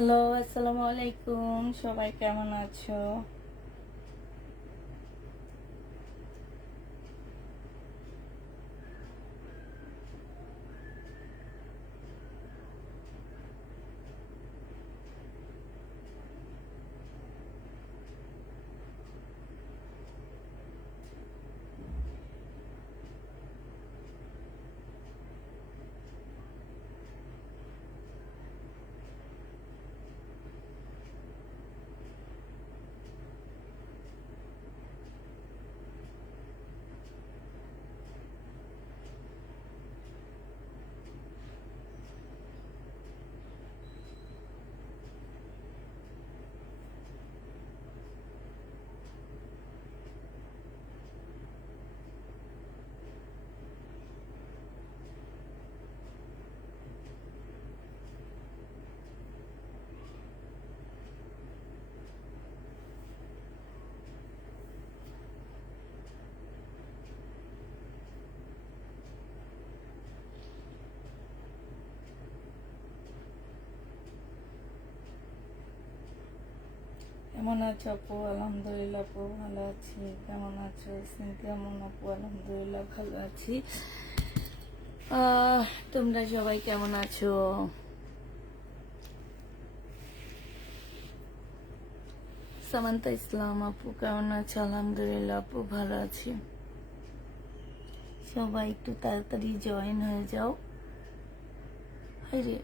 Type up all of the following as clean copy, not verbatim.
Hello, আসসালামু আলাইকুম। সবাই কেমন আছো? কেমন আছো আপু? আলহামদুলিল্লাহ আপু, ভালো আছি। কেমন আছো কেমন আপু? আলহামদুলিল্লাহ ভালো আছি। তোমরা সবাই কেমন আছো? সামান্তা ইসলাম আপু কেমন আছো? আলহামদুলিল্লাহ আপু, ভালো আছি। সবাই একটু তাড়াতাড়ি জয়েন হয়ে যাও। আরে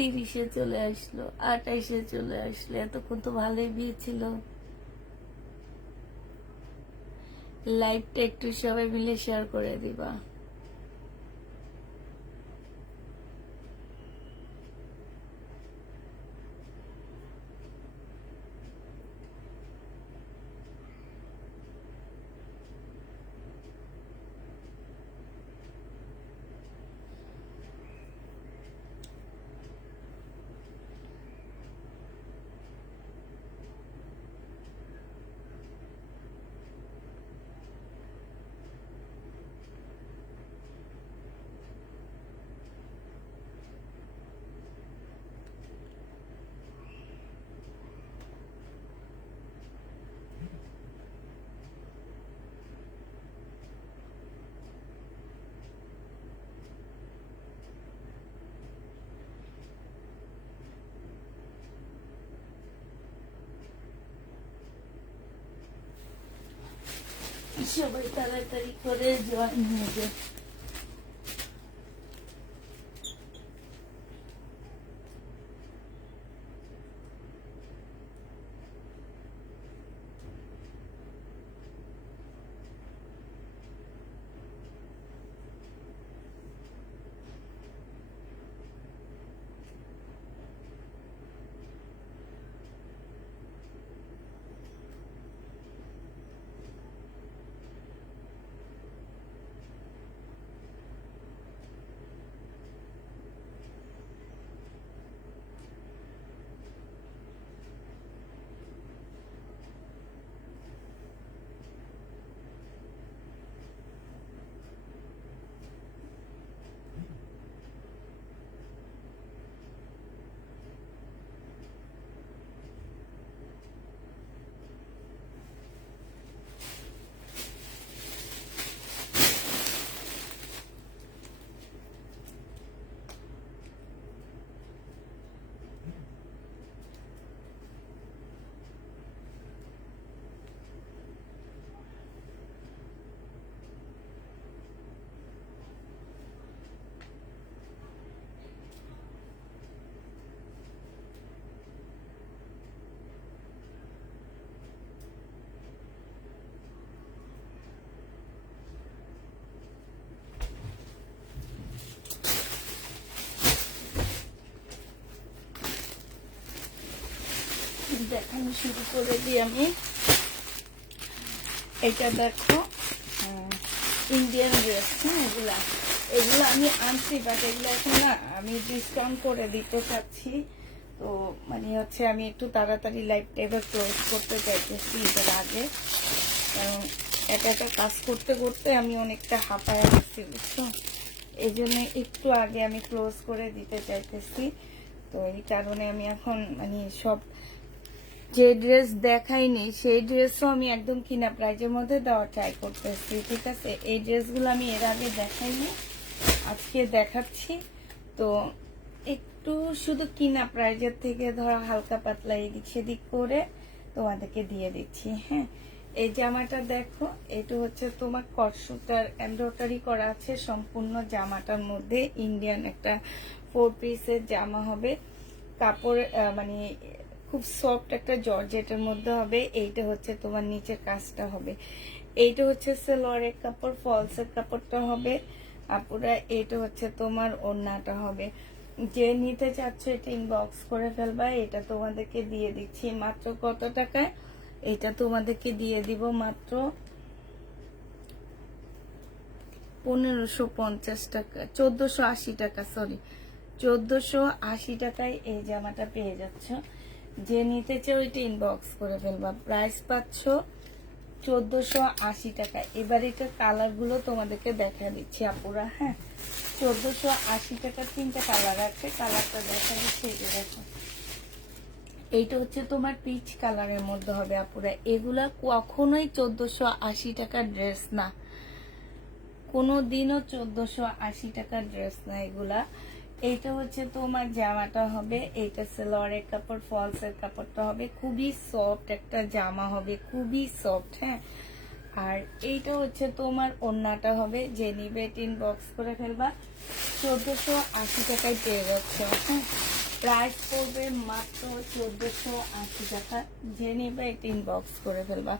30-এ চলে আসলো, 28-এ চলে আসলো। এতক্ষণ তো ভালোই বিয়ে ছিল। লাইভটা একটু সবাই মিলে শেয়ার করে দিবা। সবাই তাড়াতাড়ি করে জয়েন হয়ে যায়। দেখানো শুরু করে দিই আমি। এটা দেখো, ইন্ডিয়ান ড্রেস। হ্যাঁ, এগুলো আমি আনছি, বাট এগুলো এখন না আমি ডিসকাউন্ট করে দিতে চাচ্ছি। তো মানে হচ্ছে আমি একটু তাড়াতাড়ি লাইভটা এবার ক্লোজ করতে চাইতেছি এটার আগে, কারণ একটা কাজ করতে করতে আমি অনেকটা হাঁপায় আসছি, বুঝছো? এই জন্য একটু আগে আমি ক্লোজ করে দিতে চাইতেছি। তো এই কারণে আমি এখন মানে সব যে ড্রেস দেখাইনি সেই ড্রেসও আমি একদম কিনা প্রাইজের মধ্যে দেওয়া ট্রাই করতেছি, ঠিক আছে। এই ড্রেসগুলো আমি এর আগে দেখাইনি, আজকে দেখাচ্ছি। তো একটু শুধু কিনা প্রাইজের থেকে ধরো হালকা পাতলা এদিক সেদিক করে তোমাদেরকে দিয়ে দিচ্ছি। হ্যাঁ, এই জামাটা দেখো, এটা হচ্ছে তোমার কটসুতার এমব্রয়ডারি করা আছে সম্পূর্ণ জামাটার মধ্যে। ইন্ডিয়ান একটা 4 পিসের জামা হবে, কাপড় মানে খুব সফট একটা জর্জেটের মধ্যে হবে। এইটা হচ্ছে তোমার নিচের কাজটা হবে, এইটা হচ্ছে সালোয়ারের কাপড়, ফলসের কাপড়টা হবে আপুরা। এইটা হচ্ছে তোমার ওড়নাটা হবে। যে নিতে চাচ্ছ এটা ইনবক্স করে ফেলবা। এটা তোমাদেরকে দিয়ে দিচ্ছি মাত্র কত টাকায়? এটা তোমাদেরকে দিয়ে দিব মাত্র 1550 টাকা, 1480 টাকা, সরি 1480 টাকায় এই জামাটা পেয়ে যাচ্ছ। যে নিতে চাও ওইটা ইনবক্স করে ফেলবা। প্রাইস পাচ্ছ 1480 টাকা। এবার এটা কালার গুলো তোমাদেরকে দেখা দিচ্ছি আপুরা। হ্যাঁ, 1480 টাকার 3টা কালার আছে, কালারটা দেখা দিচ্ছি। এই যে দেখো, এইটা হচ্ছে তোমার পিচ কালারের মধ্যে হবে আপুরা। এগুলা কখনোই 1480 টাকার ড্রেস না, কোনো দিনও 1480 টাকার ড্রেস না এগুলা। এইটা হচ্ছে তোমার জামাটা হবে, এইটা সালোয়ারের কাপড়, ফলসের কাপড়টা হবে, খুবই সফট একটা জামা হবে, খুবই সফট। হ্যাঁ, আর এইটা হচ্ছে তোমার ওড়নাটা হবে। যে নিবে ইনবক্স করে ফেলবা। 1480 টাকায় পেয়ে যাচ্ছে। হ্যাঁ, প্রাইস পড়বে মাত্র 1480 টাকা। যে নিবে ইনবক্স করে ফেলবা।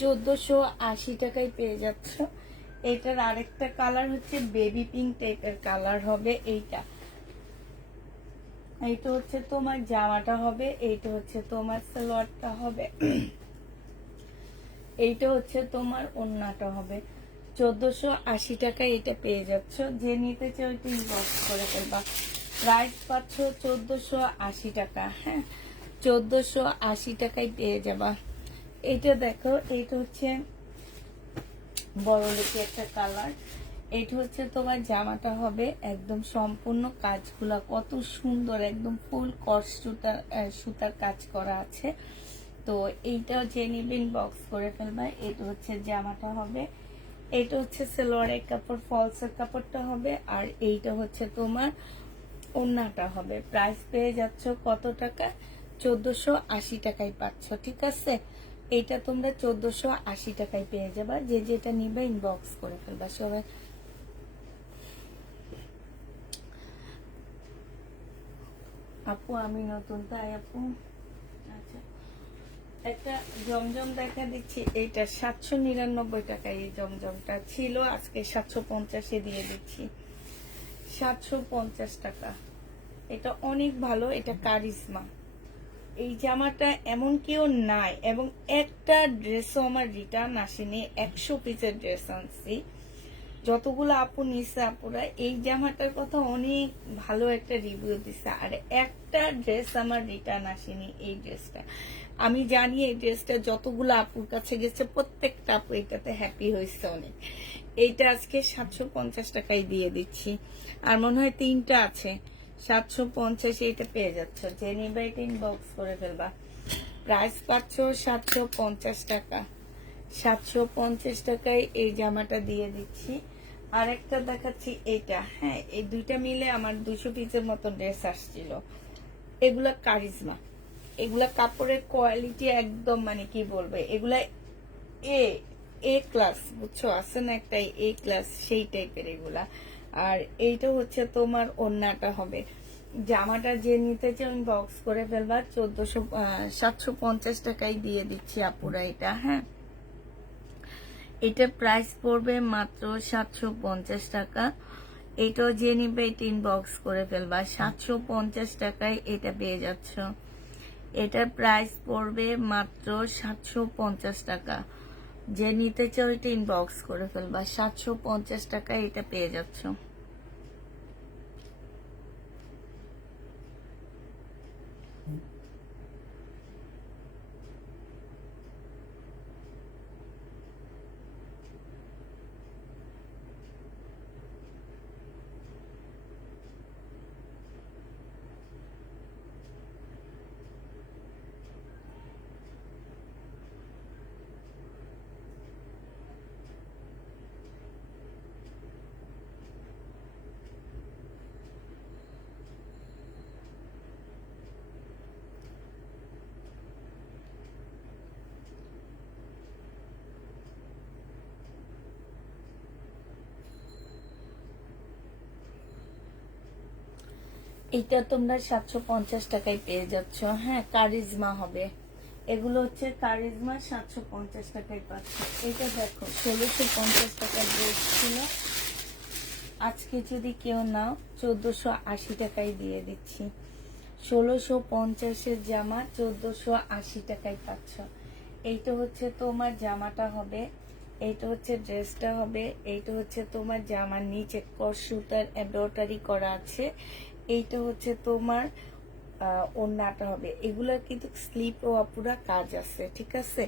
1480 টাকায় পেয়ে যাচ্ছ। এটার আরেকটা কালার হচ্ছে বেবি পিঙ্ক টাইপের কালার হবে। এইটা হচ্ছে তোমার জামাটা হবে, এইটা হচ্ছে তোমার সালোয়ারটা হবে, এইটা হচ্ছে তোমার ওড়নাটা হবে। 1480 টাকায় এটা পেয়ে যাচ্ছ। যে নিতে চাও এটা ইনবক্স করে ফেলবা। প্রাইস পাচ্ছ 1480 টাকা। হ্যাঁ, 1480 টাকায় পেয়ে যাবা। এটা দেখো, এইটা হচ্ছে বড় লিখে একটা কালার। এটা হচ্ছে তোমার জামাটা হবে, একদম সম্পূর্ণ কাজগুলা কত সুন্দর, একদম ফুল কস সুতার কাজ করা আছে। তো এইটাও যে নিবেন বক্স করে ফেলবা। এটা হচ্ছে জামাটা হবে, এটা হচ্ছে সালোয়ারের কাপড়, ফলসের কাপড়টা হবে, আর এইটা হচ্ছে তোমার ওড়নাটা হবে। প্রাইস পেয়ে যাচ্ছ কত টাকা? 1480 টাকায় পাচ্ছ, ঠিক আছে। এইটা তোমরা 1480 টাকায় পেয়ে যাবা। যে যেটা নিবে ইনবক্স করে ফেলবা সবাই। আপু আমি নতুন, তাই আপু। আচ্ছা, একটা জমজম দেখা দিচ্ছি, এইটা 799 টাকা। এই জমজমটা ছিল, আজকে 750 দিয়ে দিচ্ছি। 750 টাকা। এটা অনেক ভালো, এটা কারিজমা। এই জামাটা এমন কেউ নাই, এবং একটা ড্রেসও আমার রিটার্ন আসেনি। 100 পিসের ড্রেস আনছি, যতগুলো আপু নিছে আপুরা এই জামাটার কথা অনেক ভালো একটা রিভিউ দিছে, আর একটা ড্রেস আমার রিটার্ন আসেনি। এই ড্রেসটা আমি জানি, এই ড্রেসটা যতগুলো আপুর কাছে গেছে প্রত্যেকটা আপু এটাতে হ্যাপি হয়েছে অনেক। এইটা আজকে 750 টাকায় দিয়ে দিচ্ছি, আর মনে হয় 3টা আছে। 750 এইটা পেয়ে যাচ্ছ। যে নিবে এটা ইনবক্স করে ফেলবা। প্রাইস পাচ্ছ 750 টাকা। 750 টাকায় এই জামাটা দিয়ে দিচ্ছি। আরেকটা দেখাচ্ছি এইটা। হ্যাঁ, এই দুইটা মিলে আমার 200 পিসের মতো ড্রেস আসছিল। এগুলা কারিজমা, এগুলা কাপড়ের কোয়ালিটি একদম মানে কি বলবে, এগুলা এ এ ক্লাস, বুঝছো, আছে না একটা এ ক্লাস, সেই টাইপের এগুলা। আর এইটা হচ্ছে তোমার ওড়নাটা হবে। জামাটা যে নিতে চাও বক্স করে ফেলবা। 750 টাকায় দিয়ে দিচ্ছি আপুরা এটা। হ্যাঁ, এটা প্রাইস পড়বে মাত্র 750 টাকা। এটাও যে নিবে এটা ইনবক্স করে ফেলবা। 750 টাকায় এটা পেয়ে যাচ্ছ। এটার প্রাইস পড়বে মাত্র 750 টাকা। যে নিতে চাও এটা ইনবক্স করে ফেলবা। 750 টাকায় এটা পেয়ে যাচ্ছ। এটা তোমরা 750 টাকায় পেয়ে যাচ্ছ। হ্যাঁ, কারিজমা হবে, এগুলো হচ্ছে কারিজমা, 750 টাকায় পাচ্ছ। এটা দেখো 1650 টাকার ড্রেস ছিল, আজকে যদি কেউ নাও 1480 টাকায় দিয়ে দিচ্ছি। 1650-এর জামা 1480 টাকায় পাচ্ছ। এইটা হচ্ছে তোমার জামাটা হবে, এইটা হচ্ছে ড্রেসটা হবে, এইটা হচ্ছে তোমার জামার নিচে কসুতার এমব্রয়ডারি করা আছে, এইটা হচ্ছে তোমার ওড়নাটা হবে। এগুলোর কিন্তু স্লিপ ও পুরা কাজ আছে, ঠিক আছে।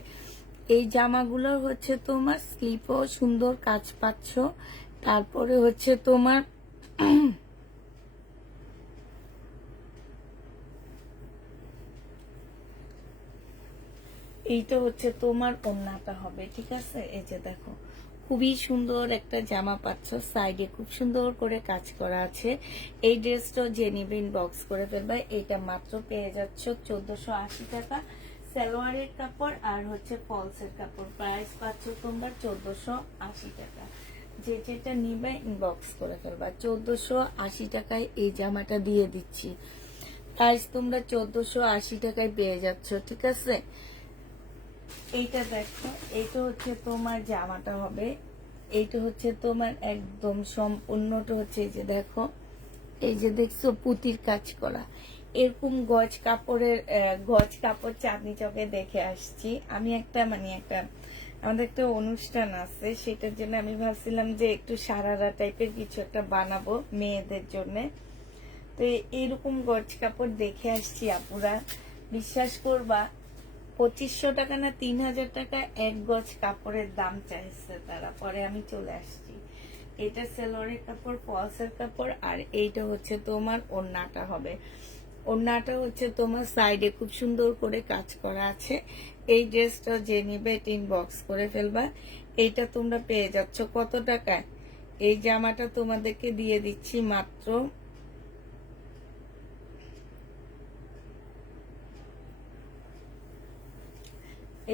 এই জামাগুলোর হচ্ছে তোমার স্লিপও সুন্দর কাজ পাচ্ছ। তারপরে হচ্ছে তোমার এইটা হচ্ছে তোমার ওড়নাটা হবে, ঠিক আছে। এই যে দেখো খুবই সুন্দর একটা জামা পাচ্ছ, সাইডে খুব সুন্দর করে কাজ করা আছে। এই ড্রেসটা যে নিবে ইনবক্স করে ফেলবা। এটা মাত্র পেয়ে যাচ্ছ 1480 টাকা। সালোয়ারের কাপড় আর হচ্ছে ফলসের কাপড়, প্রাইস পাচ্ছ তোমরা 1480 টাকা। যে যেটা নিবে ইনবক্স করে ফেলবা। 1480 টাকায় এই জামাটা দিয়ে দিচ্ছি, প্রাইস তোমরা 1480 টাকায় পেয়ে যাচ্ছ, ঠিক আছে। এইটা দেখো, এইটা হচ্ছে তোমার জামাটা হবে, এইটা হচ্ছে তোমার একদম সম্পূর্ণটা হচ্ছে এই যে দেখো, এই যে দেখছো পুতির কাজ করা। এরকম গজ কাপড় চাঁদনি চকে দেখে আসছি আমি। একটা আমাদের একটা অনুষ্ঠান আছে, সেটার জন্য আমি ভাবছিলাম যে একটু সারারা টাইপের কিছু একটা বানাবো মেয়েদের জন্য। তো এইরকম গজ কাপড় দেখে আসছি আপুরা, বিশ্বাস করবা 2500 টাকা না 3000 টাকা এক গজ কাপড়ের দাম চাইছে তারা। পরে আমি চলে আসছি। এটা সেলোয়ারের কাপড়, ফলসের কাপড়, আর এইটা হচ্ছে তোমার ওড়নাটা হবে। ওড়নাটা হচ্ছে তোমার সাইডে খুব সুন্দর করে কাজ করা আছে। এই ড্রেসটা যে নিবে ইনবক্স করে ফেলবা। এইটা তোমরা পেয়ে যাচ্ছ কত টাকায়? এই জামাটা তোমাদেরকে দিয়ে দিচ্ছি মাত্র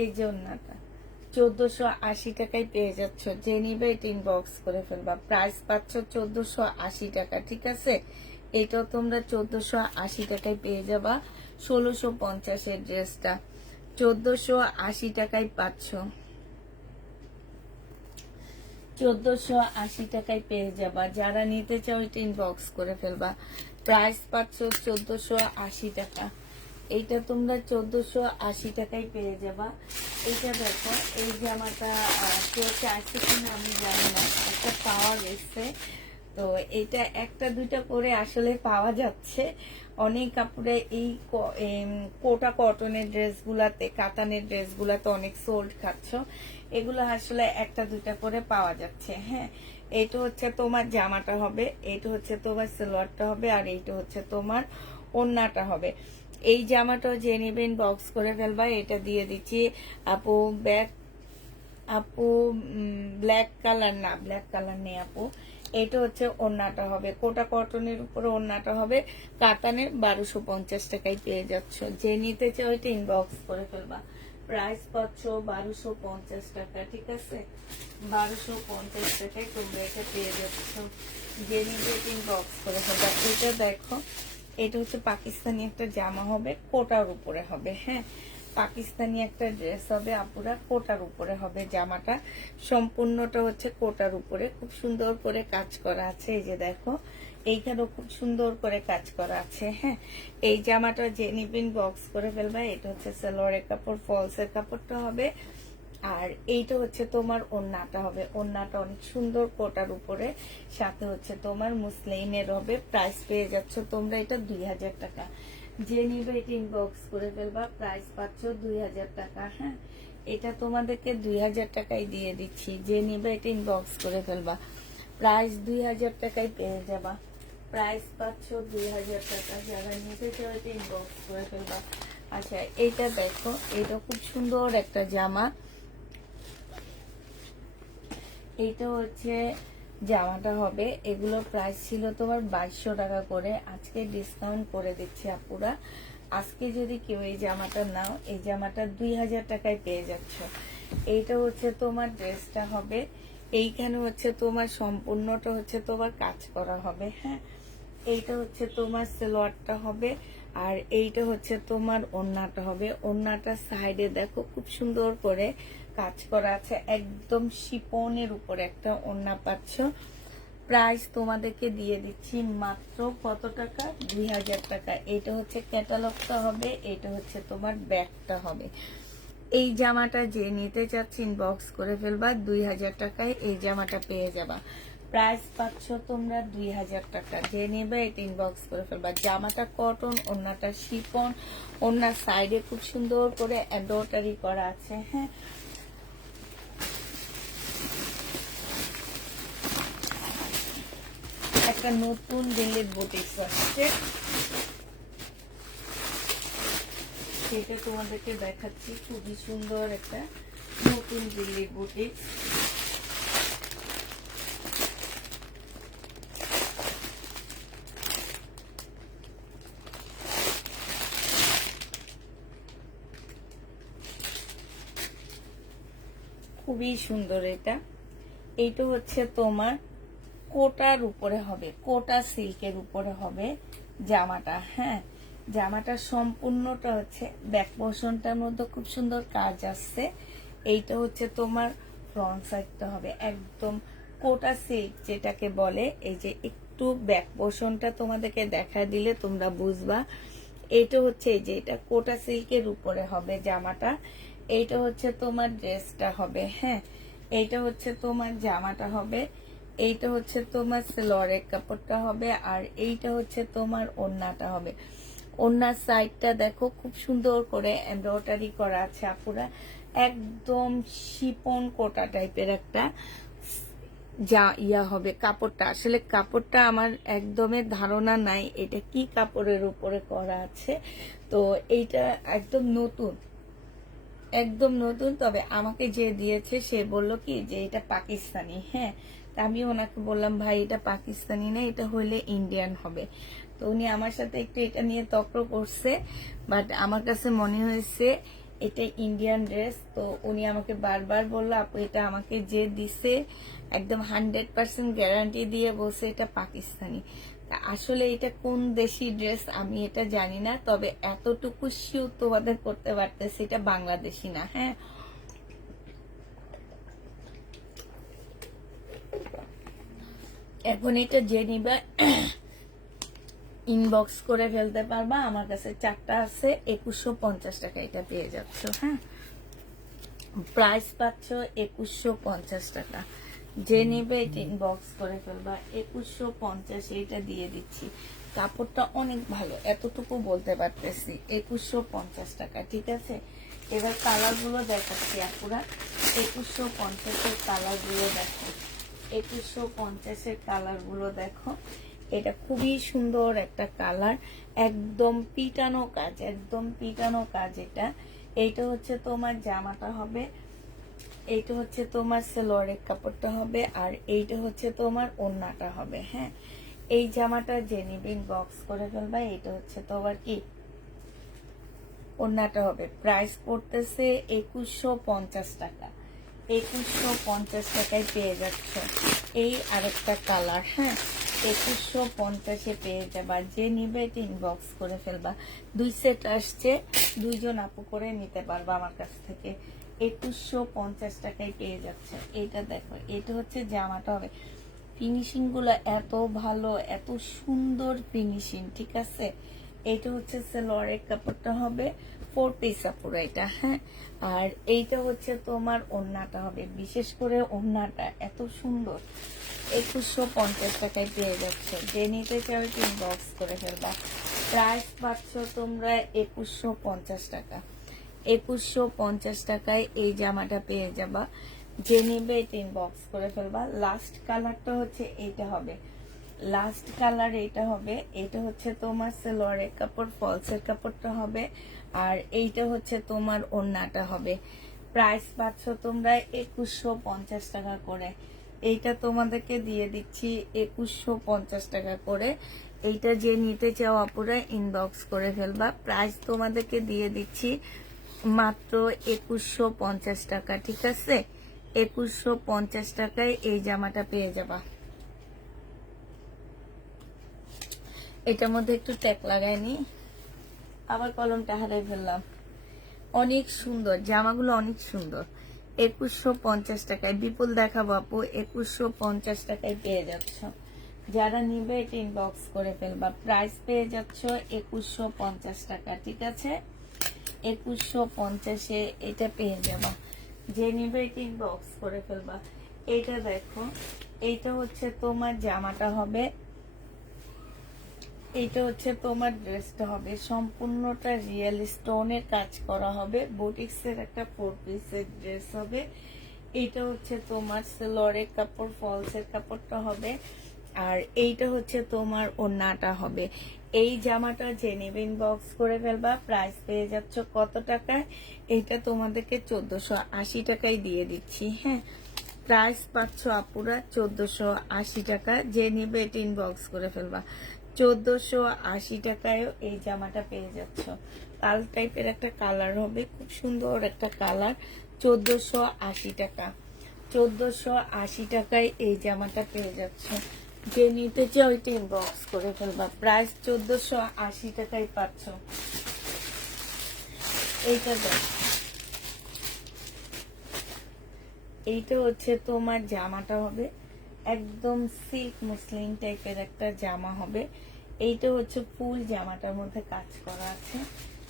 এই যে ওড়নাটা 1480 টাকায় পেয়ে যাচ্ছ। যে নিবে এটা ইনবক্স করে ফেলবা। প্রাইস পাচ্ছ 1480 টাকা, ঠিক আছে। এটাও তোমরা 1480 টাকায় পেয়ে যাবা। 1650-এর ড্রেসটা 1480 টাকায় পাচ্ছ। 1480 টাকায় পেয়ে যাবা। যারা নিতে চাও এটা ইনবক্স করে ফেলবা। প্রাইস পাচ্ছ 1480 টাকা। এইটা তোমরা 1480 টাকায় পেয়ে যাবা। এইটা দেখো, এই জামাটা কেউ চাইছে কিনা আমি জানি না, একটা পাওয়া গেছে। তো এইটা একটা দুইটা করে আসলে পাওয়া যাচ্ছে। অনেক কাপড়ে এই কোটা কটনের ড্রেসগুলাতে, কাতানের ড্রেসগুলাতে অনেক সোল্ড খাচ্ছ। এগুলো আসলে একটা দুইটা করে পাওয়া যাচ্ছে। হ্যাঁ, এইটা হচ্ছে তোমার জামাটা হবে, এইটা হচ্ছে তোমার সালোয়ারটা হবে, আর এইটা হচ্ছে তোমার ওড়নাটা হবে। এই জামাটাও যে নেবেন বক্স করে ফেলবা। এটা দিয়ে দিচ্ছি আপু ব্ল্যাক কালার না, ব্ল্যাক কালার নেই আপু। এটা হচ্ছে ওড়নাটা হবে, কোটা কটনের উপরে ওড়নাটা হবে, কাতানের 1250 টাকায় পেয়ে যাচ্ছ। যে নিতে চাও এটা ইনবক্স করে ফেলবা। প্রাইস পাচ্ছ 1250 টাকা, ঠিক আছে। 1250 টাকায় তোমরা এটা পেয়ে যাচ্ছ। যে নিতে ইনবক্স করে ফেলবা। এটা দেখো, এটা হচ্ছে পাকিস্তানি একটা জামা হবে, কোটার উপরে হবে। হ্যাঁ, পাকিস্তানি একটা ড্রেস হবে আপুরা, কোটার উপরে হবে জামাটা। সম্পূর্ণটা হচ্ছে কোটার উপরে, খুব সুন্দর করে কাজ করা আছে। এই যে দেখো, এইখানেও খুব সুন্দর করে কাজ করা আছে। হ্যাঁ, এই জামাটা যে নিবেন বক্স করে ফেলবা। এটা হচ্ছে সালোয়ারের কাপড়, ফলসের কাপড়টা হবে, আর এইটা হচ্ছে তোমার ওড়নাটা হবে। ওড়নাটা অনেক সুন্দর কোটার উপরে, সাথে হচ্ছে তোমার মুসলিনের হবে। প্রাইস পেয়ে যাচ্ছ তোমরা এটা 2000 টাকা। যে নিবে এটা ইনবক্স করে ফেলবা। প্রাইস পাচ্ছ 2000 টাকা। হ্যাঁ, এটা তোমাদেরকে 2000 টাকায় দিয়ে দিচ্ছি। যে নিবে এটা ইনবক্স করে ফেলবা। প্রাইস 2000 টাকায় পেয়ে যাবা। প্রাইস পাচ্ছ 2000 টাকা। যারা নিতে চাও এটা ইনবক্স করে ফেলবা। আচ্ছা, এইটা দেখো, এটা খুব সুন্দর একটা জামা। এইটা হচ্ছে জামাটা হবে। এগুলোর প্রাইস ছিল তোমার 2200 টাকা করে, আজকে ডিসকাউন্ট করে দিচ্ছি আপুরা। আজকে যদি কেউ এই জামাটা নাও, এই জামাটা 2000 টাকায় পেয়ে যাচ্ছ। এইটা হচ্ছে তোমার ড্রেসটা হবে। এইখানে হচ্ছে তোমার সম্পূর্ণটা হচ্ছে তোমার কাজ করা হবে। হ্যাঁ, এইটা হচ্ছে তোমার সালোয়ারটা হবে, আর এইটা হচ্ছে তোমার ওড়নাটা হবে। ওড়নাটার সাইডে দেখো খুব সুন্দর করে কাজ করা আছে, একদম শিপনের উপরে একটা ওড়না পাচ্ছ। প্রাইস তোমাদেরকে দিয়ে দিচ্ছি মাত্র কত টাকা? 2000 টাকা। এটা হচ্ছে ক্যাটালগটা হবে, এটা হচ্ছে তোমার ব্যাগটা হবে। এই জামাটা যে নিতে চাচ্ছি ইনবক্স করে ফেলবা, 2000 টাকায় এই জামাটা পেয়ে যাবা। প্রাইস পাচ্ছ তোমরা 2000 টাকা। যে নেবে এটা ইনবক্স করে ফেলবা। জামাটা কটন, ওড়নাটা শিফন, ওড়নার সাইডে খুব সুন্দর করে এমব্রয়ডারি করা আছে। হ্যাঁ, একটা নতুন দিল্লির বুটিক আসছে, সেটা তোমাদেরকে দেখাচ্ছি। খুবই সুন্দর একটা নতুন দিল্লির বুটিক। খুবই সুন্দর এটা। এইটা হচ্ছে তোমার কোটার উপরে হবে, কোটা সিল্কের উপরে হবে জামাটা। হ্যাঁ, জামাটা সম্পূর্ণটা হচ্ছে ব্যাক পোর্শনটার মধ্যে খুব সুন্দর কাজ আসছে। এইটা হচ্ছে তোমার ফ্রন্ট সাইডটা হবে একদম কোটা সিল্ক যেটাকে বলে। এই যে একটু ব্যাক পোর্শনটা তোমাদেরকে দেখা দিলে তোমরা বুঝবা। এইটা হচ্ছে এই যে এটা কোটা সিল্কের উপরে হবে জামাটা। এইটা হচ্ছে তোমার ড্রেসটা হবে। হ্যাঁ, এইটা হচ্ছে তোমার জামাটা হবে, এইটা হচ্ছে তোমার সালোয়ারের কাপড়টা হবে, আর এইটা হচ্ছে তোমার ওড়নাটা হবে। ওড়নার সাইডটা দেখো খুব সুন্দর করে এমব্রয়ডারি করা আছে আপুরা, একদম শিপন কোটা টাইপের একটা যা ইয়া হবে। কাপড়টা আসলে কাপড়টা আমার একদমই ধারণা নাই এটা কি কাপড়ের উপরে করা আছে। তো এইটা একদম নতুন, একদম নতুন। তবে আমাকে যে দিয়েছে সে বলল কি যে এটা পাকিস্তানি। হ্যাঁ, আমি ওনাকে বললাম ভাই এটা পাকিস্তানি না, এটা হইলে ইন্ডিয়ান হবে। তো উনি আমার সাথে একটু এটা নিয়ে তর্ক করছে, বাট আমার কাছে মনে হয়েছে এটা ইন্ডিয়ান ড্রেস। তো উনি আমাকে বারবার বললো আপু এটা আমাকে যে দিছে একদম 100% গ্যারান্টি দিয়ে বলছে এটা পাকিস্তানি। আসলে এটা কোন দেশি ড্রেস আমি এটা জানি না, তবে এতটুকু শিওর তোমাদের করতে পারতেছি এটা বাংলাদেশি না। হ্যাঁ, এখন এটা যে নিবা ইনবক্স করে ফেলতে পারবা। আমার কাছে 4টা আছে, 2150 টাকা এটা পেয়ে যাচ্ছ। হ্যাঁ, প্রাইস পাচ্ছ 2150 টাকা। যে নিবে এটা ইনবক্স করে ফেলবা, 2150 এটা দিয়ে দিচ্ছি। কাপড়টা অনেক ভালো, এতটুকু বলতে পারতেছি। 2150 টাকা, ঠিক আছে। এবার কালার গুলো দেখাচ্ছি আপুরা, 2150-এর কালার গুলো দেখো, 2150-এর কালার গুলো দেখো। এটা খুবই সুন্দর একটা কালার, একদম পিটানো কাজ, একদম পিটানো কাজ এটা। এইটা হচ্ছে তোমার জামাটা হবে, এইটা হচ্ছে তোমার সালোয়ারের কাপড়টা হবে, আর এইটা হচ্ছে তোমার ওড়নাটা হবে। হ্যাঁ, এই জামাটা যে নিবে বক্স করে ফেলবা। এইটা হচ্ছে তোমার কি ওড়নাটা হবে। প্রাইস পড়তেছে 2150 টাকা। 2150 টাকায় পেয়ে যাচ্ছ। এই আরেকটা কালার। হ্যাঁ, 2150-এ পেয়ে যাবা। যে নিবে এটা ইনবক্স করে ফেলবা। 2 সেট আসছে, 2জন আপু করে নিতে পারবা আমার কাছ থেকে। 2150 টাকায় পেয়ে যাচ্ছে। এটা দেখো, এটা হচ্ছে জামাটা হবে। ফিনিশিং গুলো এত ভালো, এত সুন্দর ফিনিশিং, ঠিক আছে। এইটা হচ্ছে সালোয়ারের কাপড়টা হবে, 4 পিস আপুরা এটা। হ্যাঁ, আর এইটা হচ্ছে তোমার ওড়নাটা হবে। বিশেষ করে ওড়নাটা এত সুন্দর, 2150 টাকায় পেয়ে যাচ্ছে। যে নিতে চাও ইনবক্স করে ফেলবা। প্রাইস পাচ্ছ তোমরা 2150 টাকা। 2150 টাকায় এই জামাটা পেয়ে যাবা। যে নিবে এটা ইনবক্স করে ফেলবা। লাস্ট কালারটা হচ্ছে এইটা হবে, লাস্ট কালার এইটা হবে। এটা হচ্ছে তোমার সালোয়ারের কাপড়, ফলসের কাপড়টা হবে, আর এইটা হচ্ছে তোমার ওড়নাটা হবে। প্রাইস পাচ্ছ তোমরা 2150 টাকা করে। এইটা তোমাদেরকে দিয়ে দিচ্ছি 2150 টাকা করে। এইটা যে নিতে চাও আপুরা ইনবক্স করে ফেলবা। প্রাইস তোমাদেরকে দিয়ে দিচ্ছি মাত্র 2150 টাকা, ঠিক আছে। 2150 টাকায় এই জামাটা পেয়ে যাবা। এটার মধ্যে একটু ট্যাগ লাগাইনি, আবার কলমটা হারাই ফেললাম। অনেক সুন্দর জামাগুলো, অনেক সুন্দর। 2150 টাকায় বিপুল দেখাবো আপু, 2150 টাকায় পেয়ে যাচ্ছ। যারা নিবে এটা ইনবক্স করে ফেলবা। প্রাইস পেয়ে যাচ্ছ 2150 টাকা, ঠিক আছে? 2150-এ এটা পেয়ে যাবা। যে নিবে এটা ইনবক্স করে ফেলবা। এইটা দেখো, এইটা হচ্ছে তোমার জামাটা হবে, এইটা হচ্ছে তোমার ড্রেসটা হবে সম্পূর্ণটা রিয়েল স্টোনের কাজ করা হবে। বুটিক্সের একটা 4 পিসের ড্রেস হবে। এইটা হচ্ছে তোমার সেলরের কাপড়, ফলসের কাপড়টা হবে। আর এইটা হচ্ছে তোমার ওড়নাটা হবে। এই জামাটা যে নেবে ইনবক্স করে ফেলবা। প্রাইস পেয়ে যাচ্ছ কত টাকায়? এইটা তোমাদেরকে 1480 টাকায় দিয়ে দিচ্ছি। হ্যাঁ, প্রাইস পাচ্ছ আপুরা 1480 টাকা। যে নিবে এটা ইনবক্স করে ফেলবা। 1480 টাকায়ও এই জামাটা পেয়ে যাচ্ছ। লাল টাইপের একটা কালার হবে, খুব সুন্দর একটা কালার। 1480 টাকা, 1480 টাকায় এই জামাটা পেয়ে যাচ্ছ। যে নিতে চাও ওইটা ইনবক্স করে ফেলবা। প্রাইস 1480 টাকায় পাচ্ছ। এইটা দেখ, এইটা হচ্ছে তোমার জামাটা হবে একদম সিল্ক মুসলিম টাইপের একটা জামা হবে। এইটা হচ্ছে ফুল জামাটার মধ্যে কাজ করা আছে।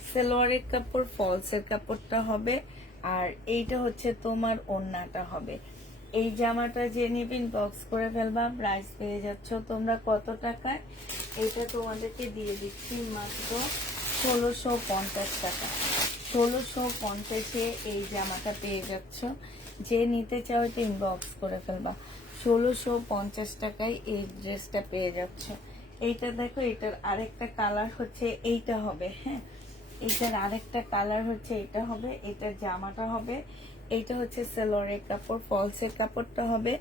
সেলোয়ারের কাপড়, ফলসের কাপড়টা হবে। আর এইটা হচ্ছে তোমার ওড়নাটা হবে। এই জামাটা যে নিবেন বক্স করে ফেলবা। প্রাইস পেয়ে যাচ্ছ তোমরা কত টাকায়? এটা তোমাদেরকে দিয়ে দিচ্ছি মাত্র 1650 টাকা। 1650-এ এই জামাটা পেয়ে যাচ্ছ। যে নিতে চাও এটা ইনবক্স করে ফেলবা। 1650 টাকায় এই ড্রেসটা পেয়ে যাচ্ছ। এইটা দেখো, এটার আরেকটা কালার হচ্ছে এইটা হবে। হ্যাঁ, এইটার আরেকটা কালার হচ্ছে এটা হবে। এটার জামাটা হবে, এইটা হচ্ছে সেলোয়ারের কাপড়, ফলসের কাপড়টা হবে।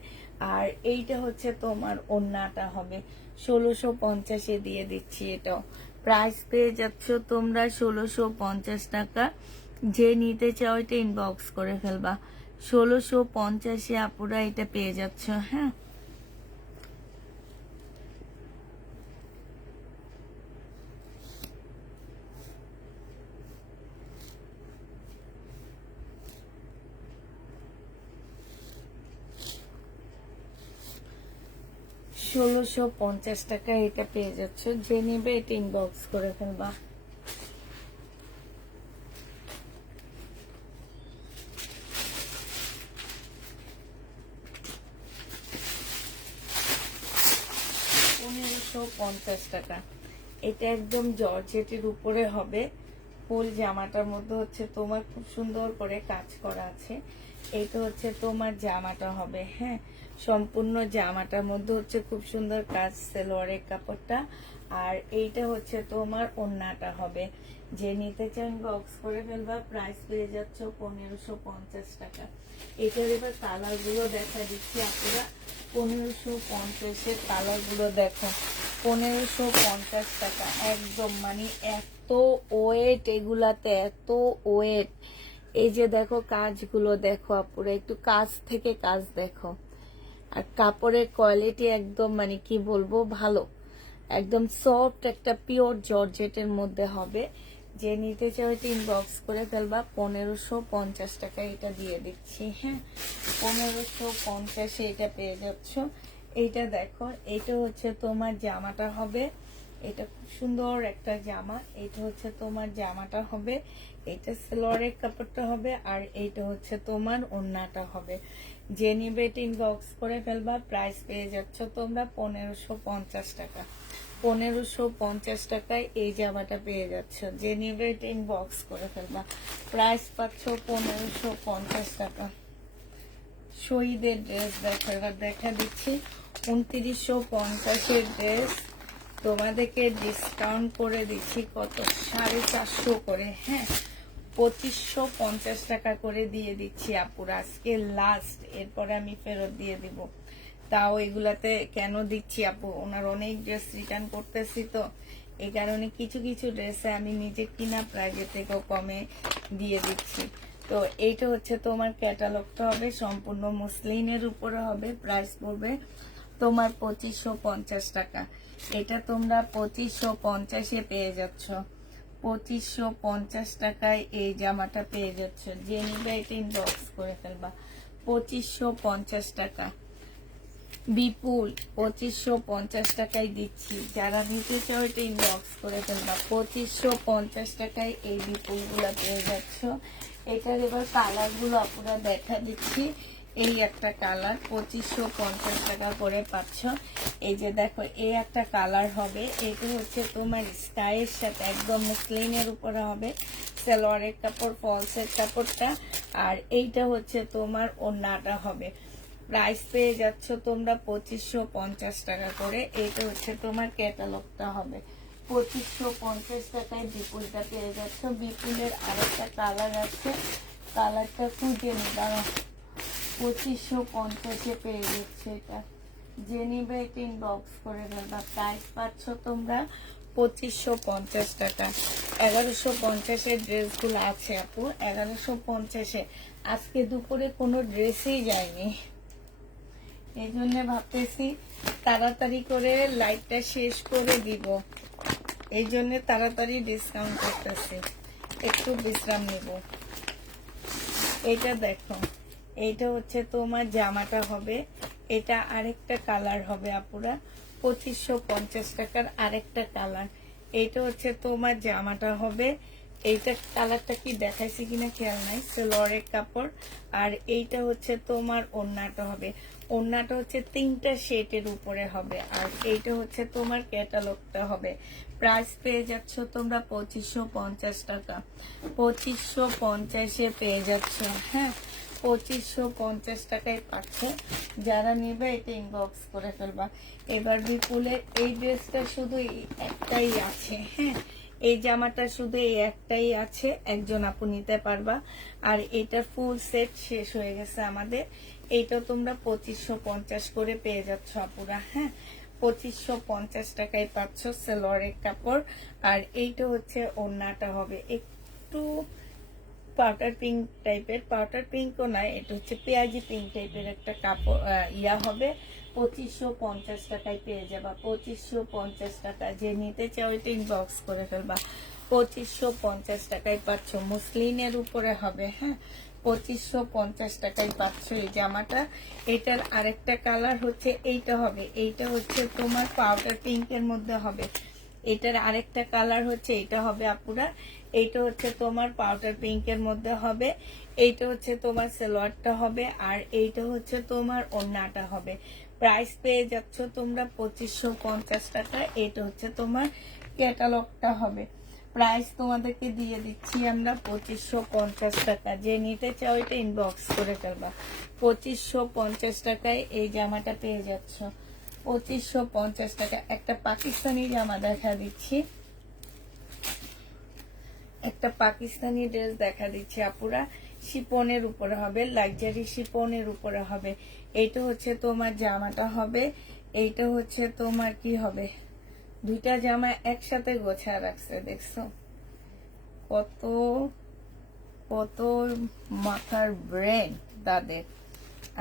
আর এইটা হচ্ছে তোমার ওড়নাটা হবে। 1650-এ দিয়ে দিচ্ছি এটাও। প্রাইস পেয়ে যাচ্ছ তোমরা 1650 টাকা। যে নিতে চাও এটা ইনবক্স করে ফেলবা। 1650-এ আপুরা এটা পেয়ে যাচ্ছ। হ্যাঁ, $1650 টাকা এটা পেয়ে যাচ্ছ। যে নিবে এটা ইনবক্স করে ফেলবা। $1550 টাকা। এটা একদম জর্জেটের উপরে হবে। ফুল জামাটার মধ্যে হচ্ছে তোমার খুব সুন্দর করে কাজ করা আছে। এইটা হচ্ছে তোমার জামাটা হবে। হ্যাঁ, সম্পূর্ণ জামাটার মধ্যে হচ্ছে খুব সুন্দর কাজ, সেলোয়ারের কাপড়টা। আর এইটা হচ্ছে তোমার ওড়নাটা হবে। যে নিতে চান বক্স করে ফেলবা। প্রাইস পেয়ে যাচ্ছ 1550 টাকা। এটার এবার কালার গুলো দেখা দিচ্ছি আপনারা। 1550-এর কালার গুলো দেখো। 1550 টাকা একদম, মানে এত ওয়েট এগুলাতে, এত ওয়েট। এই যে দেখো কাজগুলো দেখো আপুরা, একটু কাজ থেকে কাজ দেখো। আর কাপড়ের কোয়ালিটি একদম মানে কি বলবো, ভালো। একদম সফট একটা পিওর জর্জেটের মধ্যে হবে। যে নিতে চাও এটা ইনবক্স করে ফেলবা। 1550 টাকা এটা দিয়ে দিচ্ছি। হ্যাঁ, 1550-এ এটা পেয়ে যাচ্ছ। এইটা দেখো, এইটা হচ্ছে তোমার জামাটা হবে। এটা খুব সুন্দর একটা জামা। এইটা হচ্ছে তোমার জামাটা হবে। এইটা সেলোয়ারের কাপড়টা হবে। আর এইটা হচ্ছে তোমার ওড়নাটা হবে। যে নিবে এটা ইনবক্স করে ফেলবা। প্রাইস পেয়ে যাচ্ছ তোমরা 1550 টাকা। 1550 টাকায় এই জামাটা পেয়ে যাচ্ছ। যে নিবে এটা ইনবক্স করে ফেলবা। প্রাইস পাচ্ছ 1550 টাকা। শহীদের ড্রেস দেখো, এবার দেখা দিচ্ছি 2950-এর ড্রেস তোমাদেরকে ডিসকাউন্ট করে দিচ্ছি কত, 450 করে। হ্যাঁ, 2550 টাকা করে দিয়ে দিচ্ছি আপুর আজকে লাস্ট। এরপরে আমি ফেরত দিয়ে দিব। তাও এগুলাতে কেন দিচ্ছি আপু, ওনার অনেক ড্রেস রিটার্ন করতেছি তো, এই কারণে কিছু কিছু ড্রেসে আমি নিজে কিনা প্রাইজের থেকেও কমে দিয়ে দিচ্ছি। তো এইটা হচ্ছে তোমার ক্যাটালগটা হবে, সম্পূর্ণ মুসলিনের উপরে হবে। প্রাইস পড়বে তোমার 2550 টাকা। এটা তোমরা 2550-এ পেয়ে যাচ্ছ। 2550 টাকায় এই জামাটা পেয়ে যাচ্ছ। যে নিবে এটা ইনবক্স করে ফেলবা। 2550 টাকা। বিপুল 2550 টাকায় দিচ্ছি। যারা নিতে চাও এটা ইনবক্স করে ফেলবা। 2550 টাকায় এই বিপুল গুলা পেয়ে যাচ্ছ। এটার এবার কালার গুলো আপুরা দেখা দিচ্ছি। এই একটা কালার 2550 টাকা করে পাচ্ছ। এই যে দেখো এই একটা কালার হবে। এটা হচ্ছে তোমার স্কাইয়ের সাথে একদম মুসলিনের উপরে হবে। সালোয়ারের কাপড়, ফলসের কাপড়টা। আর এইটা হচ্ছে তোমার ওড়নাটা হবে। প্রাইস পেয়ে যাচ্ছ তোমরা 2550 টাকা করে। এইটা হচ্ছে তোমার ক্যাটালগটা হবে। 2550 টাকায় বিপুলটা পেয়ে যাচ্ছ। বিপুলের আরেকটা কালার আছে, কালারটা খুঁজে নিবা। 2550-এ পেয়ে যাচ্ছে এটা। যে নিবে এটা ইনবক্স করে ফেলবা। প্রাইস পাচ্ছ তোমরা 2550 টাকা। 1150-এর ড্রেসগুলো আছে আপু। 1150-এ আজকে দুপুরে কোনো ড্রেসই যায়নি, এই জন্য ভাবতেছি তাড়াতাড়ি করে লাইভটা শেষ করে দিব। এই জন্য তাড়াতাড়ি ডিসকাউন্ট করতেছি, একটু বিশ্রাম নিব। এটা দেখো, এইটা হচ্ছে তোমার জামাটা হবে। এটা আরেকটা কালার হবে আপুরা। 2550 টাকার আরেকটা কালার। এইটা হচ্ছে তোমার জামাটা হবে। এইটা কালারটা কি দেখাইছি কিনা খেয়াল নাই। সালোয়ারের কাপড়। আর এইটা হচ্ছে তোমার ওড়নাটা হবে। ওড়নাটা হচ্ছে 3টা শেডের উপরে হবে। আর এইটা হচ্ছে তোমার ক্যাটালগটা হবে। প্রাইস পেয়ে যাচ্ছ তোমরা 2550 টাকা। 2550-এ পেয়ে যাচ্ছ। হ্যাঁ, 2550 টাকায় পাচ্ছ। যারা নেবে এটা ইনবক্স করে ফেলবা। এবার বিপুলের এই ড্রেসটা শুধু একটাই আছে। হ্যাঁ, এই জামাটা শুধু এই একটাই আছে, একজন আপু নিতে পারবা। আর এটা ফুল সেট শেষ হয়ে গেছে আমাদের। এইটা তোমরা 2550 করে পেয়ে যাচ্ছ আপুরা। হ্যাঁ, 2550 টাকায় পাচ্ছ সালোয়ারের কাপড়। আর এইটা হচ্ছে ওড়নাটা হবে একটু পাউডার পিঙ্ক টাইপের, পাউডার পিঙ্কও নয়, এটা হচ্ছে পেঁয়াজি পিঙ্ক টাইপের একটা কাপড় ইয়া হবে। 2550 টাকায় পেয়ে যাবা। 2550 টাকা। যে নিতে চাও এটা ইনবক্স করে ফেলবা। 2550 টাকায় পাচ্ছ। মুসলিনের উপরে হবে। হ্যাঁ, 2550 টাকায় পাচ্ছ এই জামাটা। এটার আরেকটা কালার হচ্ছে এইটা হবে। এইটা হচ্ছে তোমার পাউডার পিঙ্কের মধ্যে হবে। এটার আরেকটা কালার হচ্ছে এটা হবে আপুরা। এইটা হচ্ছে তোমার পাউডার পিঙ্কের মধ্যে হবে। এইটা হচ্ছে তোমার সালোয়ারটা হবে। আর এইটা হচ্ছে তোমার ওড়নাটা হবে। প্রাইস পেয়ে যাচ্ছ তোমরা 2550 টাকা। এটা হচ্ছে তোমার ক্যাটালগটা হবে। প্রাইস তোমাদেরকে দিয়ে দিচ্ছি আমরা 2550 টাকা। যে নিতে চাও এটা ইনবক্স করে ফেলবা। 2550 টাকায় এই জামাটা পেয়ে যাচ্ছ। 2550 টাকা। একটা পাকিস্তানি জামা দেখা দিচ্ছি, একটা পাকিস্তানি ড্রেস দেখা দিচ্ছি আপুরা। শিপনের উপরে হবে, লাক্সারি শিপনের উপরে হবে। এইটা হচ্ছে তোমার জামাটা হবে। এইটা হচ্ছে তোমার কি হবে, দুইটা জামা একসাথে গোছা রাখছে, দেখছো কত কত মাথার ব্রেন তাদের।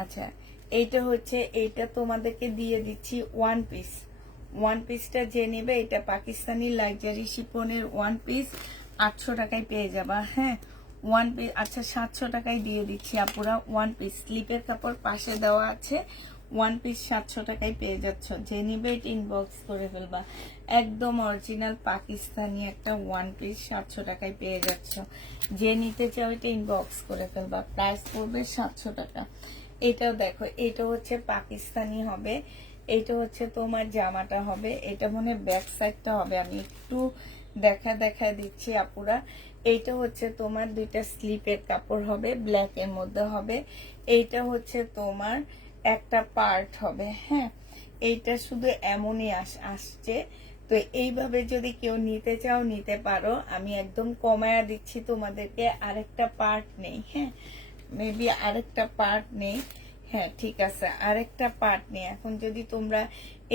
আচ্ছা, এইটা হচ্ছে, এইটা তোমাদেরকে দিয়ে দিচ্ছি ওয়ান পিস। ওয়ান পিসটা যে নেবে, এটা পাকিস্তানি লাক্সারি শিপনের ওয়ান পিস 800 টাকায় পেয়ে যাবা। হ্যাঁ, ওয়ান পিস আচ্ছা 700 টাকায় দিয়ে দিচ্ছি আপুরা। ওয়ান পিস স্লিপের কাপড় পাশে দেওয়া আছে। ওয়ান পিস 700 টাকায় পেয়ে যাচ্ছ। যে নিবে এটা ইনবক্স করে ফেলবা। একদম অরিজিনাল পাকিস্তানি একটা ওয়ান পিস 700 টাকায় পেয়ে যাচ্ছ। যে নিতে চাও এটা ইনবক্স করে ফেলবা। প্রাইস পড়বে 700 টাকা। এটাও দেখো, এটা হচ্ছে পাকিস্তানি হবে। এটা হচ্ছে তোমার জামাটা হবে। এটা মনে ব্যাক সাইডটা হবে, আমি একটু দেখা দিচ্ছি আপুরা। এইটা হচ্ছে তোমার দুইটা স্লিপের কাপড় হবে, ব্ল্যাক এর মধ্যে হবে। এইটা হচ্ছে তোমার একটা পার্ট হবে। হ্যাঁ, এইটা শুধু এমনই আসছে। তো এইভাবে যদি কেউ নিতে চাও নিতে পারো। আমি একদম কমায়া দিচ্ছি তোমাদেরকে। আরেকটা পার্ট নেই। হ্যাঁ, মেবি আরেকটা পার্ট নেই। হ্যাঁ, ঠিক আছে, আরেকটা পার্ট নেই। এখন যদি তোমরা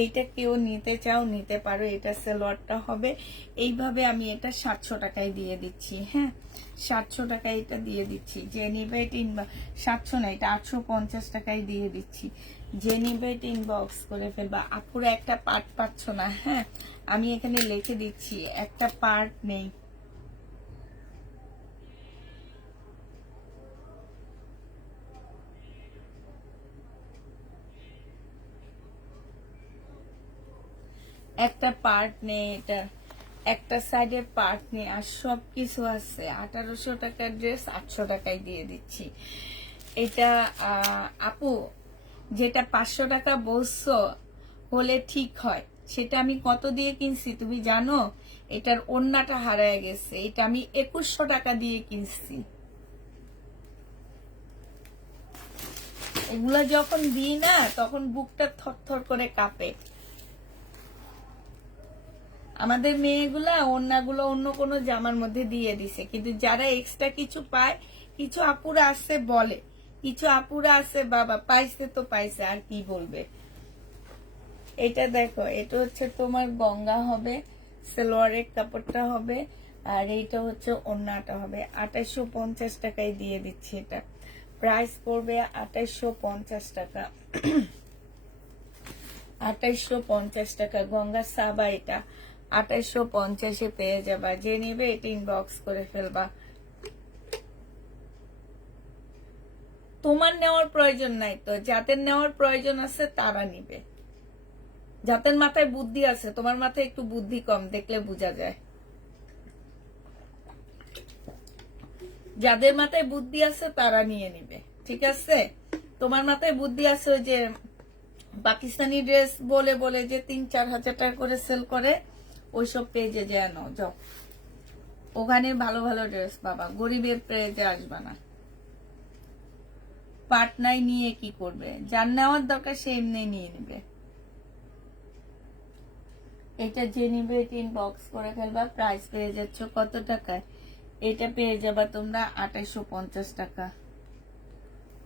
এইটা কেউ নিতে চাও নিতে পারো, এটা সালোয়ারটা হবে এইভাবে। আমি এটা 700 টাকায় দিয়ে দিচ্ছি। হ্যাঁ, 700 টাকায় এটা দিয়ে দিচ্ছি। যে নিবে 700 না, এটা 850 টাকায় দিয়ে দিচ্ছি। যে নিবে ইনবক্স করে ফেলবা। আপুরা একটা পার্ট পাচ্ছ না। হ্যাঁ, আমি এখানে লিখে দিচ্ছি একটা পার্ট নেই। একটা পার্ট নেই, এটা একটা সাইডের পার্ট নেই, আর সবকিছু আছে। 1800 টাকার ড্রেস 800 টাকায় দিয়ে দিচ্ছি। এটা আপু যেটা 500 টাকা বলছো হলে ঠিক হয়, সেটা আমি কত দিয়ে কিনছি তুমি জানো? এটার ওড়নাটা হারায় গেছে, এটা আমি 2100 টাকা দিয়ে কিনছি। এগুলা যখন দিই না তখন বুকটা থরথর করে কাঁপে। আমাদের মেয়েগুলা ওড়নাগুলো অন্য কোনো জামার মধ্যে দিয়ে দিছে, কিন্তু যারা এক্সট্রা কিছু পায়, কিছু আপুরা আছে বলে, কিছু আপুরা আছে বাবা পাইছে তো পাইছে, আর কি বলবে। এটা দেখো, এটা হচ্ছে তোমার গঙ্গা হবে, সালোয়ারের কাপড়টা হবে, আর এইটা হচ্ছে ওড়নাটা হবে। 2850 টাকায় দিয়ে দিচ্ছি। এটা প্রাইস পড়বে 2850 টাকা। 2850 টাকা গঙ্গা সাবা, এটা 2850-এ পেয়ে যাবা। যে নিবে এটা ইনবক্স করে ফেলবা। তোমার নেওয়ার প্রয়োজন নাই তো, যাদের নেওয়ার প্রয়োজন আছে তারা নিবে। যাদের মাথায় বুদ্ধি আছে, তোমার মাথায় একটু বুদ্ধি কম, দেখলে বোঝা যায়। যাদের মাথায় বুদ্ধি আছে তারা নিয়ে নিবে, ঠিক আছে? তোমার মাথায় বুদ্ধি আছে ওই যে পাকিস্তানি ড্রেস বলে বলে যে 3-4 হাজার টাকা করে সেল করে, ওইসব পেজে যে আনো যাও, ওখানে ভালো ভালো ড্রেস পাবা। গরিবের পেজে আসবা না। পাটনাই নিয়ে কি করবে? যার নেওয়ার দরকার সে এমনি নিয়ে নিবে। এটা যে নিবে এটা ইনবক্স করে ফেলবা। প্রাইস পেয়ে যাচ্ছ কত টাকায়? এটা পেয়ে যাবা তোমরা 2850 টাকা।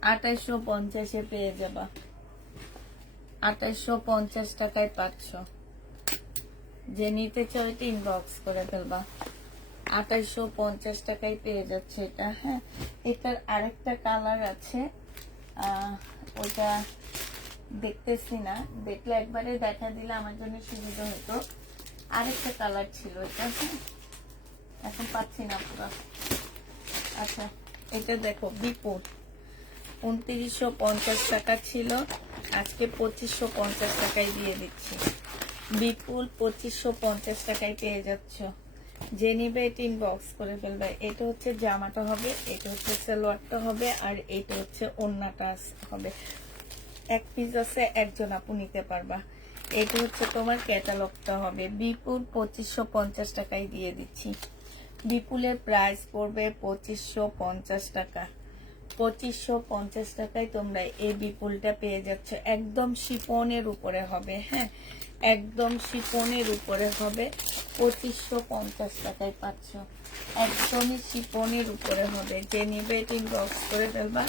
2850-এ পেয়ে যাবা। 2850 টাকায় পাচ্ছ। যে নিতে চাও এটা ইনবক্স করে ফেলবা। 2850 টাকায় পেয়ে যাচ্ছে এটা। হ্যাঁ, এটার আরেকটা কালার আছে, ওটা দেখতেছি না, দেখলে একবারে দেখা দিলে আমার জন্য সুবিধা হতো। আরেকটা কালার ছিল এটা, এখন পাচ্ছি না পুরো। আচ্ছা, এটা দেখো বিপুল 2950 টাকা ছিল, আজকে 2550 টাকায় দিয়ে দিচ্ছি। বিপুল 2550 টাকায় পেয়ে যাচ্ছ। যে নিবে এটা ইনবক্স করে ফেলবে। এটা হচ্ছে জামাটা হবে, এটা হচ্ছে সালোয়ারটা হবে, আর এটা হচ্ছে ওড়নাটা হবে। এক পিস আছে, একজন আপু নিতে পারবা। এটা হচ্ছে তোমার ক্যাটালগটা হবে। বিপুল 2550 টাকায় দিয়ে দিচ্ছি। বিপুলের প্রাইস পড়বে 2550 টাকা। 2550 টাকায় তোমরা এই বিপুলটা পেয়ে যাচ্ছ। একদম শিফনের উপরে হবে। হ্যাঁ, একদম শিফনের উপরে হবে। 2550 টাকায় পাচ্ছ। একদমই শিফনের উপরে হবে। যে নিবে এটা ইনবক্স করে ফেলবা।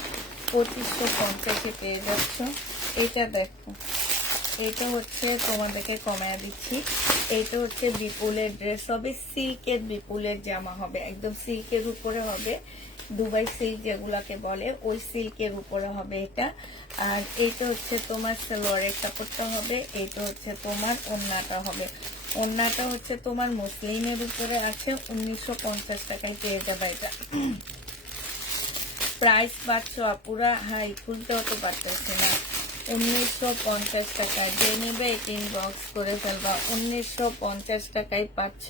2550-এ পেয়ে যাচ্ছ। এটা দেখো, এটা হচ্ছে তোমাদেরকে কমায়া দিচ্ছি। এটা হচ্ছে বিপুলের ড্রেস হবে, সিল্কের বিপুলের জামা হবে, একদম সিল্কের উপরে হবে। দুবাই সিল্ক যেগুলাকে বলে, ওই সিল্কের উপরে হবে এটা। আর এইটা হচ্ছে তোমার সালোয়ারের কাপড়টা হবে, এইটা হচ্ছে তোমার ওড়নাটা হবে। ওড়নাটা হচ্ছে তোমার মুসলিমের উপরে আছে। 1950 টাকায় পেয়ে যাবে এটা। প্রাইস পাচ্ছ আপুরা, হাই খুলতেও তো পারতেছি না। 1950 টাকায়। যে নিবে এটা ইনবক্স করে ফেলবা। 1950 টাকায় পাচ্ছ।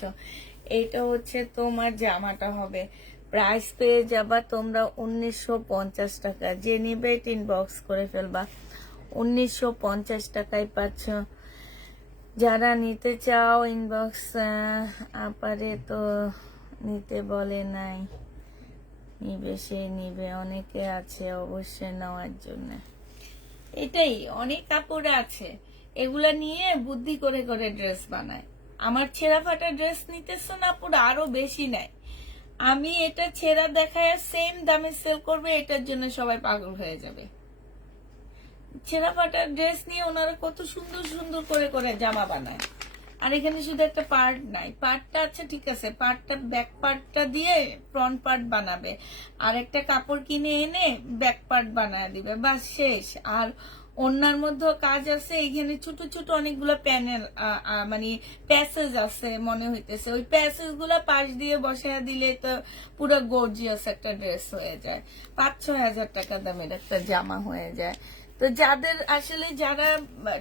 এইটা হচ্ছে তোমার জামাটা হবে। প্রাইস পেয়ে যাবা তোমরা 1950 টাকা। যে নিবে এটা ইনবক্স করে ফেলবা। 1950 টাকায় পাচ্ছ। যারা নিতে চাও ইনবক্স, আপারে তো নিতে বলে নাই, নিবে সে নিবে, অনেকে আছে অবশ্যই নেওয়ার জন্য। এটাই, অনেক কাপড় আছে এগুলা নিয়ে বুদ্ধি করে করে ড্রেস বানায়। আমার ছেঁড়া ফাটা ড্রেস নিতেছ না পুরো, আরো বেশি নেয়। আমি এটা ছেঁড়া দেখায় সেম দামে সেল করবে, এটার জন্য সবাই পাগল হয়ে যাবে। ছেঁড়া ফাটা ড্রেস নিয়ে ওনারা কত সুন্দর সুন্দর করে করে জামা বানায়। আর এখানে শুধু একটা পার্ট নাই, পার্টটা আছে ঠিক আছে, পার্টটা ব্যাক পার্টটা দিয়ে ফ্রন্ট পার্ট বানাবে, আর একটা কাপড় কিনে এনে ব্যাক পার্ট বানায় দিবে, বাস শেষ। আর ওনার মধ্যে কাজ আছে, এখানে ছোট ছোট অনেকগুলো প্যানেল মানে প্যাসেজ আছে মনে হইতেছে, ওই প্যাসেজ গুলা পাশ দিয়ে বসায় দিলে তো পুরো গর্জিয়াস একটা ড্রেস হয়ে যায়। 5-6 হাজার টাকা দামের একটা জামা হয়ে যায়। তো যাদের আসলে যারা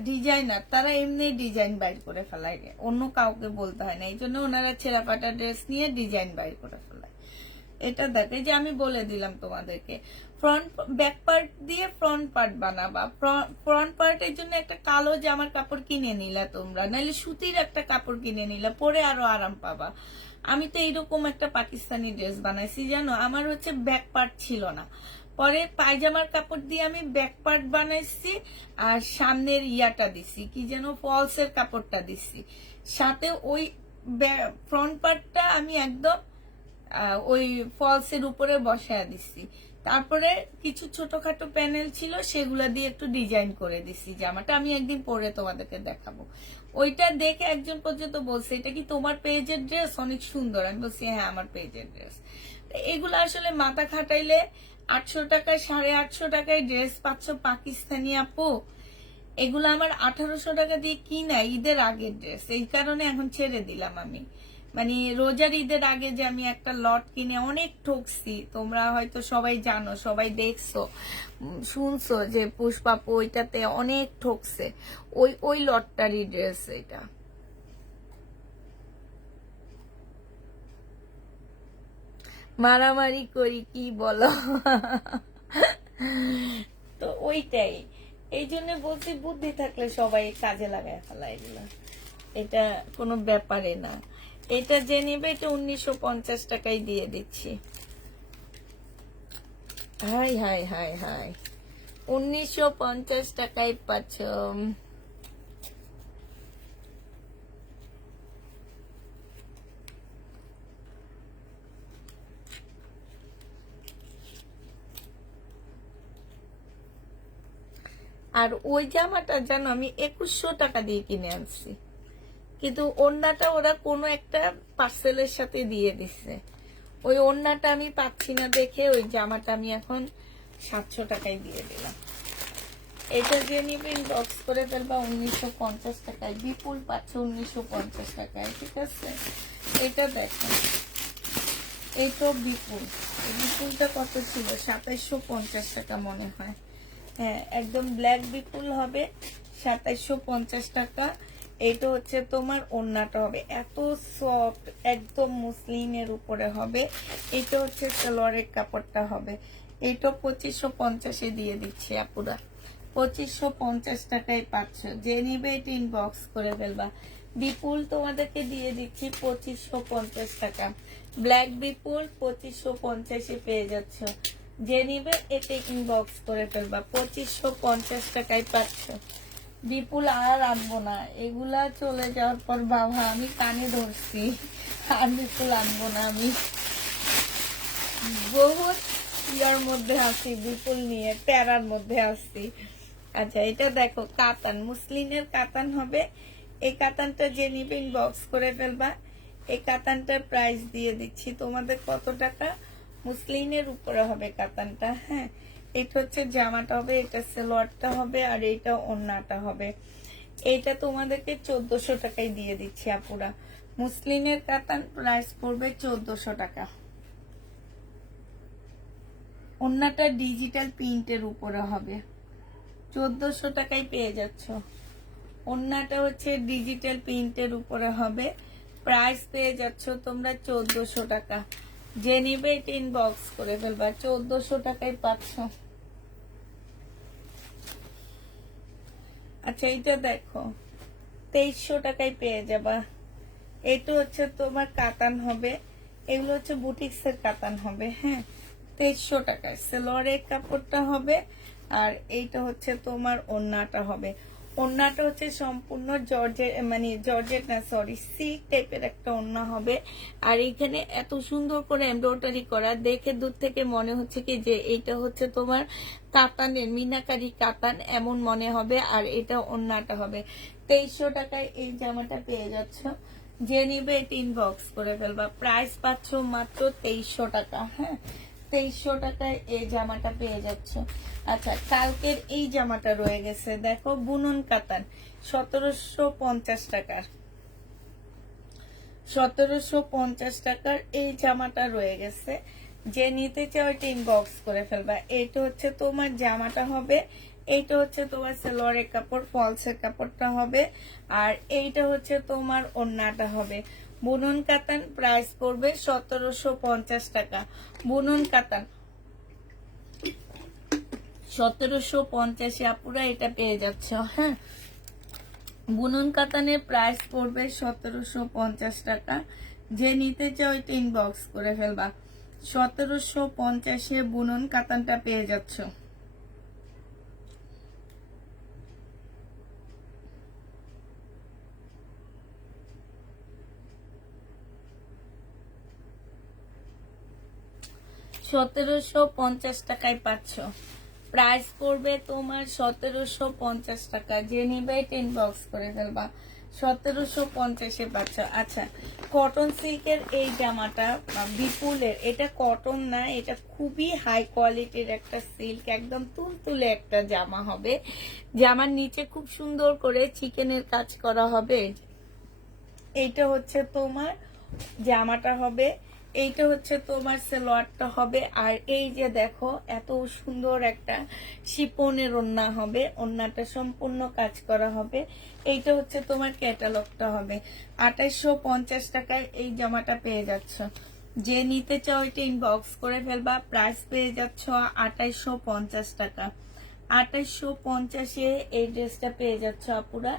ডিজাইনার তারা এমনি ডিজাইন বাইর করে ফেলায়, অন্য কাউকে বলতে হয় না, এই জন্য ওনারা ছেঁড়া ফাটা ড্রেস নিয়ে ডিজাইন বাইর করে ফেলায়। এটা দেখে যে আমি বলে দিলাম তোমাদেরকে, ফ্রন্ট ব্যাক পার্ট দিয়ে ফ্রন্ট পার্ট বানাবা। ফ্রন্ট পার্টের জন্য একটা কালো জামার কাপড় কিনে নিলা তোমরা, নাহলে সুতির একটা কাপড় কিনে নিলা, পরে আরো আরাম পাবা। আমি তো এইরকম একটা পাকিস্তানি ড্রেস বানাইছি জানো, আমার হচ্ছে ব্যাক পার্ট ছিল না, পরে পায়জামার কাপড় দিয়ে আমি ব্যাক পার্ট বানাইছি, আর সামনের ইয়াটা দিছি কি যেন ফলসের কাপড়টা দিছি, সাথে ওই ফ্রন্ট পার্টটা আমি একদম ওই ফলসের উপরে বসায় দিছি। তারপরে কিছু ছোটখাটো প্যানেল ছিল সেগুলা দিয়ে একটু ডিজাইন করে দিছি জামাটা, আমি একদিন পরে তোমাদেরকে দেখাবো। ওইটা দেখে একজন পর্যন্ত বলছে এটা কি তোমার পেজের ড্রেস, অনেক সুন্দর। আমি বলছি হ্যাঁ আমার পেজের ড্রেস। এগুলো আসলে মাথা খাটাইলে 800 টাকায় 850 টাকায় ড্রেস পাচ্ছ পাকিস্তানি আপু। এগুলো আমার 1800 টাকা দিয়ে কিনা ঈদের আগের ড্রেস, এই কারণে এখন ছেড়ে দিলাম আমি। মানে রোজার ঈদের আগে যে আমি একটা লট কিনে অনেক ঠকছি, তোমরা হয়তো সবাই জানো, সবাই দেখছো শুনছো যে পুষ্পাপু ওইটাতে অনেক ঠকছে, ওই লটটারই ড্রেস এটা। মারামারি করি কি বলো? তো ওইটাই, এই জন্য বলছি বুদ্ধি থাকলে সবাই কাজে লাগায় ফেলা এগুলো, এটা কোনো ব্যাপারে না। এটা যে নেবে এটা 1950 টাকায় দিয়ে দিচ্ছি। হাই হাই হাই হাই, 1950 টাকায় পাচ্ছ। আর ওই জামাটা জানো আমি 2100 টাকা দিয়ে কিনে আনছি, কিন্তু ওড়নাটা ওরা কোনো একটা পার্সেলের সাথে দিয়ে দিচ্ছে, ওই ওড়নাটা আমি পাচ্ছি না দেখে ওই জামাটা আমি এখন 700 টাকায় দিয়ে দিলাম। এটা যে নিবে ইনবক্স করে ফেলবা 1950 টাকায়, বিপুল পাচ্ছ 1950 টাকায়, ঠিক আছে। এটা দেখো, এই তো বিপুল, বিপুলটা কত ছিল 2750 টাকা মনে হয়, হ্যাঁ একদম ব্ল্যাক বিপুল হবে 2750 টাকা। এটা হচ্ছে তোমার ওড়নাটা হবে এত সফট, একদম মুসলিমের উপরে হবে। এটা হচ্ছে সালোয়ারের কাপড়টা হবে, এটা 2550 দিয়ে দিচ্ছি আপুরা, 2550 টাকায় পাচ্ছ। যে নিবে এটা ইনবক্স করে ফেলবা। বিপুল তোমাদেরকে দিয়ে দিচ্ছি 2550 টাকা, ব্ল্যাক বিপুল 2550 পেয়ে যাচ্ছ। যে নিবে এটা ইনবক্স করে ফেলবা, 2550 টাকায় পাচ্ছ। বিপুল আর আনবো না, এগুলা চলে যাওয়ার পর বাবা আমি কানে ধরছি, আর বিপুল আনবো না। আমি বহুত ইয়ার মধ্যে আছি, বিপুল নিয়ে প্যারার মধ্যে আছি। আচ্ছা এটা দেখো কাতান, মুসলিমের কাতান হবে, এই কাতানটা যে নিবে ইনবক্স করে ফেলবা। এই কাতানটার প্রাইস দিয়ে দিচ্ছি তোমাদের কত টাকা, মুসলিমের উপরে হবে কাতানটা, হ্যাঁ। এটা হচ্ছে জামাটা হবে, এটা সালোয়ারটা হবে, আর এইটা ওড়নাটা হবে। এইটা তোমাদেরকে 1400 টাকায় দিয়ে দিচ্ছি আপুরা। মুসলিমের কাতান প্রাইস পড়বে 1400 টাকা। ওড়নাটা ডিজিটাল প্রিন্টের উপরে হবে, 1400 টাকায় পেয়ে যাচ্ছ। ওড়নাটা হচ্ছে ডিজিটাল প্রিন্টের উপরে হবে, প্রাইস পেয়ে যাচ্ছ তোমরা 1400 টাকা। যে নিবে এটা ইনবক্স করে ফেলবা, 1400 টাকায় পাচ্ছ। আচ্ছা এইটা দেখো 2300 টাকায় পেয়ে যাবা। এটা হচ্ছে তোমার কাতান হবে, এগুলো হচ্ছে বুটিক্সের কাতান হবে, হ্যাঁ 2300 টাকায় সালোয়ারের কাপড়টা হবে, আর এইটা হচ্ছে তোমার ওড়নাটা হবে। ওড়নাটা হচ্ছে সম্পূর্ণ জর্জেট, মানে জর্জেট না সরি সিল্ক টাইপের একটা ওড়না হবে। আর এইখানে এত সুন্দর করে এমব্রয়ডারি করা, দেখে দূর থেকে মনে হচ্ছে কি যে এইটা হচ্ছে তোমার কাতানের, মিনাকারি কাতান এমন মনে হবে। আর এটা ওড়নাটা হবে 2300 টাকায় এই জামাটা পেয়ে যাচ্ছ। যে নিবে 3 বক্স করে ফেলবা। প্রাইস পাচ্ছ মাত্র 2300 টাকা। হ্যাঁ, 2300 টাকায় এই জামাটা পেয়ে যাচ্ছ। আচ্ছা, কালকের এই জামাটা রয়ে গেছে, দেখো বুনন কাতান 1750 টাকার। 1750 টাকার এই জামাটা রয়ে গেছে। যে নিতে চাও 3 বক্স করে ফেলবা। এইটা হচ্ছে তোমার জামাটা হবে, এইটা হচ্ছে তোমার সালোয়ারের কাপড়, ফলসের কাপড়টা হবে, আর এইটা হচ্ছে তোমার ওড়নাটা হবে। বুনন কাতান প্রাইস পড়বে 1750 টাকা। বুনন কাতান 1750 আপুরা এটা পেয়ে যাচ্ছ। হ্যাঁ, বুনন কাতানের প্রাইস পড়বে 1750 টাকা। যে নিতে চাও 3 বক্স করে ফেলবা। 1750 বুনন কাতানটা পেয়ে যাচ্ছ। টাকায় পাচ্ছ। প্রাইস পড়বে তোমার 1750 টাকা। যে নিবে 10 বক্স করে ফেলবা। 1750 পাচ্ছ। আচ্ছা, কটন সিল্কের এই জামাটা বিপুলের, এটা কটন না, এটা খুবই হাই কোয়ালিটির একটা সিল্ক, একদম তুলতুলে একটা জামা হবে। জামার নিচে খুব সুন্দর করে চিকেনের কাজ করা হবে। এইটা হচ্ছে তোমার জামাটা হবে, এইটা হচ্ছে তোমার সালোয়ারটা হবে। আর এই যে দেখো এত সুন্দর একটা শিপনের ওড়না হবে, ওড়নাটা সম্পূর্ণ কাজ করা হবে। এইটা হচ্ছে তোমার ক্যাটালগটা হবে। 2850 টাকায় এই জামাটা পেয়ে যাচ্ছ। যে নিতে চাও এটা ইনবক্স করে ফেলবা। প্রাইস পেয়ে যাচ্ছ 2850 টাকা। 2850 এই ড্রেসটা পেয়ে যাচ্ছ আপুরা।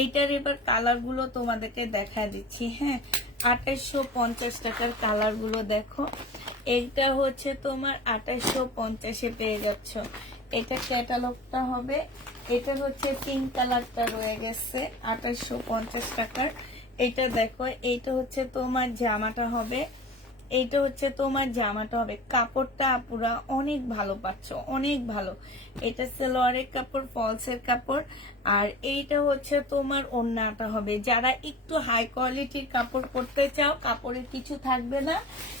এইটার এবার কালার গুলো তোমাদেরকে দেখা দিচ্ছি। হ্যাঁ, 2850 টাকার কালার গুলো দেখো। এইটা হচ্ছে তোমার 2850 পেয়ে যাচ্ছ। এটা ক্যাটালগটা হবে। এটা হচ্ছে পিঙ্ক কালারটা রয়ে গেছে 2850 টাকার। এটা দেখো, এইটা হচ্ছে তোমার জামাটা হবে, এইটা হচ্ছে তোমার জামাটা হবে। কাপড়টা পুরা অনেক ভালো পাচ্ছ, অনেক ভালো। এটা সালোয়ারের কাপড়, ফলসের কাপড়। আর এইটা হচ্ছে তোমার ওড়নাটা হবে। যারা একটু হাই কোয়ালিটির কাপড় পরতে চাও, কাপড়ের কিছু থাকবে না,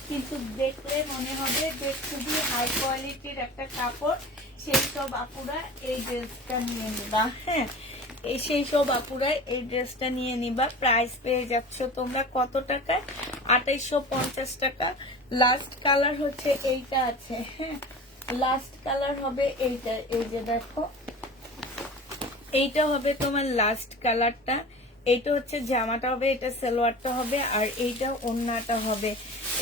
কিন্তু দেখলে মনে হবে যে খুবই হাই কোয়ালিটির একটা কাপড়, সেই সব আপুরা এই ড্রেসটা নিয়ে নিবা। হ্যাঁ, সেই সব আপুরা এই ড্রেসটা নিয়ে নিবা। প্রাইস পেয়ে যাচ্ছ তোমরা কত টাকায়? 2850 টাকা। লাস্ট কালার হচ্ছে এইটা আছে। হ্যাঁ, লাস্ট কালার হবে এইটা। এই যে দেখো, এইটা হবে তোমার লাস্ট কালারটা। এইটা হচ্ছে জামাটা হবে, এটা সালোয়ারটা হবে, আর এইটা ওড়নাটা হবে।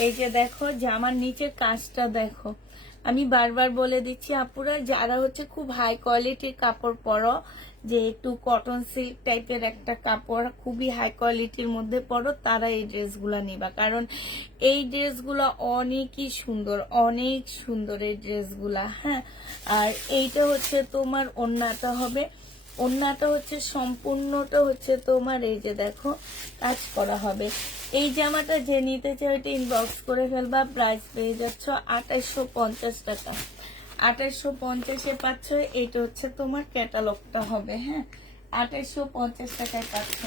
এই যে দেখো জামার নিচের কাজটা দেখো। আমি বারবার বলে দিচ্ছি আপুরা, যারা হচ্ছে খুব হাই কোয়ালিটির কাপড় পরো, যে একটু কটন সিল্ক টাইপের একটা কাপড় খুবই হাই কোয়ালিটির মধ্যে পরো, তারা এই ড্রেসগুলো নিবা। কারণ এই ড্রেসগুলো অনেকই সুন্দর, অনেক সুন্দর এই ড্রেসগুলা। হ্যাঁ, আর এইটা হচ্ছে তোমার ওড়নাটা হবে। ওড়নাটা হচ্ছে সম্পূর্ণটা হচ্ছে তোমার এই যে দেখো কাজ করা হবে। এই জামাটা যে নিতে চাও এটা ইনবক্স করে ফেলবা। প্রাইস পেয়ে যাচ্ছ 2850 টাকা। 2850 পাচ্ছ। এইটা হচ্ছে তোমার ক্যাটালগটা হবে। হ্যাঁ, 2850 টাকায় পাচ্ছ।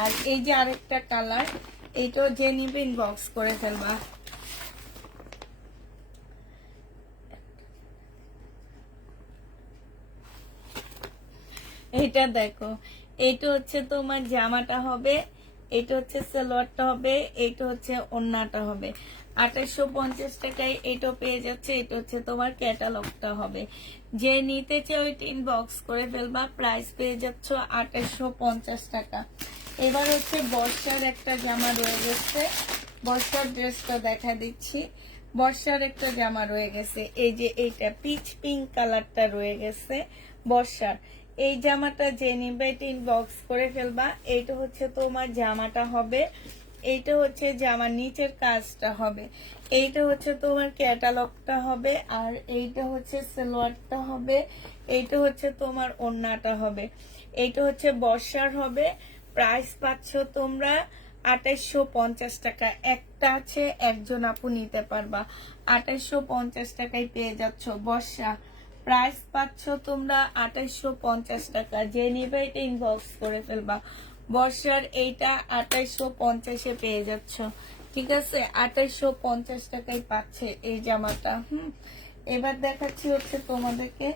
আর এই যে আরেকটা কালার, এইটাও যে নিবে ইনবক্স করে ফেলবা। এটা দেখো, এইটা হচ্ছে তোমার জামাটা হবে, এটা হচ্ছে সালোয়ারটা হবে, এইটা হচ্ছে ওড়নাটা হবে। 2850 টাকায় এটা পেয়ে যাচ্ছে। এটা হচ্ছে তোমার ক্যাটালগটা হবে। যে নিতে চাও ওই ইনবক্স করে ফেলবা। প্রাইস পেয়ে যাচ্ছ 2850 টাকা। এবার হচ্ছে বর্ষার একটা জামা রয়ে গেছে, বর্ষার ড্রেসটা দেখা দিচ্ছি। বর্ষার একটা জামা রয়ে গেছে, এই যে এইটা পিচ পিঙ্ক কালারটা রয়ে গেছে বর্ষার। এই জামাটা যে নিবে ইনবক্স করে ফেলবা। এইটা হচ্ছে তোমার জামাটা হবে, এইটা হচ্ছে জামার নিচের কাজটা হবে, এইটা হচ্ছে তোমার ক্যাটালগটা হবে, আর এইটা হচ্ছে সালোয়ারটা হবে, এইটা হচ্ছে তোমার ওড়নাটা হবে। এইটা হচ্ছে বর্ষার হবে। প্রাইস পাচ্ছ তোমরা 2850 টাকা। একটা আছে, একজন আপু নিতে পারবা। 2850 টাকায় পেয়ে যাচ্ছ বর্ষা। প্রাইস পাচ্ছ তোমরা 2850 টাকা। যে নিবে এটা ইনবক্স করে ফেলবা। বর্ষার এইটা 2850-এ পেয়ে যাচ্ছ, ঠিক আছে? 2850 টাকায় পাচ্ছে এই জামাটা। এবার দেখাচ্ছি হচ্ছে তোমাদেরকে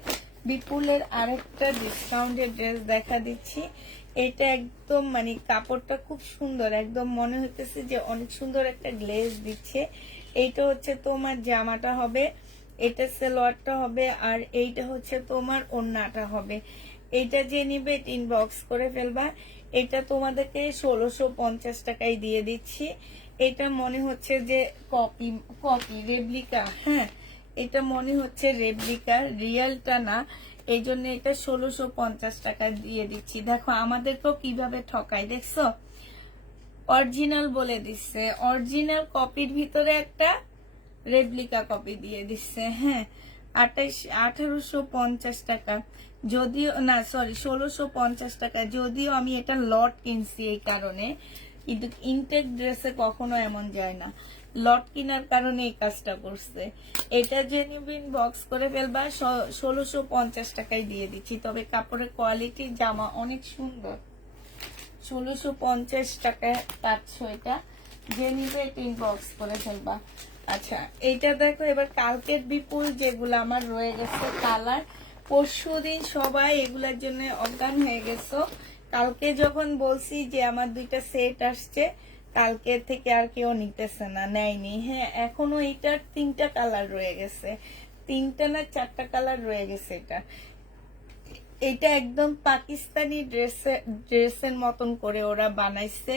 বিপুলের আরেকটা ডিসকাউন্টের ড্রেস দেখা দিচ্ছি। এটা একদম মানে কাপড়টা খুব সুন্দর, একদম মনে হইতেছে যে অনেক সুন্দর একটা গ্লেজ দিচ্ছে। এইটা হচ্ছে তোমার জামাটা হবে, এটা সালোয়ারটা হবে, আর এইটা হচ্ছে তোমার ওড়নাটা হবে। এইটা যে নিবে ইনবক্স করে ফেলবা। এটা তোমাদেরকে 1650 টাকায় দিয়ে দিচ্ছি। এটা মনে হচ্ছে যে কপি কপি রেপ্লিকা, হ্যাঁ এটা মনে হচ্ছে রেপ্লিকা, রিয়েলটা না। এই জন্য এটা 1650 টাকা দিয়ে দিচ্ছি। দেখো আমাদেরকেও কিভাবে ঠকায়, দেখছো? অরিজিনাল বলে দিচ্ছে, অরিজিনাল কপির ভিতরে একটা রেপ্লিকা কপি দিয়ে দিচ্ছে। হ্যাঁ 1850 টাকা, যদিও না সরি 1650 টাকা, যদিও আমি এটা লট কিনছি এই কারণে, কিন্তু ইনটেক ড্রেসে কখনো এমন যায় না। লট কেনার কারণে এই কাজটা করছে। এটা জেনুইন বক্স করে ফেলবা, 1650 টাকায় দিয়ে দিচ্ছি। তবে কাপড়ের কোয়ালিটি, জামা অনেক সুন্দর। 1650 টাকায় পাচ্ছ এটা। যে নিবে এটা ইনবক্স করে ফেলবা। আচ্ছা এইটা দেখো এবার কালকের বিপুল যেগুলো আমার রয়ে গেছে কালার, পরশুদিন সবাই এগুলোর জন্য অজ্ঞান হয়ে গেছো। কালকে যখন বলছি যে আমার 2টা সেট আসছে, কালকে থেকে আর কেউ নিতেছে না, নেয়নি। হ্যাঁ এখনো এইটার 3টা কালার রয়ে গেছে, 3টা না 4টা কালার রয়ে গেছে। এটা একদম পাকিস্তানি ড্রেসের মতন করে ওরা বানাইছে।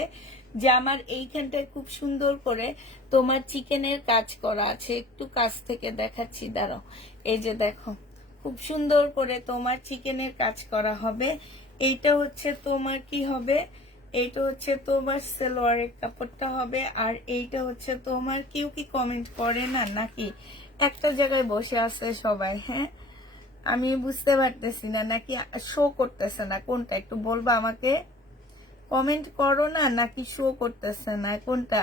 জামার এইখানটায় খুব সুন্দর করে তোমার চিকেনের কাজ করা আছে। একটু কাছ থেকে দেখাচ্ছি, দাঁড়াও। এই যে দেখো, খুব সুন্দর করে তোমার চিকেনের কাজ করা হবে। এইটা হচ্ছে তোমার কি হবে, এইটা হচ্ছে তোমার সালোয়ারের কাপড়টা হবে। আর এইটা হচ্ছে তোমার, কেউ কি কমেন্ট করে না নাকি? একটা জায়গায় বসে আছে সবাই, হ্যাঁ আমি বুঝতে পারতেছি না, নাকি শো করতেছে না, কোনটা একটু বলবা আমাকে? কমেন্ট করো না, নাকি শো করতেছে না, কোনটা?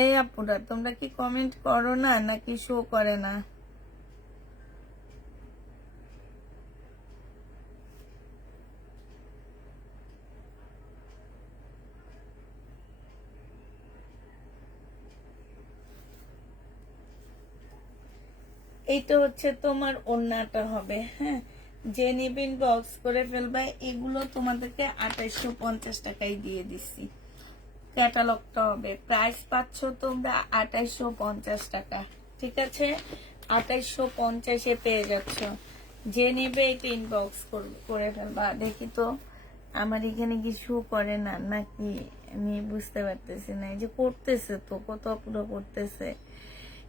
এই আপুরা তোমরা কি কমেন্ট করো না, নাকি শো করে না? এইটা হচ্ছে তোমার ওড়নাটা হবে। হ্যাঁ যে নিবিন বক্স করে ফেলবে। এগুলো তোমাদেরকে 2850 টাকায় দিয়ে দিচ্ছি। ক্যাটালগটা হবে। প্রাইস পাচ্ছ তোমরা 2850 টাকা, ঠিক আছে? 2850-এ পেয়ে যাচ্ছ। যে নেবে এটা ইনবক্স করে ফেলবা। দেখি তো আমার এখানে কিছু করে না নাকি, আমি বুঝতে পারতেছি না। এই যে করতেছে তো, কত পুরো করতেছে।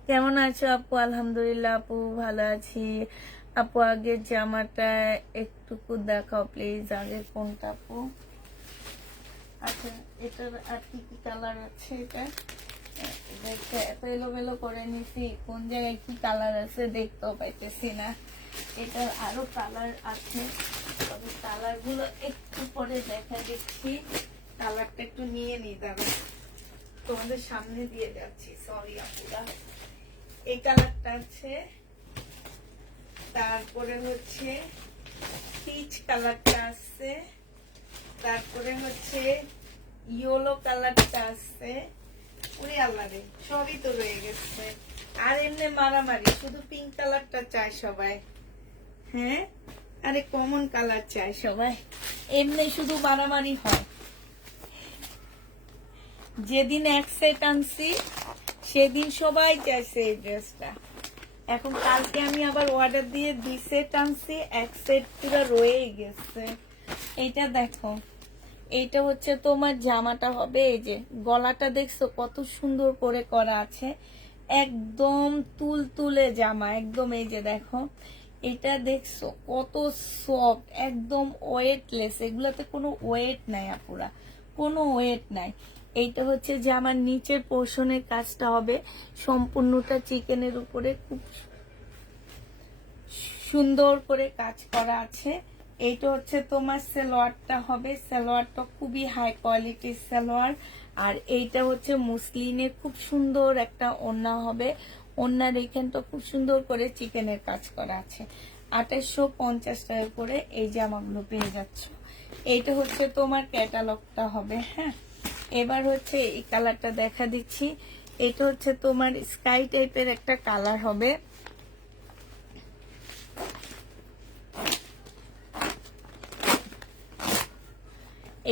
কেমন আছো আপু? আলহামদুলিল্লাহ আপু ভালো আছি। আপু আগের জামাটা একটুকু দেখাও প্লিজ। আগের কোনটা আপু? আচ্ছা এটার আর কি কি কালার আছে? এটা এত এলোমেলো করে নিছি, কোন জায়গায় কি কালার আছে দেখতেও পাইতেছি না। এটার আরো কালার আছে, তবে কালার গুলো একটু পরে দেখা দিচ্ছি। কালারটা একটু নিয়ে নি, দাঁড়া তোমাদের সামনে দিয়ে যাচ্ছি। সরি আপুরা, এই কালারটা আছে। তারপরে হচ্ছে পিচ কালারটা আছে। তারপরে হচ্ছে ইয়েলো কালারটা আছে। ওরে আল্লাহ রে, সবই তো রয়ে গেছে। আর এমনি মারামারি, শুধু পিঙ্ক কালারটা চায় সবাই। হ্যাঁ আরে কমন কালার চায় সবাই, এমনি শুধু মারামারি হয়। যেদিন এক সেট আনছি সেদিন সবাই চাইছে এই ড্রেসটা। এখন কালকে আমি আবার অর্ডার দিয়ে 2 সেট আনছি, এক সেট পুরো রয়েই গেছে। এইটা দেখো, এইটা হচ্ছে তোমার জামাটা হবে। এই যে গলাটা দেখছো কত সুন্দর করে করা আছে, একদম তুলতুলে জামা একদম। এই যে দেখো এটা দেখছো কত সফট, একদম ওয়েটলেস। এগুলাতে কোনো ওয়েট নাই আপুরা, কোনো ওয়েট নাই। এইটা হচ্ছে যে আমার নিচের পোর্শনের কাজটা হবে সম্পূর্ণটা চিকেনের উপরে খুব সুন্দর করে কাজ করা আছে। এইটা হচ্ছে তোমার সালোয়ারটা হবে, সালোয়ারটা খুবই হাই কোয়ালিটির সালোয়ার। আর এইটা হচ্ছে মুসলিনের খুব সুন্দর একটা ওড়না হবে, ওড়নার এখানটা খুব সুন্দর করে চিকেনের কাজ করা আছে। 2850 টাকা করে এই জামাগুলো পেয়ে যাচ্ছ। এইটা হচ্ছে তোমার ক্যাটালগটা হবে। হ্যাঁ, এবার হচ্ছে এই কালারটা দেখা দিচ্ছি। এটা হচ্ছে তোমার স্কাই টাইপের একটা কালার হবে।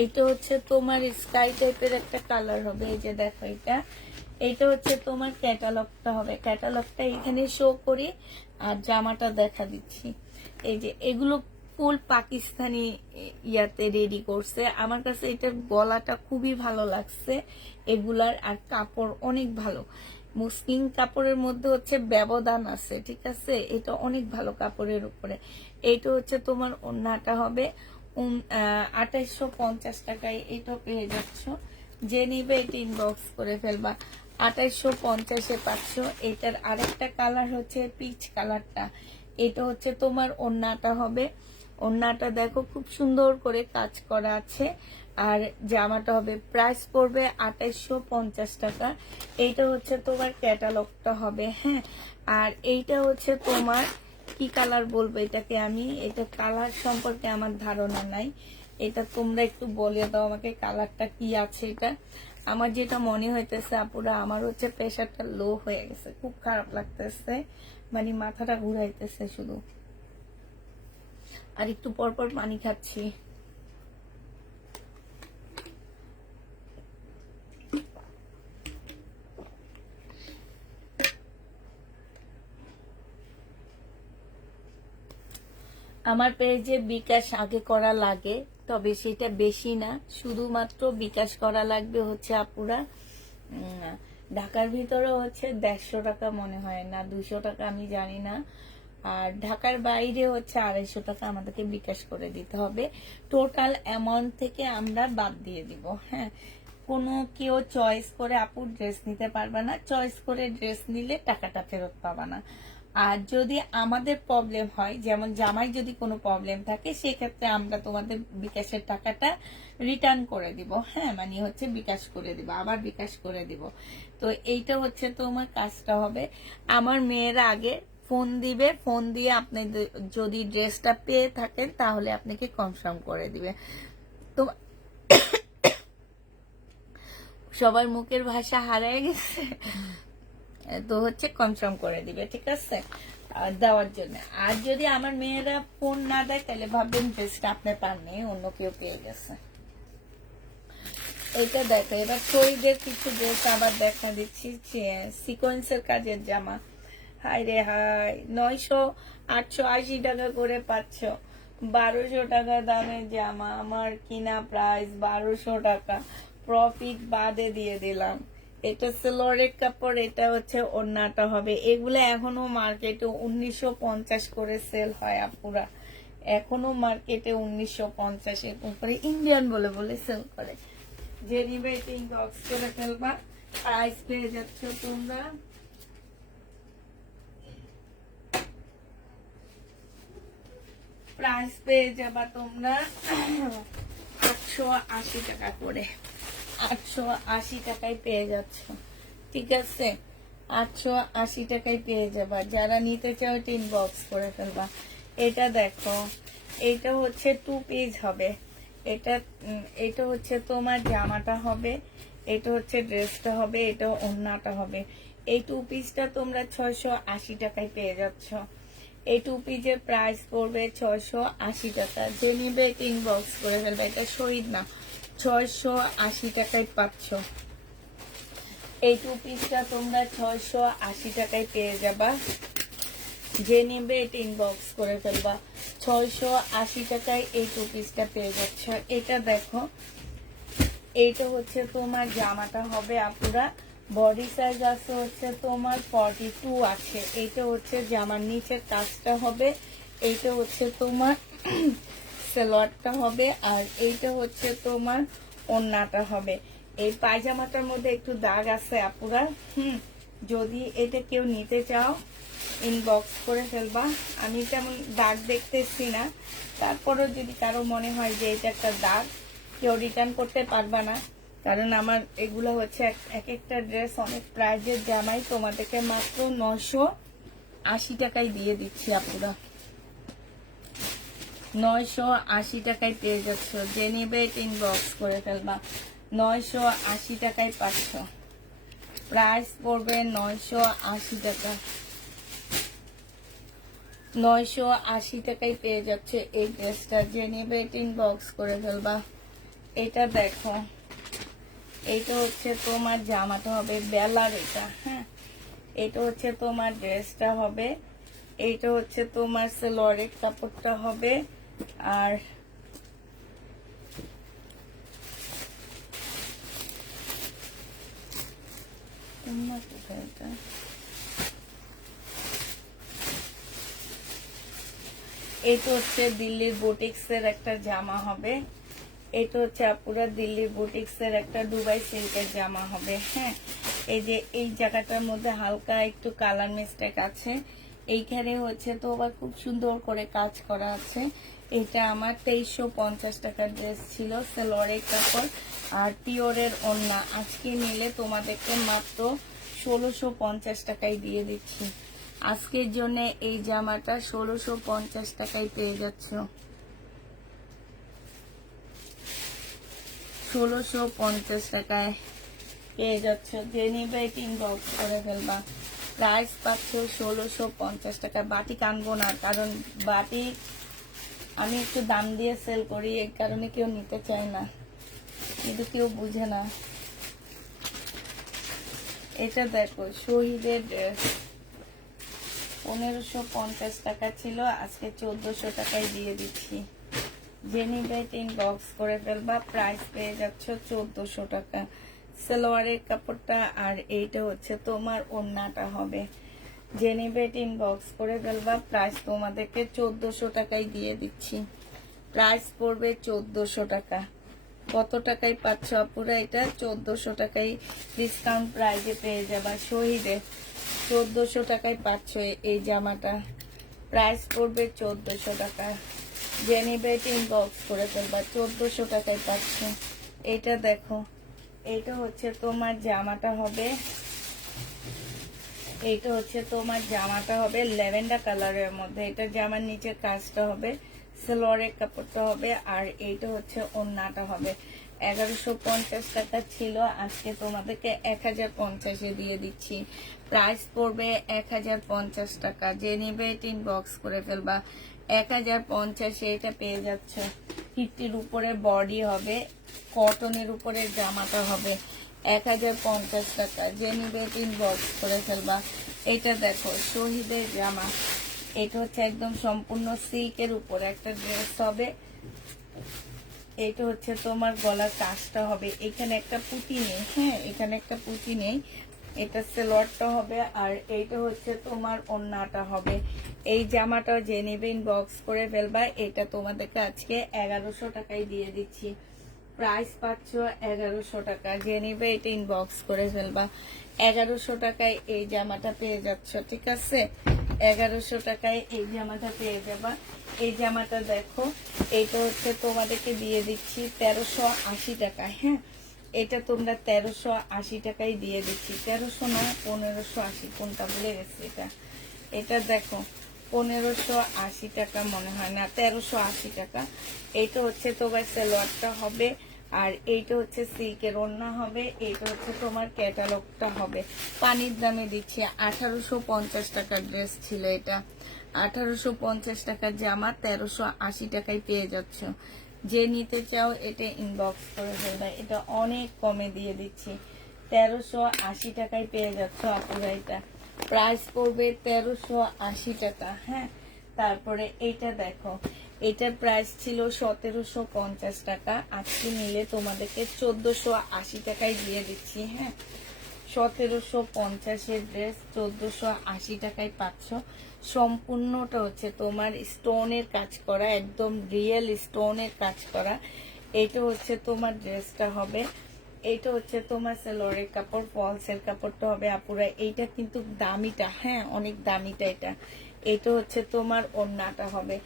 এইটা হচ্ছে তোমার স্কাই টাইপের একটা কালার হবে। এই যে দেখো, এইটা হচ্ছে তোমার ক্যাটালগটা হবে। ক্যাটালগটা এখানে শো করি আর জামাটা দেখা দিচ্ছি। এই যে এগুলো ফুল পাকিস্তানি ইয়াতে রেডি করছে। আমার কাছে এটার গলাটা খুবই ভালো লাগছে এগুলার, আর কাপড় অনেক ভালো। মুসলিম কাপড়ের মধ্যে হচ্ছে ব্যবধান আছে, ঠিক আছে, এটা অনেক ভালো কাপড়ের উপরে। এইটা হচ্ছে তোমার ওড়নাটা হবে 2850 টাকায় এটা পেয়ে যাচ্ছ। যে নিবে এটা ইনবক্স করে ফেলবা। 2850-এ পাচ্ছ। এটার আরেকটা কালার হচ্ছে পিচ কালারটা। এটা হচ্ছে তোমার ওড়নাটা হবে। ওড়নাটা দেখো খুব সুন্দর করে কাজ করা আছে। আর জামাটা হবে, প্রাইস পড়বে 2850 টাকা। এইটা হচ্ছে তোমার ক্যাটালগটা হবে। হ্যাঁ, আর এইটা হচ্ছে তোমার কি কালার বলবো এটাকে আমি, এটা কালার সম্পর্কে আমার ধারণা নাই। এটা তোমরা একটু বলে দাও আমাকে কালারটা কি আছে। এটা আমার যেটা মনে হইতেছে আপুরা, আমার হচ্ছে প্রেশারটা লো হয়ে গেছে, খুব খারাপ লাগতেছে, মানে মাথাটা ঘুরাইতেছে শুধু। আর একটু পরপর পানি খাচ্ছি। আমার পেজে বিকাশ আগে করা লাগে, তবে সেটা বেশি না, শুধুমাত্র বিকাশ করা লাগবে হচ্ছে আপুরা ঢাকার ভিতরে হচ্ছে 150 টাকা মনে হয়, না 200 টাকা আমি জানি না। আর ঢাকার বাইরে হচ্ছে 250 টাকা আমাদেরকে বিকাশ করে দিতে হবে। টোটাল অ্যামাউন্ট থেকে আমরা বাদ দিয়ে দিব। হ্যাঁ, কোনো কেউ চয়েস করে আপু ড্রেস নিতে পারবে না, চয়েস করে ড্রেস নিলে টাকাটা ফেরত পাবা না। আর যদি আমাদের প্রবলেম হয়, যেমন জামাই যদি কোনো প্রবলেম থাকে, সেক্ষেত্রে আমরা তোমাদের বিকাশের টাকাটা রিটার্ন করে দিব। হ্যাঁ, মানে হচ্ছে বিকাশ করে দিব, আবার বিকাশ করে দিব। তো এইটা হচ্ছে তোমার কাজটা হবে। আমার মেয়েরা আগে ফোন দিবে, ফোন দিয়ে আপনি যদি ড্রেসটা পেয়ে থাকেন তাহলে আপনাকে কনফার্ম করে দিবে। তো সবার মুখের ভাষা হারিয়ে গেছে, তো হচ্ছে কনফার্ম করে দিবে, ঠিক আছে, দেওয়ার জন্য। আর যদি আমার মেয়েরা ফোন না দেয় তাহলে ভাববেন ড্রেসটা আপনি পাননি, অন্য কেউ পেয়ে গেছে। এটা দেখো, এবার শরীরের কিছু ড্রেস আবার দেখা দিচ্ছি, সিকোয়েন্সের কাজের জামা। হাই রে হাই, 900 880 টাকা করে পাচ্ছ। 1200 টাকা দামের জামা, আমার কিনা প্রাইস 1200 টাকা, প্রফিট বাদে দিয়ে দিলাম। এটা সেলোয়ারের কাপড়, এটা হচ্ছে ওড়নাটা হবে। এগুলো এখনো মার্কেটে 1950 করে সেল হয় আপুরা, এখনো মার্কেটে 1950 এরকম করে ইন্ডিয়ান বলে বলে সেল করে। যে নিবে এটা ইনবক্স করে ফেলবা, প্রাইস পেয়ে যাচ্ছ তোমরা প্রাইস পেয়ে যাবা তোমরা 880 টাকা করে, 880 টাকায় পেয়ে যাচ্ছ, ঠিক আছে, 880 টাকায় পেয়ে যাবা। যারা নিতে চাও এটা ইনবক্স করে ফেলবা। এটা দেখো, এটা হচ্ছে 2 পিস হবে। এটা হচ্ছে তোমার জামাটা হবে, এটা হচ্ছে ড্রেসটা হবে, এটা ওড়নাটা হবে। এই 2 পিসটা তোমরা 680 টাকায় পেয়ে যাচ্ছ। এই 2 পিসের প্রাইস পড়বে 680 টাকা। যে নিবে এটা ইনবক্স করে ফেলবে। এটা শহীদ না, 680 টাকায় পাচ্ছ। এই 2 পিসটা তোমরা 680 টাকায় পেয়ে যাবা। যে নিবে এটা ইনবক্স করে ফেলবা। 680 টাকায় এই 2 পিসটা পেয়ে যাচ্ছ। এটা দেখো, এইটা হচ্ছে তোমার জামাটা হবে আপুরা, বডি সাইজ আছে হচ্ছে তোমার 42 আছে। এইটা হচ্ছে জামার নিচের কাজটা হবে, এইটা হচ্ছে তোমার সালোয়ারটা হবে, আর এইটা হচ্ছে তোমার ওড়নাটা হবে। এই পায়জামাটার মধ্যে একটু দাগ আছে আপুরা, যদি এটা কেউ নিতে চাও ইনবক্স করে ফেলবা। আমি তেমন দাগ দেখতেছি না, তারপরেও যদি কারো মনে হয় যে এটা একটা দাগ, কেউ রিটার্ন করতে পারবা না, কারণ আমার এগুলো হচ্ছে এক একটা ড্রেস অনেক প্রাইজের জামাই, তোমাদেরকে মাত্র 980 টাকায় দিয়ে দিচ্ছি আপুরা। 980 টাকায় পেয়ে যাচ্ছ, যে নিবে ইনবক্স করে ফেলবা। 980 টাকায় পাচ্ছ, প্রাইস পড়বে 980 টাকা। 980 টাকায় পেয়ে যাচ্ছে এই ড্রেসটা, যে নিবে ইনবক্স করে ফেলবা। এটা দেখো, এইটা হচ্ছে তোমার জামাটা হবে বেলার, এটা হ্যাঁ, এটা হচ্ছে তোমার ড্রেসটা হবে, এইটা হচ্ছে তোমার সালোয়ারের কাপড়টা হবে। আর এটা হচ্ছে দিল্লির বুটিক্সের একটা জামা হবে, এটা হচ্ছে আপুরা দিল্লির বুটিক্সের একটা দুবাই সিল্কের জামা হবে। হ্যাঁ, এই যে এই জায়গাটার মধ্যে হালকা একটু কালার মিস্টেক আছে, এইখানে হচ্ছে তো আবার খুব সুন্দর করে কাজ করা আছে। এটা আমার 2350 টাকার ড্রেস ছিল, সালোয়ারের কাপড় আর পিওরের ওড়না। আজকে নিলে তোমাদেরকে মাত্র 1650 টাকায় দিয়ে দিচ্ছি। আজকের জন্য এই জামাটা 1650 টাকায় পেয়ে যাচ্ছ, 1650 টাকায় পেয়ে যাচ্ছ, যে নিবে ইনবক্স করে ফেলবা। প্রাইস পাচ্ছ 1650 টাকা। বাটিক আনবো না, কারণ বাটিক আমি একটু দাম দিয়ে সেল করি, এই কারণে কেউ নিতে চায় না, কিন্তু কেউ বুঝে না। এটা দেখো শহীদের ড্রেস, 1550 টাকা ছিল, আজকে 1400 টাকায় দিয়ে দিচ্ছি। যে নিবে ইনবক্স করে ফেলবা, প্রাইস পেয়ে যাচ্ছ 1400 টাকা। সালোয়ারের কাপড়টা আর এইটা হচ্ছে তোমার ওড়নাটা হবে। যে নিবে ইনবক্স করে ফেলবা, প্রাইস তোমাদেরকে 1400 টাকায় দিয়ে দিচ্ছি। প্রাইস পড়বে 1400 টাকা। কত টাকায় পাচ্ছ আপুরা? এটা 1400 টাকায় ডিসকাউন্ট প্রাইজে পেয়ে যাবা। শহীদে 1400 টাকায় পাচ্ছ এই জামাটা, প্রাইস পড়বে 1400 টাকা। যে নিবে ইনবক্স করে ফেলবা, 1400 টাকায় পাচ্ছ। এইটা দেখো, এইটা হচ্ছে তোমার জামাটা হবে, এইটা হচ্ছে তোমার জামাটা হবে ল্যাভেন্ডার কালারের মধ্যে। এটা জামার নিচের কাজটা হবে, সালোয়ারের কাপড়টা হবে, আর এইটা হচ্ছে ওড়নাটা হবে। 1150 টাকা ছিল, আজকে তোমাদেরকে 1050-এ দিয়ে দিচ্ছি। প্রাইস পড়বে 1050 টাকা। যে নিবে ইনবক্স করে ফেলবা। 1050-এ এটা পেয়ে যাচ্ছ। 50-র উপরে বডি হবে, কটনের উপরে জামাটা হবে, 1050 টাকা। যে নিবে ইনবক্স করে ফেলবা। এটা দেখো শহীদের জামা, এটা হচ্ছে একদম সম্পূর্ণ সিল্কের উপরে একটা ড্রেস হবে। এটা হচ্ছে তোমার গলার কাজটা হবে, এখানে একটা পুঁতি নেই, হ্যাঁ এখানে একটা পুঁতি নেই। এটা সালোয়ারটা হবে, আর এইটা হচ্ছে তোমার ওড়নাটা হবে। এই জামাটা যে নিবে ইনবক্স করে ফেলবা। এটা তোমাদেরকে আজকে 1100 টাকায় দিয়ে দিচ্ছি। প্রাইস পাচ্ছ 1100 টাকা। যে নিবে এটা ইনবক্স করে ফেলবা। 1100 টাকায় এই জামাটা পেয়ে যাচ্ছ, ঠিক আছে? 1100 টাকায় এই জামাটা পেয়ে যাবা। এই জামাটা দেখো, এইটা হচ্ছে তোমাদেরকে দিয়ে দিচ্ছি 1380 টাকা। হ্যাঁ, এটা তোমরা 1380 টাকায় দিয়ে দিচ্ছি। 1300 নয়, 1580, কোনটা ভুলে গেছি। এটা দেখো 1580 টাকা মনে হয়, না 1380 টাকা। এইটা হচ্ছে তোমার সালোয়ারটা হবে, আর এইটা হচ্ছে সিল্কের ওড়না হবে, এইটা হচ্ছে তোমার ক্যাটালগটা হবে। পানির দামে দিচ্ছি। 1850 টাকার ড্রেস ছিল এটা, 1850 টাকার জামা 1380 টাকায় পেয়ে যাচ্ছ। যে নিতে চাও এটা ইনবক্স করে ফেলবে। এটা অনেক কমে দিয়ে দিচ্ছি, 1380 টাকায় পেয়ে যাচ্ছ আপুরা। এটা প্রাইস পড়বে 1380 টাকা। হ্যাঁ, তারপরে এইটা দেখো, এটার প্রাইস ছিল 1750 টাকা, আজকে নিলে তোমাদেরকে 1480 টাকায় দিয়ে দিচ্ছি। হ্যাঁ, 1750-এর ড্রেস 1480 টাকায় পাচ্ছ। সম্পূর্ণটা হচ্ছে তোমার স্টোনের কাজ করা, একদম রিয়েল স্টোনের কাজ করা। এটা হচ্ছে তোমার ড্রেসটা হবে, এইটা হচ্ছে তোমার সেলোয়ারের কাপড়, ফলসের কাপড়টা হবে আপুরা। এইটা কিন্তু দামিটা, হ্যাঁ অনেক দামিটা এটা। এটা হচ্ছে তোমার ওড়নাটা হবে।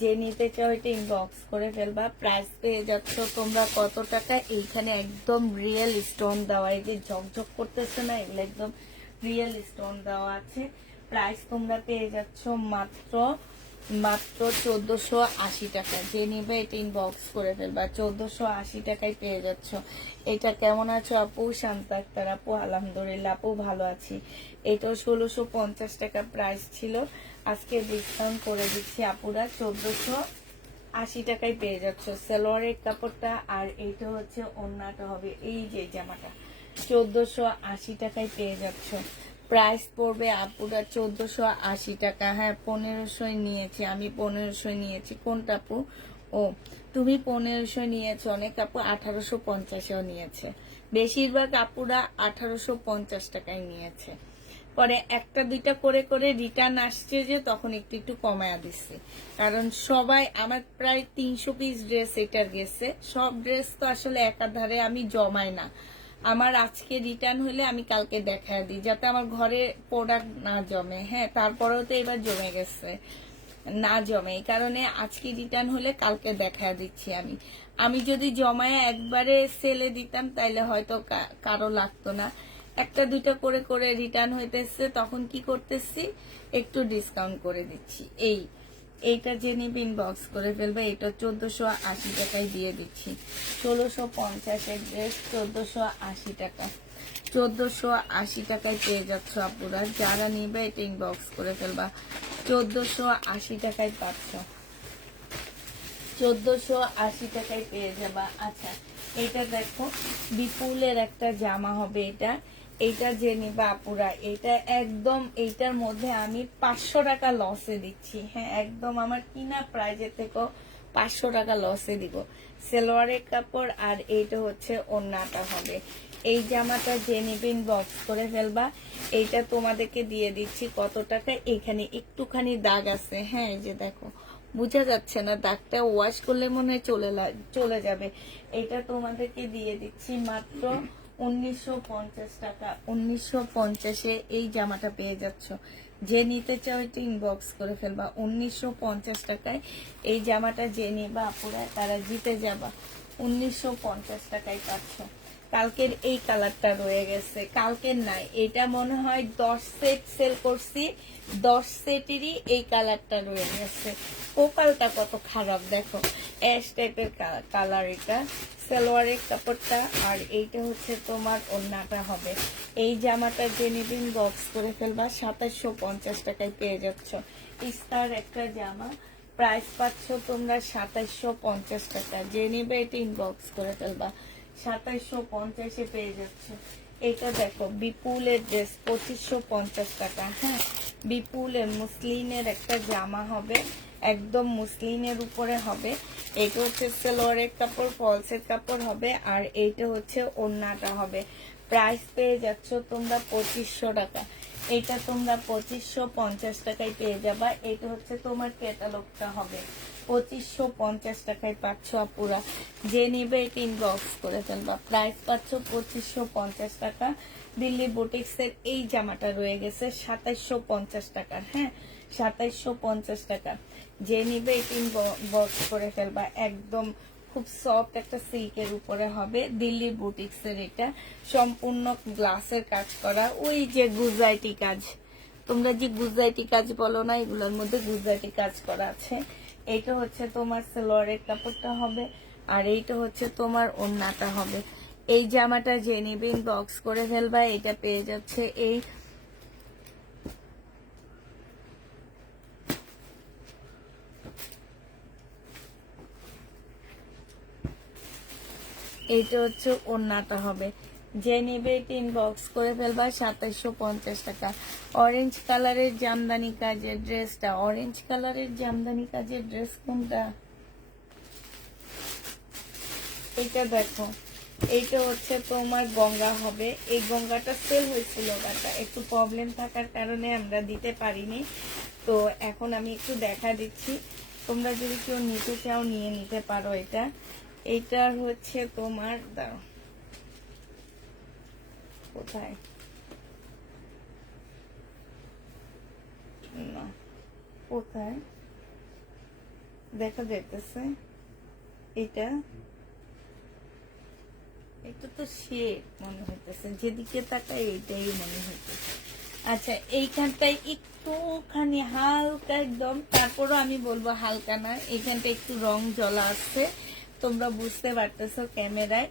যে নিতে চাও এটা ইনবক্স করে ফেলবা। প্রাইস পেয়ে যাচ্ছ তোমরা কত টাকা? এইখানে একদম রিয়েল স্টোন দেওয়া, এই যে ঝকঝক করতেছে না, এগুলো একদম রিয়েল স্টোন দেওয়া আছে। প্রাইস তোমরা পেয়ে যাচ্ছ মাত্র মাত্র 1480 টাকা। যে নিবে এটা ইনবক্স করে ফেলবা, 1480 টাকায় পেয়ে যাচ্ছ। এটা কেমন আছো আপু? শান্তা আক্তার আপু, আলহামদুলিল্লাহ আপু ভালো আছি। এটাও 1650 টাকা প্রাইস ছিল, আজকে ডিসকাউন্ট করে দিচ্ছি আপুরা 1480 টাকায় পেয়ে যাচ্ছ সালোয়ারের কাপড়টা। আর এইটা হচ্ছে ওড়নাটা হবে, এই যে জামাটা 1480 টাকায় পেয়ে যাচ্ছ। প্রাইস পড়বে আপুরা 1480 টাকা। হ্যাঁ 1500 নিয়েছি আমি, 1500 নিয়েছি। কোনটা আপু? ও তুমি 1500 নিয়েছো, অনেক আপু 1850-এও নিয়েছে। বেশিরভাগ আপুরা 1850 টাকায় নিয়েছে। পরে একটা দুইটা করে করে রিটার্ন আসছে, যে তখন একটু একটু কমায়া দিচ্ছে। কারণ সবাই আমার প্রায় 300 পিস ড্রেস এটার গেছে। সব ড্রেস তো আসলে একাধারে আমি জমাই না, আমার আজকে রিটার্ন হলে আমি কালকে দেখা দিই, যাতে আমার ঘরে প্রোডাক্ট না জমে। হ্যাঁ তারপরেও তো এবার জমে গেছে, না জমে, এই কারণে আজকে রিটার্ন হলে কালকে দেখা দিচ্ছি আমি। আমি যদি জমায় একবারে সেলে দিতাম তাইলে হয়তো কারো লাগতো না। একটা দুইটা করে করে রিটার্ন হইতেছে, তখন কি করতেছি, একটু ডিসকাউন্ট করে দিচ্ছি। এইটা যে নিবে ইনবক্স করে ফেলবে। এটা 1480 টাকায় দিয়ে দিচ্ছি। 1650-এর ড্রেস 1480 টাকা, 1480 টাকায় পেয়ে যাচ্ছ আপুরা। যারা নিবে এটা ইনবক্স করে ফেলবা, 1480 টাকায় পাচ্ছ, 1480 টাকায় পেয়ে যাবা। আচ্ছা এটা দেখো, বিপুলের একটা জামা হবে এটা। এইটা যে নিবা আপুরা, এটা একদম এইটার মধ্যে আমি 500 টাকা লসে দিচ্ছি। হ্যাঁ একদম আমার কিনা প্রাইজের থেকেও 500 টাকা লসে দিব। সালোয়ারের কাপড় আর এইটা হচ্ছে ওড়নাটা হবে। এই জামাটা যে নিবে ইনবক্স করে ফেলবা। এইটা তোমাদেরকে দিয়ে দিচ্ছি কত টাকা? এখানে একটুখানি দাগ আছে, হ্যাঁ এই যে দেখো, বোঝা যাচ্ছে না দাগটা, ওয়াশ করলে মনে হয় চলে যাবে। এটা তোমাদেরকে দিয়ে দিচ্ছি মাত্র 1950 টাকা। 1950-এ এই জামাটা পেয়ে যাচ্ছ। যে নিতে চাও এটা ইনবক্স করে ফেলবা। 1950 টাকায় এই জামাটা যে নিবা আপুরা তারা জিতে যাবা। 1950 টাকায় পাচ্ছ। কালকের এই কালারটা রয়ে গেছে, কালকের নাই, এটা মনে হয় 10 সেট সেল করছি, 10 সেটেরই এই কালারটা রয়ে গেছে। কোপালটা কত খারাপ দেখো, অ্যাশ টাইপের কালার। এটা সালোয়ারের কাপড়টা, আর এইটা হচ্ছে তোমার ওড়নাটা হবে। এই জামাটা যে নিবিন বক্স করে ফেলবা, 2750 টাকায় পেয়ে যাচ্ছ। ইস্তার একটা জামা, প্রাইস পাচ্ছ তোমরা 2750 টাকা। যে নিবে এটা ইনবক্স করে ফেলবা, 2750-এ পেয়ে যাচ্ছে। এটা দেখো বিপুলের ড্রেস, 2550 টাকা। হ্যাঁ বিপুলের মুসলিনের একটা জামা হবে, একদম মুসলিনের উপরে হবে। এইটা হচ্ছে সালোয়ারের কাপড়, ফলসের কাপড় হবে, আর এইটা হচ্ছে ওড়নাটা হবে। প্রাইস পেয়ে যাচ্ছ তোমরা 2500 টাকা। এইটা তোমরা 2550 টাকায় পেয়ে যাবা। এটা হচ্ছে তোমার ক্যাটালগটা হবে, 2550 টাকায় পাচ্ছ আপুরা। যে নিবে এটা ইনবক্স করে ফেলবা। প্রাইস পাচ্ছ 2550 টাকা। দিল্লি বুটিক্সের এই জামাটা রয়ে গেছে 2750 টাকার। হ্যাঁ 2750 টাকা। যে নিবে এটা ইনবক্স করে ফেলবা। একদম খুব সফট একটা সিল্কের উপরে হবে, দিল্লি বুটিক্সের। এটা সম্পূর্ণ গ্লাসের কাজ করা, ওই যে গুজরাটি কাজ, তোমরা যে গুজরাটি কাজ বলো না, এগুলোর মধ্যে গুজরাটি কাজ করা আছে। এইটা হচ্ছে তোমার সালোয়ারের কাপড়টা হবে, আর এইটা হচ্ছে তোমার ওড়নাটা হবে। এই জামাটা যে নেবে ইনবক্স করে ফেলবা। এটা পেয়ে যাচ্ছে এইটা হচ্ছে ওড়নাটা হবে। যে নেবে এটা ইনবক্স করে ফেলবা, 2750 টাকা। অরেঞ্জ কালারের জামদানি কাজের ড্রেসটা, অরেঞ্জ কালারের জামদানি কাজের ড্রেস কোনটা? এটা দেখো, এইটা হচ্ছে তোমার গঙ্গা হবে। এই গঙ্গাটা সেল হয়েছিল, ওটা একটু প্রবলেম থাকার কারণে আমরা দিতে পারিনি। তো এখন আমি একটু দেখা দিচ্ছি, তোমরা যদি কেউ নিতে চাও নিয়ে নিতে পারো। এটা এইটার হচ্ছে তোমার, দাঁড়াও কোথায়, না কোথায় দেখা যাইতেছে, এটা এটা তো শেপ মনে হইতেছে, যেদিকে তাকাই এইটাই মনে হইতেছে। আচ্ছা এইখানটায় একটুখানি হালকা একদম, তারপরও আমি বলবো হালকা না, এইখানটা একটু রং জ্বলা আসছে, তোমরা বুঝতে পারতেছো ক্যামেরায়।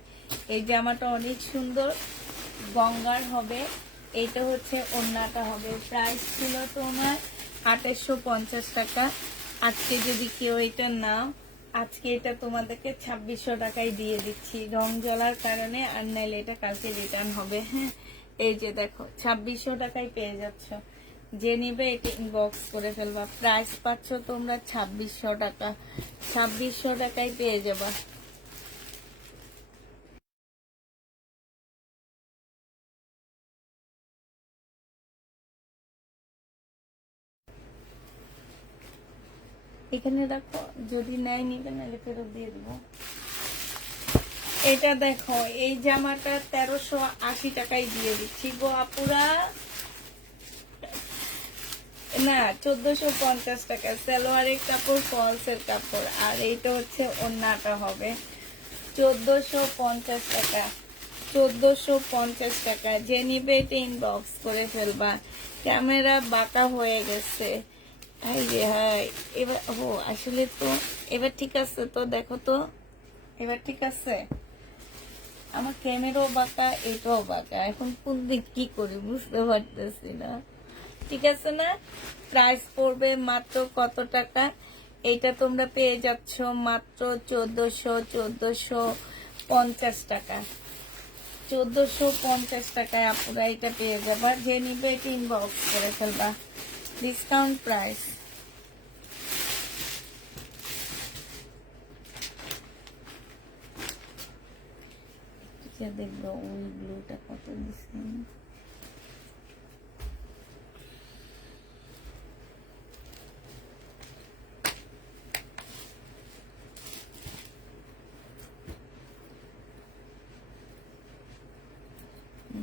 এই জামাটা অনেক সুন্দর, গঙ্গার হবে। এইটা হচ্ছে ওড়নাটা হবে। প্রাইস ছিল তোমার 2850 টাকা। আজকে যদি কেউ এটা নাও, আজকে এটা তোমাদেরকে 2600 টাকায় দিয়ে দিচ্ছি, রং জ্বলার কারণে। আর নাইলে এটা কালকে রিটার্ন হবে। হ্যাঁ, এই যে দেখো 2600 টাকায় পেয়ে যাচ্ছ। যে নিবে এটা ইনবক্স করে ফেলবা। প্রাইস পাচ্ছ তোমরা 2600 টাকা, 2600 টাকায় পেয়ে যাবা। এখানে রাখো, যদি নাই নিবে নাহলে ফেরত দিয়ে দেবো। এটা দেখো, এই জামাটা 1380 টাকায় দিয়ে দিচ্ছি গো আপুরা, না 1450 টাকা। সালোয়ারের কাপড়, ফলসের কাপড়, আর এইটা হচ্ছে ওড়নাটা হবে 1450 টাকা, 1450 টাকা। যে নিবে এটা ইনবক্স করে ফেলবা। ক্যামেরা বাঁকা হয়ে গেছে, হাই রে হাই। এবার ও আসলে তো এবার ঠিক আছে তো, দেখো তো এবার ঠিক আছে। আমার ক্যামেরাও বাঁকা, এটাও বাঁকা, এখন কোন দিক কি করি বুঝতে পারতেছি না। ঠিক আছে না? প্রাইস পড়বে মাত্র কত টাকা? এইটা তোমরা পেয়ে যাচ্ছ মাত্র 1450 টাকা, 1450 টাকায় আপুরা এটা পেয়ে যাবা। যে নিবে এটা ইনবক্স করে ফেলবা, ডিসকাউন্ট প্রাইস। দেখবো ওই ব্লুটা কত দিচ্ছে।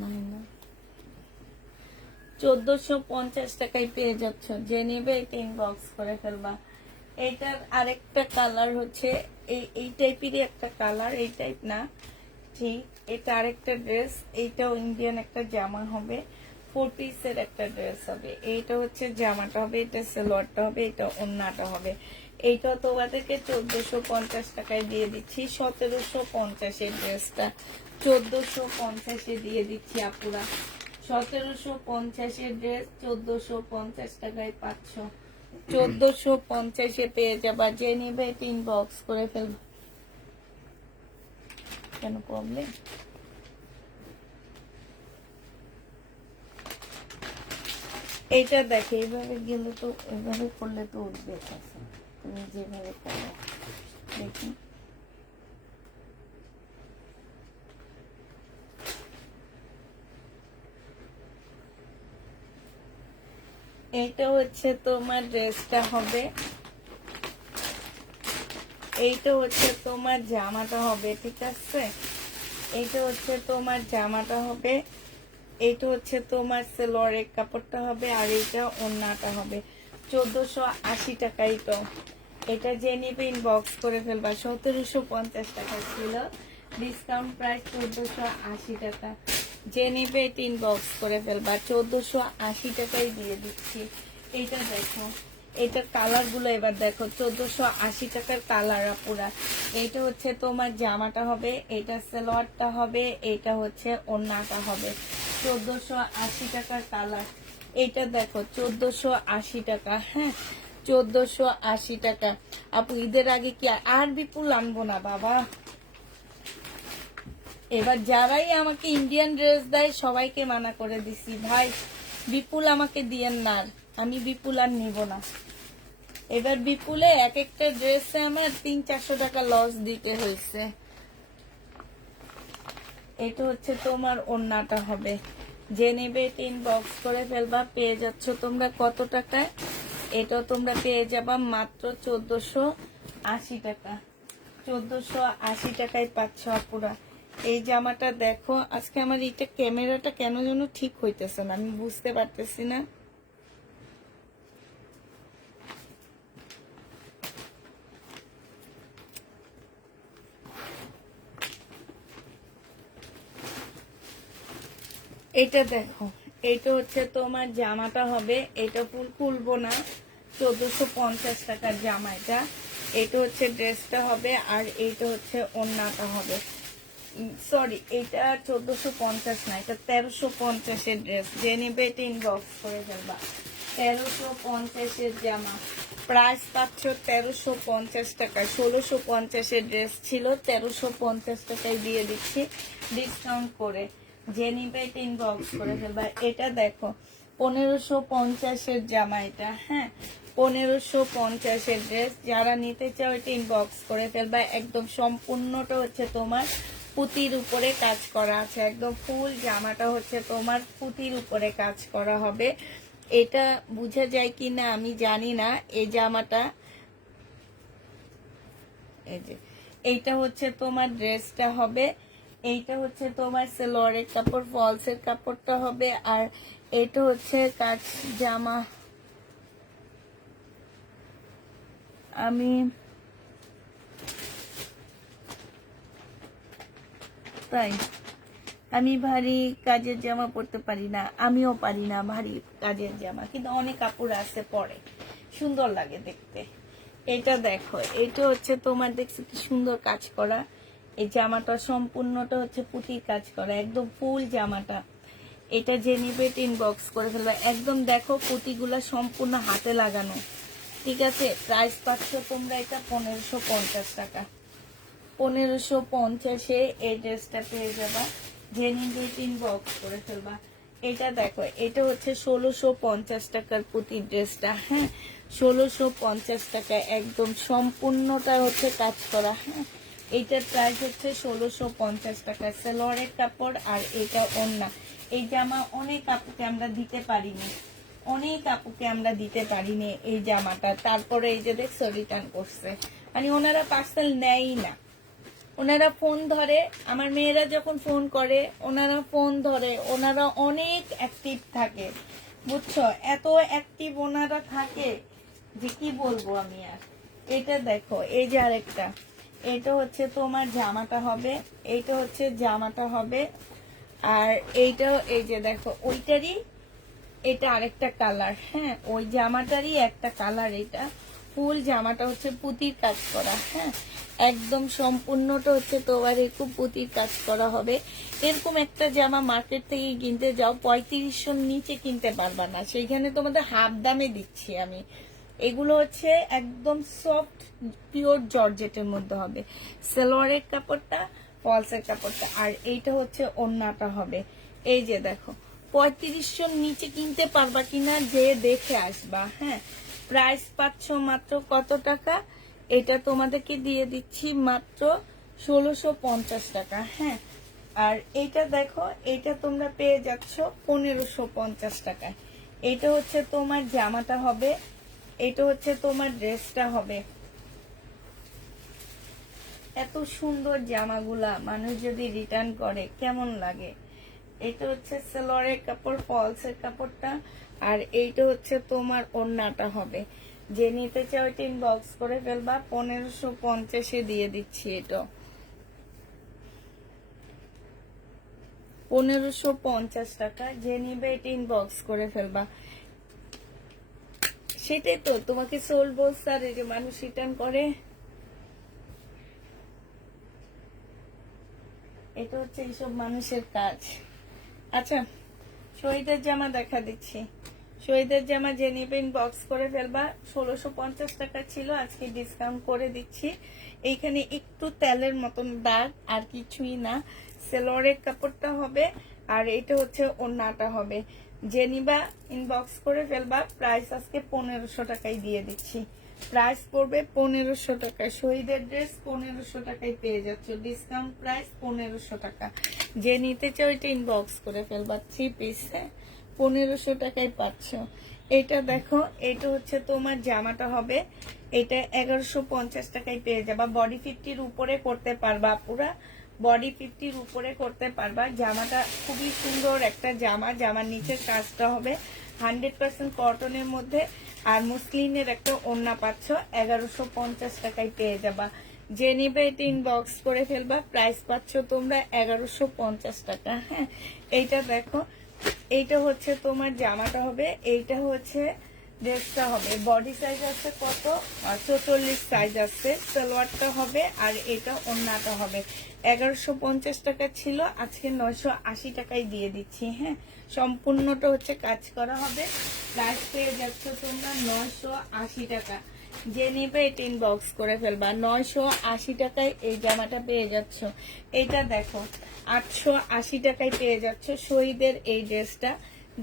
না 1450 টাকায় পেয়ে যাচ্ছ। যে নিবে এটা ইনবক্স করে ফেলবা। এইটার আরেকটা কালার হচ্ছে এই টাইপেরই একটা কালার, এই টাইপ না ঠিক, এটা আরেকটা ড্রেস। এইটাও ইন্ডিয়ান একটা জামা হবে, 4 পিসের একটা ড্রেস হবে। এইটা হচ্ছে জামাটা হবে, এটা সালোয়ারটা হবে, এটা ওড়নাটা হবে। এইটা তোমাদেরকে 1450 টাকায় দিয়ে দিচ্ছি। 1750 এর ড্রেসটা 1450 দিয়ে দিচ্ছি আপুরা। 1750 এর ড্রেস 1450 টাকায় পাচ্ছ, 1450 পেয়ে যাবা। যে নিবে এটা ইনবক্স করে ফেলবো। কেন প্রবলেম? এইটা দেখে এইভাবে গেলে তো, এইভাবে করলে তো উঠবে। তুমি যেভাবে করো দেখি। এইটা হচ্ছে তোমার ড্রেসটা হবে, এইটা হচ্ছে তোমার জামাটা হবে। ঠিক আছে, এইটা হচ্ছে তোমার জামাটা হবে, এইটা হচ্ছে তোমার সালোয়ারের কাপড়টা হবে, আর এইটা ওড়নাটা হবে। 1480 টাকাই তো। এটা যে নিবে ইনবক্স করে ফেলবা। 1750 টাকা ছিল, ডিসকাউন্ট প্রাইস 1480 টাকা। যে নিবে এটা ইনবক্স করে ফেলবা, 1480 টাকাই দিয়ে দিচ্ছি। এইটা দেখো, এটা কালার গুলো এবার দেখো, 1480 টাকার কালার আপুরা। এইটা হচ্ছে তোমার জামাটা হবে, এটা সালোয়ারটা হবে, এটা হচ্ছে ওড়নাটা হবে। 1480 টাকার কালার। এইটা দেখো 1480 টাকা। হ্যাঁ, 1480 টাকা। আপু ঈদের আগে কি আর বিপুল আনবো না বাবা। এবার যারাই আমাকে ইন্ডিয়ান ড্রেস দেয় সবাইকে মানা করে দিছি, ভাই বিপুল আমাকে দিয়েন না, আমি বিপুল আর নিব না। এবার বিপুলে এক একটা ড্রেসে আমার 300-400 টাকা লস দিতে হয়েছে। এটা হচ্ছে তোমার ওড়নাটা হবে। যে নেবে এটা ইনবক্স করে ফেলবা। পেয়ে যাচ্ছ তোমরা কত টাকায়? এটা তোমরা পেয়ে যাবা মাত্র 1480 টাকা, 1480 টাকায় পাচ্ছ আপুরা। এই জামাটা দেখো, আজকে আমার এটা ক্যামেরাটা কেন যেন ঠিক হইতেছে না, আমি বুঝতে পারতেছি না। এটা দেখো, এটা হচ্ছে তোমার জামাটা হবে, এটা ফুল খুলবো না, 1450 টাকার জামা এটা। এটা হচ্ছে ড্রেসটা হবে, আর এইটা হচ্ছে ওড়নাটা হবে। সরি, এটা 1450 না, এটা 1350-এর ড্রেস। যে নেবে এটা ইনবক্স করে ফেলবা। 1350-এর জামা, প্রাইস পাচ্ছ 1350 টাকা। 1650-এর ড্রেস ছিল, 1350 টাকায় দিয়ে দিচ্ছি ডিসকাউন্ট করে। যে নিবে এটা ইনবক্স করে ফেলবা। এটা দেখো 1550-এর জামা এটা, হ্যাঁ 1550-এর ড্রেস। যারা নিতে চাও এটা ইনবক্স করে ফেলবা। একদম সম্পূর্ণটা হচ্ছে তোমার পুঁতির উপরে কাজ করা আছে, একদম ফুল জামাটা হচ্ছে তোমার পুঁতির উপরে কাজ করা হবে। এটা বোঝা যায় কি না আমি জানি না। এই জামাটা, এই যে এইটা হচ্ছে তোমার ড্রেসটা হবে, এইটা হচ্ছে তোমার সেলোয়ারের কাপড়, ফলসের কাপড়টা হবে, আর এটা হচ্ছে কাজ জামা। আমি তাই আমি ভারী কাজের জামা পরতে পারি না, আমিও পারি না ভারী কাজের জামা, কিন্তু অনেক কাপড় আছে পরে, সুন্দর লাগে দেখতে। এটা দেখো, এটা হচ্ছে তোমার, দেখছো কি সুন্দর কাজ করা। এই জামাটা সম্পূর্ণটা হচ্ছে পুঁতির কাজ করা, একদম ফুল জামাটা। এটা যে নিবে ইনবক্স করে ফেলবে। একদম দেখো পুঁতিগুলা সম্পূর্ণ হাতে লাগানো, ঠিক আছে। প্রাইস পাচ্ছ তোমরা এটা 1550 টাকা। 1550-এ এই ড্রেসটা পেয়ে যাবা। যে নিবে ইনবক্স করে ফেলবা। এটা দেখো, এটা হচ্ছে 1650 টাকার পুঁতির ড্রেসটা, হ্যাঁ 1650 টাকা, একদম সম্পূর্ণটা হচ্ছে কাজ করা, হ্যাঁ। এইটার প্রাইস হচ্ছে 1650 টাকা। সালোয়ারের কাপড়, আর এটা ওড়না। এই জামা অনেক আপুকে আমরা দিতে পারিনি, অনেক আপুকে আমরা দিতে পারিনি এই জামাটা। তারপরে এই যে দেখছো রিটার্ন করছে, মানে ওনারা পার্সেল নেয়ই না। ওনারা ফোন ধরে, আমার মেয়েরা যখন ফোন করে ওনারা ফোন ধরে, ওনারা অনেক অ্যাক্টিভ থাকে, বুঝছো, এত অ্যাক্টিভ ওনারা থাকে যে কি বলবো আমি আর। এটা দেখো, এই যে আরেকটা, এটা হচ্ছে তোমার জামাটা হবে, এইটা হচ্ছে জামাটা হবে, আর এইটাও এই যে দেখো ওইটারই এটা আরেকটা কালার, হ্যাঁ ওই জামাটারই একটা কালার। এটা ফুল জামাটা হচ্ছে পুঁতির কাজ করা, হ্যাঁ একদম সম্পূর্ণটা হচ্ছে তোমার একটু পুঁতির কাজ করা হবে। এরকম একটা জামা মার্কেট থেকে কিনতে যাও 3500-র নিচে কিনতে পারবা না, সেইখানে তোমাদের হাফ দামে দিচ্ছি আমি। এগুলো হচ্ছে একদম সফট পিওর জর্জেটের মধ্যে হবে, সালোয়ারের কাপড়টা, ফলসের কাপড়টা, আর এইটা হচ্ছে ওড়নাটা হবে। এই যে দেখো 3500-র নিচে কিনতে পারবা কিনা যে দেখে আসবা, হ্যাঁ। প্রাইস পাচ্ছ মাত্র কত টাকা, এটা তোমাদেরকে দিয়ে দিচ্ছি মাত্র 1650 টাকা, হ্যাঁ। আর এইটা দেখো, এটা তোমরা পেয়ে যাচ্ছ 1550 টাকায়। এটা হচ্ছে তোমার জামাটা হবে, এটা হচ্ছে তোমার ড্রেসটা হবে। এত সুন্দর জামাগুলা মানুষ যদি রিটার্ন করে কেমন লাগে। এটা হচ্ছে সালোয়ারের কাপড়, ফলসের কাপড়টা, আর এইটা হচ্ছে তোমার ওড়নাটা হবে। যে নিতে চাও এটা ইনবক্স করে ফেলবা। 1550-এ দিয়ে দিচ্ছি এটা, 1550 টাকা। যে নিবে এটা ইনবক্স করে ফেলবা। সেটাই তো তোমাকে সোল বলছে, আর এই যে মানুষ রিটার্ন করে। এটা হচ্ছে এইসব মানুষের কাজ। আচ্ছা, শহীদের জামা দেখা দিচ্ছি। শহীদের জামা যে নেবে ইনবক্স করে ফেলবা। 1650 টাকা ছিল, আজকে ডিসকাউন্ট করে দিচ্ছি। এইখানে একটু তেলের মতন দাগ, আর কিছুই না। সেলোয়ারের কাপড়টা হবে, আর এটা হচ্ছে ওড়নাটা হবে। যে নিবা ইনবক্স করে ফেলবা। প্রাইস আজকে 1500 টাকায় দিয়ে দিচ্ছি। প্রাইস পড়বে 1500 টাকা। শহীদের ড্রেস 1500 টাকায় পেয়ে যাচ্ছ, ডিসকাউন্ট প্রাইস 1500 টাকা। যে নিতে চাও এটা ইনবক্স করে ফেলবা। 3 পিস, হ্যাঁ 1500 টাকায় পাচ্ছ। এটা দেখো, এটা হচ্ছে তোমার জামাটা হবে, এটা 1150 টাকায় পেয়ে যাবা। বডি 50-র উপরে করতে পারবা পুরা, বডি 50-র উপরে করতে পারবা। জামাটা খুবই সুন্দর একটা জামা। জামার নিচের কাজটা হবে 100% কটনের মধ্যে, আর মুসলিনের একটা ওড়না পাচ্ছ। 1150 টাকায় পেয়ে যাবা। যে নিবে এটা ইনবক্স করে ফেলবা। প্রাইস পাচ্ছ তোমরা 1150 টাকা। হ্যাঁ, এইটা দেখো, এইটা হচ্ছে তোমার জামাটা হবে, এইটা হচ্ছে ড্রেসটা হবে। বডি সাইজ আছে কত? 44 সাইজ আছে। সালোয়ারটা হবে আর এটা ওড়নাটা হবে। 1150 টাকা ছিল, আজকে 980 টাকায় দিয়ে দিচ্ছি। হ্যাঁ, সম্পূর্ণটা হচ্ছে কাজ করা হবে। প্রাইস পেয়ে যাচ্ছ তোমরা 980 টাকা। যে নেবে এটা ইনবক্স করে ফেলবা। 980 টাকায় এই জামাটা পেয়ে যাচ্ছ। এইটা দেখো, 880 টাকায় পেয়ে যাচ্ছ শহীদের এই ড্রেসটা।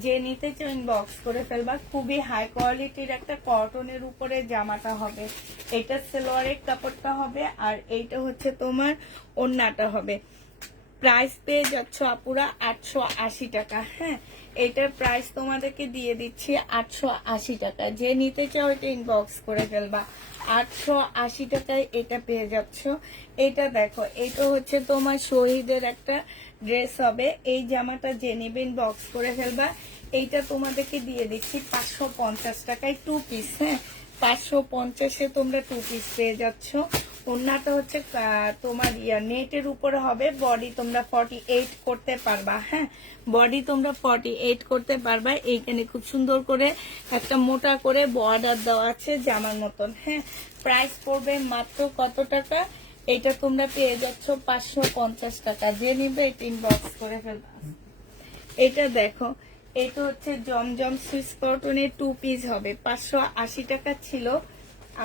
যে নিতে চাও ইনবক্স করে ফেলবা। খুবই হাই কোয়ালিটির একটা কটনের উপরে জামাটা হবে। এটা সালোয়ারের কাপড়টা হবে, আর এইটা হচ্ছে তোমার ওড়নাটা হবে। প্রাইস পেয়ে যাচ্ছ আপুরা 880 টাকা। হ্যাঁ, এটার প্রাইস তোমাদেরকে দিয়ে দিচ্ছি 880 টাকা। যে নিতে চাও এটা ইনবক্স করে ফেলবা। 880 টাকায় এটা পেয়ে যাচ্ছ। এটা দেখো, এটা হচ্ছে তোমার শহীদের একটা ড্রেস হবে। এই জামাটা যে নিবে ইনবক্স করে ফেলবা। এইটা তোমাদেরকে দিয়ে দিচ্ছি 550 টাকায় 2 পিস। হ্যাঁ, 550-এ তোমরা 2 পিস পেয়ে যাচ্ছ। ওড়নাটা হচ্ছে তোমার নেটের উপরে হবে। বডি তোমরা 48 করতে পারবা। হ্যাঁ, বডি তোমরা 48 করতে পারবা। এইখানে খুব সুন্দর করে একটা মোটা করে বর্ডার দেওয়া আছে জামার মতন। হ্যাঁ, প্রাইস পড়বে মাত্র কত টাকা? এটা তোমরা পেয়ে যাচ্ছ 550 টাকা। যে নিবে এটা ইনবক্স করে ফেলবা। এটা দেখো, এটা হচ্ছে জমজম সুইস কটনের 2 পিস হবে। 580 টাকা ছিল।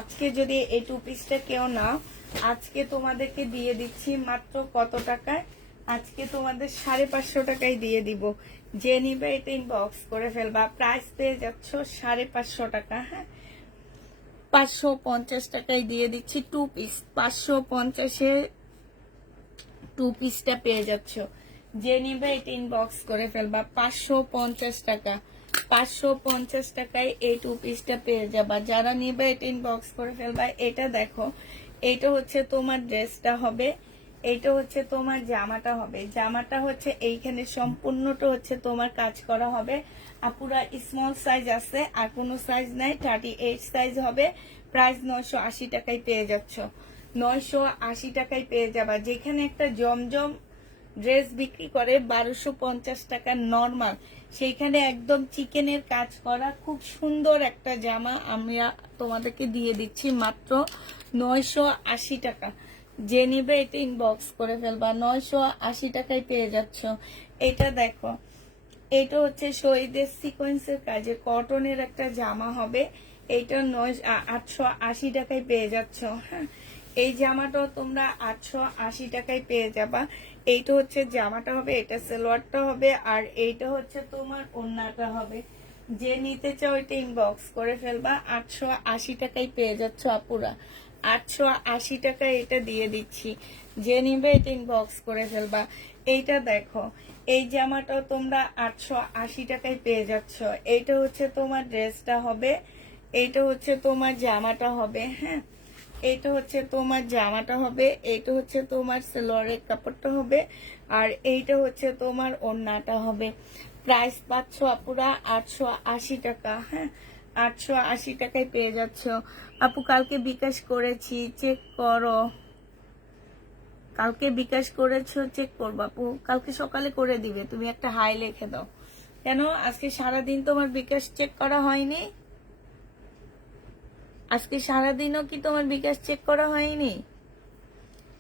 আজকে যদি এই 2 পিসটা কেউ নাও, আজকে তোমাদেরকে দিয়ে দিচ্ছি মাত্র কত টাকায়? আজকে তোমাদের 550 টাকায় দিয়ে দিব। যে নিবে এটা ইনবক্স করে ফেলবা। প্রাইস পেয়ে যাচ্ছ 550 টাকা। হ্যাঁ, 550 টাকায় দিয়ে দিচ্ছি 2 পিস। 550-এ 2 পিসটা পেয়ে যাচ্ছ। যে নিবে এটা ইনবক্স করে ফেলবা। 550 টাকা। 550 টাকায় এই 2 পিসটা পেয়ে যাবা। যারা নিবে এটা ইনবক্স করে ফেলবা। এটা দেখো, এটা হচ্ছে তোমার ড্রেসটা হবে, এইটা হচ্ছে তোমার জামাটা হবে। জামাটা হচ্ছে এইখানে সম্পূর্ণটা হচ্ছে তোমার কাজ করা হবে। আপুরা স্মল সাইজ আছে, আর কোনো সাইজ নাই, 38 সাইজ হবে। প্রাইস 980 টাকায় পেয়ে যাচ্ছ। 980 টাকায় পেয়ে যাবা। যেখানে একটা জমজম ড্রেস বিক্রি করে 1250 টাকা নর্মাল, সেইখানে একদম চিকেনের কাজ করা খুব সুন্দর একটা জামা আমরা তোমাদেরকে দিয়ে দিচ্ছি মাত্র 980 টাকা। যে নিবে এটা ইনবক্স করে ফেলবা। 980 টাকায় পেয়ে যাচ্ছ। এটা দেখো, এটা হচ্ছে শহীদের সিকোয়েন্সের কাজে কটনের একটা জামা হবে। এইটা 880 টাকায় পেয়ে যাচ্ছ। হ্যাঁ, এই জামাটাও তোমরা 880 টাকায় পেয়ে যাবা। এইটা হচ্ছে জামাটা হবে, এটা সালোয়ারটা হবে, আর এইটা হচ্ছে তোমার ওড়নাটা হবে। যে নিতে চাও এটা ইনবক্স করে ফেলবা। 880 টাকায় পেয়ে যাচ্ছ আপুরা। 880 টাকায় এটা দিয়ে দিচ্ছি। যে নিবে এটা ইনবক্স করে ফেলবা। এইটা দেখো, এই জামাটাও তোমরা 880 টাকায় পেয়ে যাচ্ছ। এইটা হচ্ছে তোমার ড্রেসটা হবে, এইটা হচ্ছে তোমার জামাটা হবে। হ্যাঁ, এইটা হচ্ছে তোমার জামাটা হবে, এইটা হচ্ছে তোমার সালোয়ারের কাপড়টা হবে, আর এইটা হচ্ছে তোমার ওড়নাটা হবে। প্রাইস পাচ্ছ আপুরা 880 টাকা। হ্যাঁ, 880 টাকায় পেয়ে যাচ্ছ। আপু কালকে বিকাশ করেছি, চেক করো। কালকে বিকাশ করেছো, চেক করবো আপু। কালকে সকালে করে দিবে। তুমি একটা হাই লিখে দাও। কেন আজকে সারাদিন তোমার বিকাশ চেক করা হয়নি? আজকে সারাদিনও কি তোমার বিকাশ চেক করা হয়নি?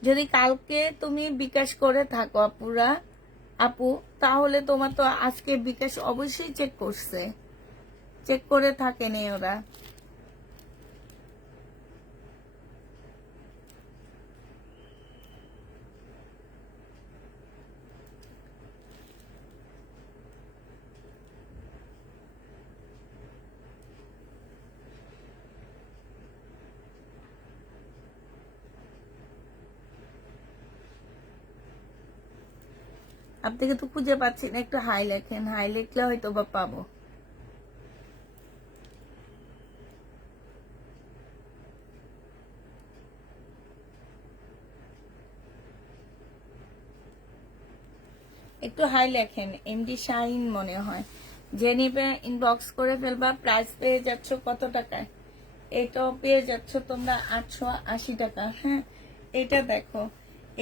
যদি কালকে তুমি বিকাশ করে থাকো আপুরা, আপু, তাহলে তোমার তো আজকে বিকাশ অবশ্যই চেক করছে। চেক করে থাকেনি ওরা। আপনাকে তো খুঁজে পাচ্ছি না, একটু হাই লেখেন। হাই লিখলে হয়তো বা পাবো। একটু হাই লেখেন, এমডি শাহিন মনে হয়। যে নিবে ইনবক্স করে ফেলবা। প্রাইস পেয়ে যাচ্ছ কত টাকায়? এটাও পেয়ে যাচ্ছ তোমরা 880 টাকা। হ্যাঁ, এটা দেখো,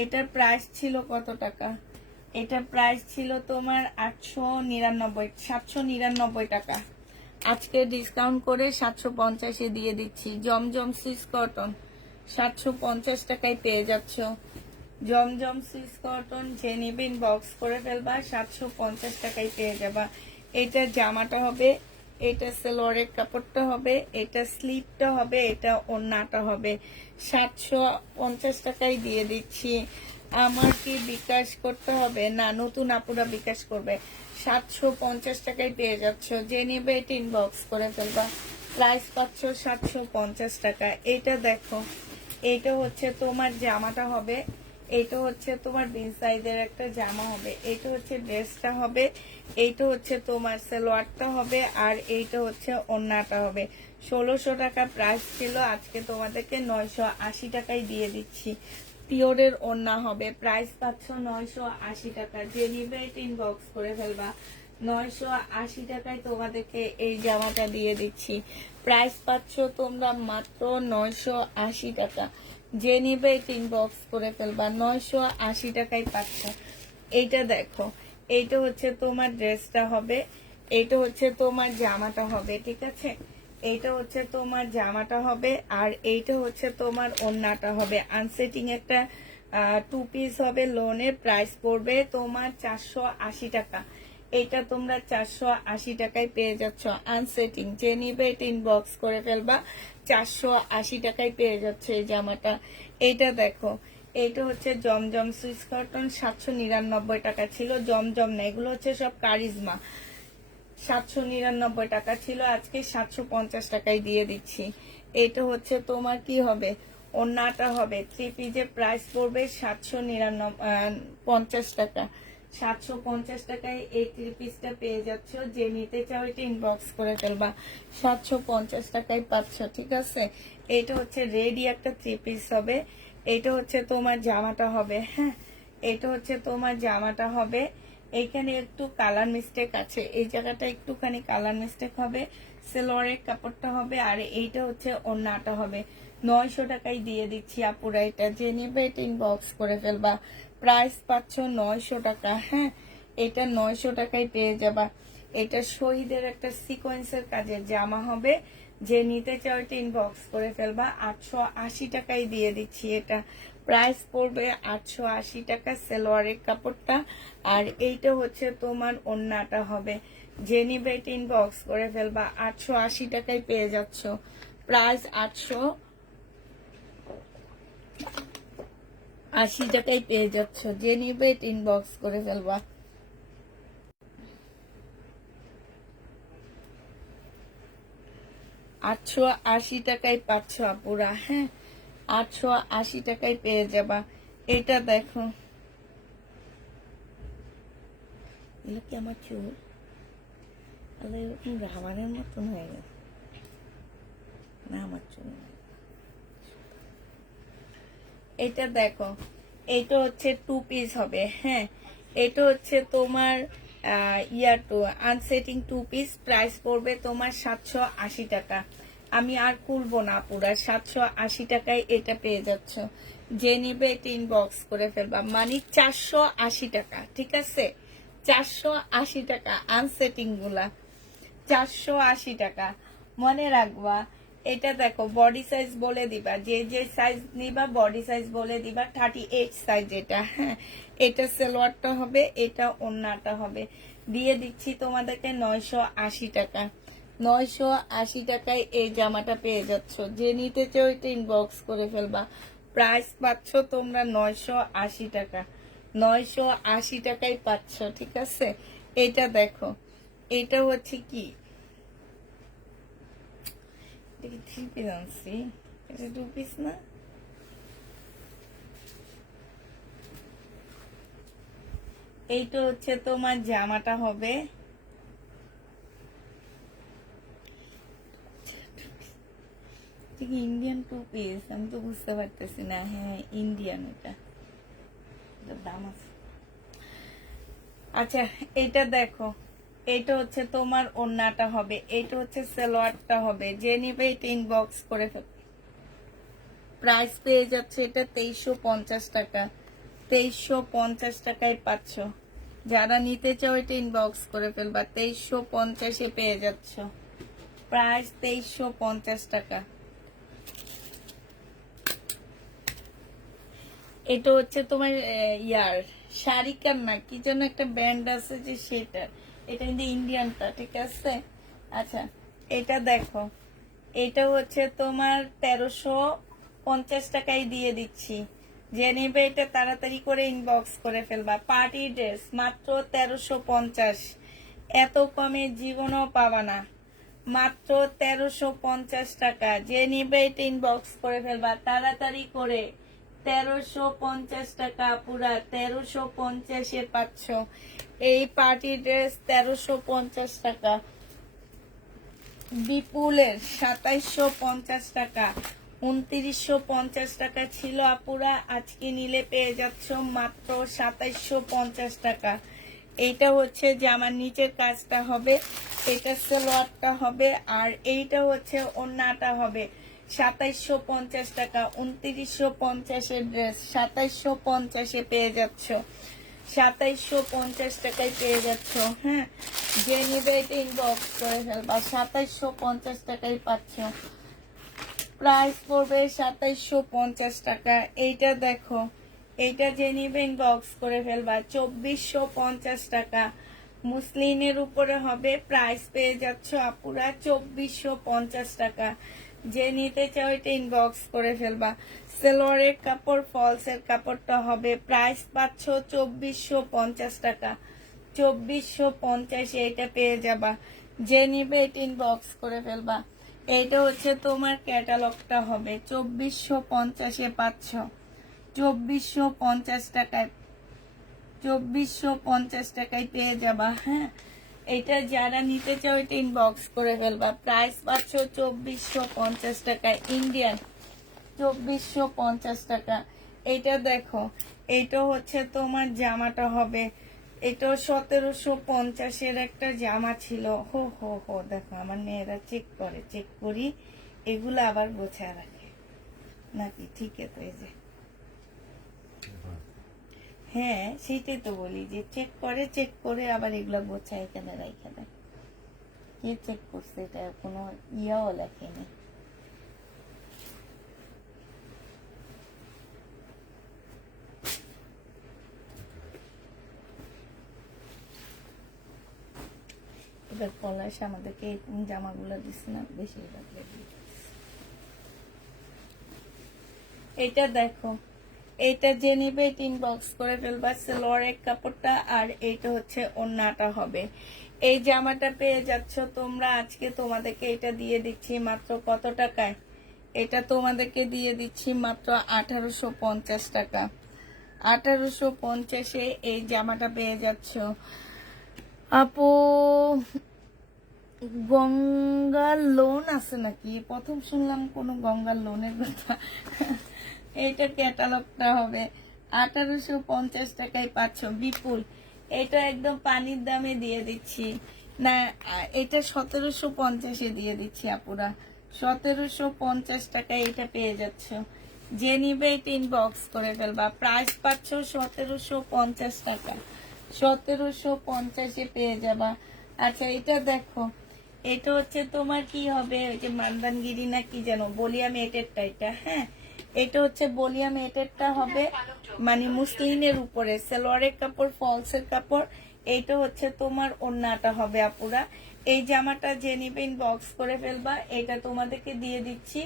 এটার প্রাইস ছিল কত টাকা? এটার প্রাইস ছিল তোমার 899, 799 টাকা। আজকে ডিসকাউন্ট করে 750-এ দিয়ে দিচ্ছি। জমজম সুইস কটন 750 টাকায় পেয়ে যাচ্ছ। জমজম সুইস কটন যে নিবেন বক্স করে ফেলবা, 750 টাকায় পেয়ে যাবা। এটা জামাটা হবে, এটা সালোয়ারের কাপড়টা হবে, এটা স্লিপটা হবে, এটা ওড়নাটা হবে। 750 টাকায় দিয়ে দিচ্ছি। আমার কি বিকাশ করতে হবে? না, নতুন আপুরা বিকাশ করবে। 750 টাকায় পেয়ে যাচ্ছ। যে নেবে এটা ইনবক্স করে ফেলবা। প্রাইস পাচ্ছ 750 টাকা। এটা দেখো, এটা হচ্ছে তোমার জামাটা হবে, এটা হচ্ছে তোমার বিন সাইজের একটা জামা হবে, এটা হচ্ছে ড্রেসটা হবে, এইটা হচ্ছে তোমার সালোয়ারটা হবে, আর এইটা হচ্ছে ওড়নাটা হবে। 1600 টাকা প্রাইস ছিল, আজকে তোমাদেরকে 980 টাকায় দিয়ে দিচ্ছি। পিওরের ওড়না হবে। প্রাইস পাচ্ছ 980 টাকা। যে নিবে এটা ইনবক্স করে ফেলবা। 980 টাকায় তোমাদেরকে এই জামাটা দিয়ে দিচ্ছি। প্রাইস পাচ্ছ তোমরা মাত্র 980 টাকা। যে নিবে এটা ইনবক্স করে ফেলবা। 980 টাকায় পাচ্ছ। এইটা দেখো, এইটা হচ্ছে তোমার ড্রেসটা হবে, এইটা হচ্ছে তোমার জামাটা হবে, ঠিক আছে? এইটা হচ্ছে তোমার জামাটা হবে, আর এইটা হচ্ছে তোমার ওড়নাটা হবে। আনসেটিং একটা 2 পিস হবে। লোনের প্রাইস পড়বে তোমার 480 টাকা। এটা তোমরা 480 টাকায় পেয়ে যাচ্ছ আনসেটিং। যে নিবে এটা ইনবক্স করে ফেলবা। 480 টাকায় পেয়ে যাচ্ছে এই জামাটা। এইটা দেখো, এইটা হচ্ছে জমজম সুইস কটন, 799 টাকা ছিল। জমজম না, এগুলো হচ্ছে সব কারিজমা। 799 টাকা ছিল, আজকে 750 টাকায় দিয়ে দিচ্ছি। এটা হচ্ছে তোমার কি হবে? ওড়নাটা হবে। 3 পিসের প্রাইস পড়বে 750 টাকা। 750 টাকায় এই 3 পিসটা পেয়ে যাচ্ছ। যে নিতে চাও এটা ইনবক্স করে ফেলবা। 750 টাকায় পাচ্ছ, ঠিক আছে? এটা হচ্ছে রেডি একটা 3 পিস হবে। এটা হচ্ছে তোমার জামাটা হবে। হ্যাঁ, এটা হচ্ছে তোমার জামাটা হবে। এইখানে একটু কালার মিস্টেক আছে, এই জায়গাটা একটুখানি কালার মিস্টেক হবে। সেলোয়ারের কাপড়টা হবে, আর এইটা হচ্ছে ওড়নাটা হবে। 900 টাকায় দিয়ে দিচ্ছি আপুরা। এটা যে নিবে এটা ইনবক্স করে ফেলবা। প্রাইস পাচ্ছ 900 টাকা। হ্যাঁ, এটা 900 টাকায় পেয়ে যাবা। এটা শহীদের একটা সিকোয়েন্সের কাজের জামা হবে। যে নিতে চাও এটা ইনবক্স করে ফেলবা। 880 টাকায় দিয়ে দিচ্ছি। এটা প্রাইস পড়বে 880 টাকা। সালোয়ারের কাপড়টা, আর এইটা হচ্ছে তোমার ওড়নাটা হবে। যে নিবে এটা ইনবক্স করে ফেলবা। 880 টাকায় পেয়ে যাচ্ছ। প্রাইস 880 টাকায় পেয়ে যাচ্ছ। যে নিবে এটা ইনবক্স করে ফেলবা। 880 টাকায় পাচ্ছ আপুরা। হ্যাঁ, 880 টাকায় পেয়ে যাবা। এটা দেখো, এগুলো কি আমার চুল? এরকম রাবারের মতন হয়ে গেছে না আমার চুল। এটা দেখো, এটা হচ্ছে 2 পিস হবে। হ্যাঁ, এটা হচ্ছে তোমার টু আনসেটিং 2 পিস। প্রাইস পড়বে তোমার 780 টাকা। আমি আর খুলবো না পুরা। 780 টাকায় এটা পেয়ে যাচ্ছ। যে নিবে এটা ইনবক্স করে ফেলবা। মানে 480 টাকা, ঠিক আছে? 480 টাকা আনসেটিং গুলা। 480 টাকা মনে রাখবা। এটা দেখো, বডি সাইজ বলে দিবা, যে যে সাইজ নিবা বডি সাইজ বলে দিবা। 38 সাইজ এটা। হ্যাঁ, এটা সালোয়ারটা হবে, এটা ওড়নাটা হবে। দিয়ে দিচ্ছি তোমাদেরকে 980 টাকা। 980 টাকায় এই জামাটা পেয়ে যাচ্ছ। যে নিতে চাও এটা ইনবক্স করে ফেলবা। প্রাইস পাচ্ছ তোমরা 980 টাকা। 980 টাকায় পাচ্ছ, ঠিক আছে? এটা দেখো, এটা হচ্ছে কি, এটা কি 3 পিস আনছি? এটা 2 পিস না? এইটা হচ্ছে তোমার জামাটা হবে। ইন্ডিয়ান 2 পিস, আমি তো বুঝতে পারতেছি না। হ্যাঁ, ইন্ডিয়ান। এটা দাম আছে। আচ্ছা এটা দেখো, এটা হচ্ছে তোমার ওড়নাটা হবে, এটা হচ্ছে সালোয়ারটা হবে, যে নিবে এটা ইনবক্স করে ফেল। প্রাইস পেয়ে যাচ্ছে এটা 2350 টাকা, 2350 টাকায় পাচ্ছ। যারা নিতে চাও এটা ইনবক্স করে ফেলবা, 2350-এ পেয়ে যাচ্ছ। প্রাইস 2350 টাকা। এটা হচ্ছে তোমার ইয়ার শারিকার না কি যেন একটা ব্যান্ড আছে যে সেটা, এটা কিন্তু ইন্ডিয়ানটা, ঠিক আছে। আচ্ছা এটা দেখো, এটা হচ্ছে তোমার 1350 টাকায় দিয়ে দিচ্ছি। যে নেবে এটা তাড়াতাড়ি করে ইনবক্স করে ফেলবা। পার্টি ড্রেস মাত্র 1350, এত কমে জীবনও পাবা না। মাত্র 1350 টাকা, যে নিবে এটা ইনবক্স করে ফেলবা তাড়াতাড়ি করে। 1350 টাকা, পুরা 1350-এ পাচ্ছ এই পার্টি ড্রেস, 1350 টাকা। বিপুলের 2750 টাকা, 2950 টাকা ছিল আপুরা, আজকে নিলে পেয়ে যাচ্ছ মাত্র 2750 টাকা। এইটা হচ্ছে জামার নিচের কাজটা হবে, এটা সালোয়ারটা হবে, আর এইটা হচ্ছে ওড়নাটা হবে। 2750 টাকা, 2950-এর ড্রেস 2750-এ পেয়ে যাচ্ছ, 2750 টাকায় পেয়ে যাচ্ছ। হ্যাঁ, যে নিবে এটা ইনবক্স করে ফেলবা, 2750 টাকায় পাচ্ছ। প্রাইস পড়বে 2750 টাকা। এইটা দেখো, এইটা যে নিবে ইনবক্স করে ফেলবা, 2450 টাকা। মুসলিনের উপরে হবে, প্রাইস পেয়ে যাচ্ছ আপুরা 2450 টাকা। যে নিতে চাও এটা ইনবক্স করে ফেলবা। সেলোয়ারের কাপড়, ফলসের কাপড়টা হবে, প্রাইস পাচ্ছ 2450 টাকা। 2450 এটা পেয়ে যাবা। যে নিবে এটা ইনবক্স করে ফেলবা। এইটা হচ্ছে তোমার ক্যাটালগটা হবে, 2450-এ পাচ্ছ। 2450 টাকায়, 2450 টাকায় পেয়ে যাবা। হ্যাঁ, এটা যারা নিতে চাও এটা ইনবক্স করে ফেলবা। প্রাইস পাচ্ছ 2450 টাকায়, ইন্ডিয়ান 2450 টাকা। এটা দেখো, এটা হচ্ছে তোমার জামাটা হবে, এটা 1750-এর একটা জামা ছিল। হো হো হো, দেখো আমার মেয়েরা চেক করে, চেক করি এগুলো আবার গোছায় রাখে নাকি, ঠিক আছে। এই যে হ্যাঁ, সেটাই তো বলি যে চেক করে, চেক করে আবার এগুলো গোছায় এখানে রাইখে দেয়। কে চেক করছে এটা কোনো ইয়াও লেখেনি। এবার পলাশ আমাদেরকে এই জামাগুলো দিচ্ছে না, বেশিরভাগ এটা দেখো, এটা যে নিবে এটা ইনবক্স করে ফেলবা। সালোয়ারের কাপড়টা আর এইটা হচ্ছে ওড়নাটা হবে। এই জামাটা পেয়ে যাচ্ছ তোমরা, আজকে তোমাদেরকে এটা দিয়ে দিচ্ছি মাত্র কত টাকায়? এটা তোমাদেরকে দিয়ে দিচ্ছি মাত্র 1850 টাকা। 1850-এ এই জামাটা পেয়ে যাচ্ছ আপু। গঙ্গার লোন আছে নাকি? প্রথম শুনলাম কোন গঙ্গার লোনের কথা। এইটা ক্যাটালগটা হবে, 1850 টাকায় পাচ্ছ। বিপুল, এটা একদম পানির দামে দিয়ে দিচ্ছি না, এটা 1750-এ দিয়ে দিচ্ছি আপুরা। 1750 টাকায় এটা পেয়ে যাচ্ছ। যে নিবে এটা ইনবক্স করে ফেলবা। প্রাইস পাচ্ছ 1750 টাকা, 1750-এ পেয়ে যাবা। আচ্ছা এটা দেখো, এটা হচ্ছে তোমার কি হবে, ওই যে মান্দানগিরি না কি যেন, বলিয়াম এটেরটা এটা। হ্যাঁ, এটা হচ্ছে বলিয়াম এটেরটা হবে, মানে মুসলিনের উপরে সালোয়ারের কাপড়, ফলসের কাপড়। এইটা হচ্ছে তোমার ওড়নাটা হবে আপুরা। এই জামাটা যে নিবে ইনবক্স করে ফেলবা। এটা তোমাদেরকে দিয়ে দিচ্ছি,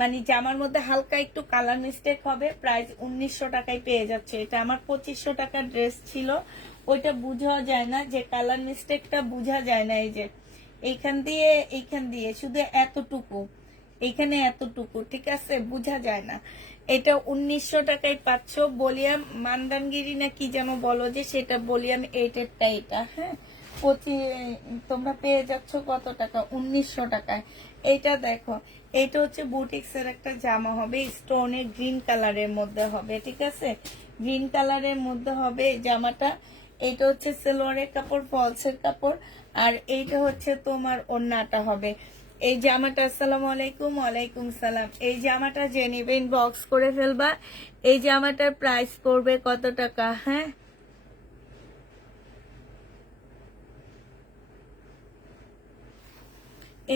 মানে জামার মধ্যে হালকা একটু কালার মিস্টেক হবে। প্রাইস 1900 টাকায় পেয়ে যাচ্ছে। এটা আমার 2500 টাকার ড্রেস ছিল, ওইটা বোঝা যায় না, যে কালার মিস্টেকটা বোঝা যায় না। এই যে এইখান দিয়ে শুধু এতটুকু, এখানে এতটুকু, ঠিক আছে, বোঝা যায় না। এটা 1900 টাকায় পাচ্ছ। বলিয়াম মান্দানগিরি না কি যেন বলো, যে সেটা বলিয়াম এইটেরটা এটা। হ্যাঁ, তোমরা পেয়ে যাচ্ছ কত টাকা? 1900 টাকায়। এইটা দেখো, এটা হচ্ছে বুটিক্সের একটা জামা হবে, স্টোনের গ্রিন কালারের মধ্যে হবে, ঠিক আছে, গ্রিন কালারের মধ্যে হবে জামাটা। এইটা হচ্ছে সালোয়ারের কাপড়, ফলসের কাপড়, আর এইটা হচ্ছে তোমার ওড়নাটা হবে। এই জামাটা, আসসালামু আলাইকুম। ওয়ালাইকুম সালাম। এই জামাটা যে নিবে ইনবক্স করে ফেলবা। এই জামাটার প্রাইস পড়বে কত টাকা? হ্যাঁ,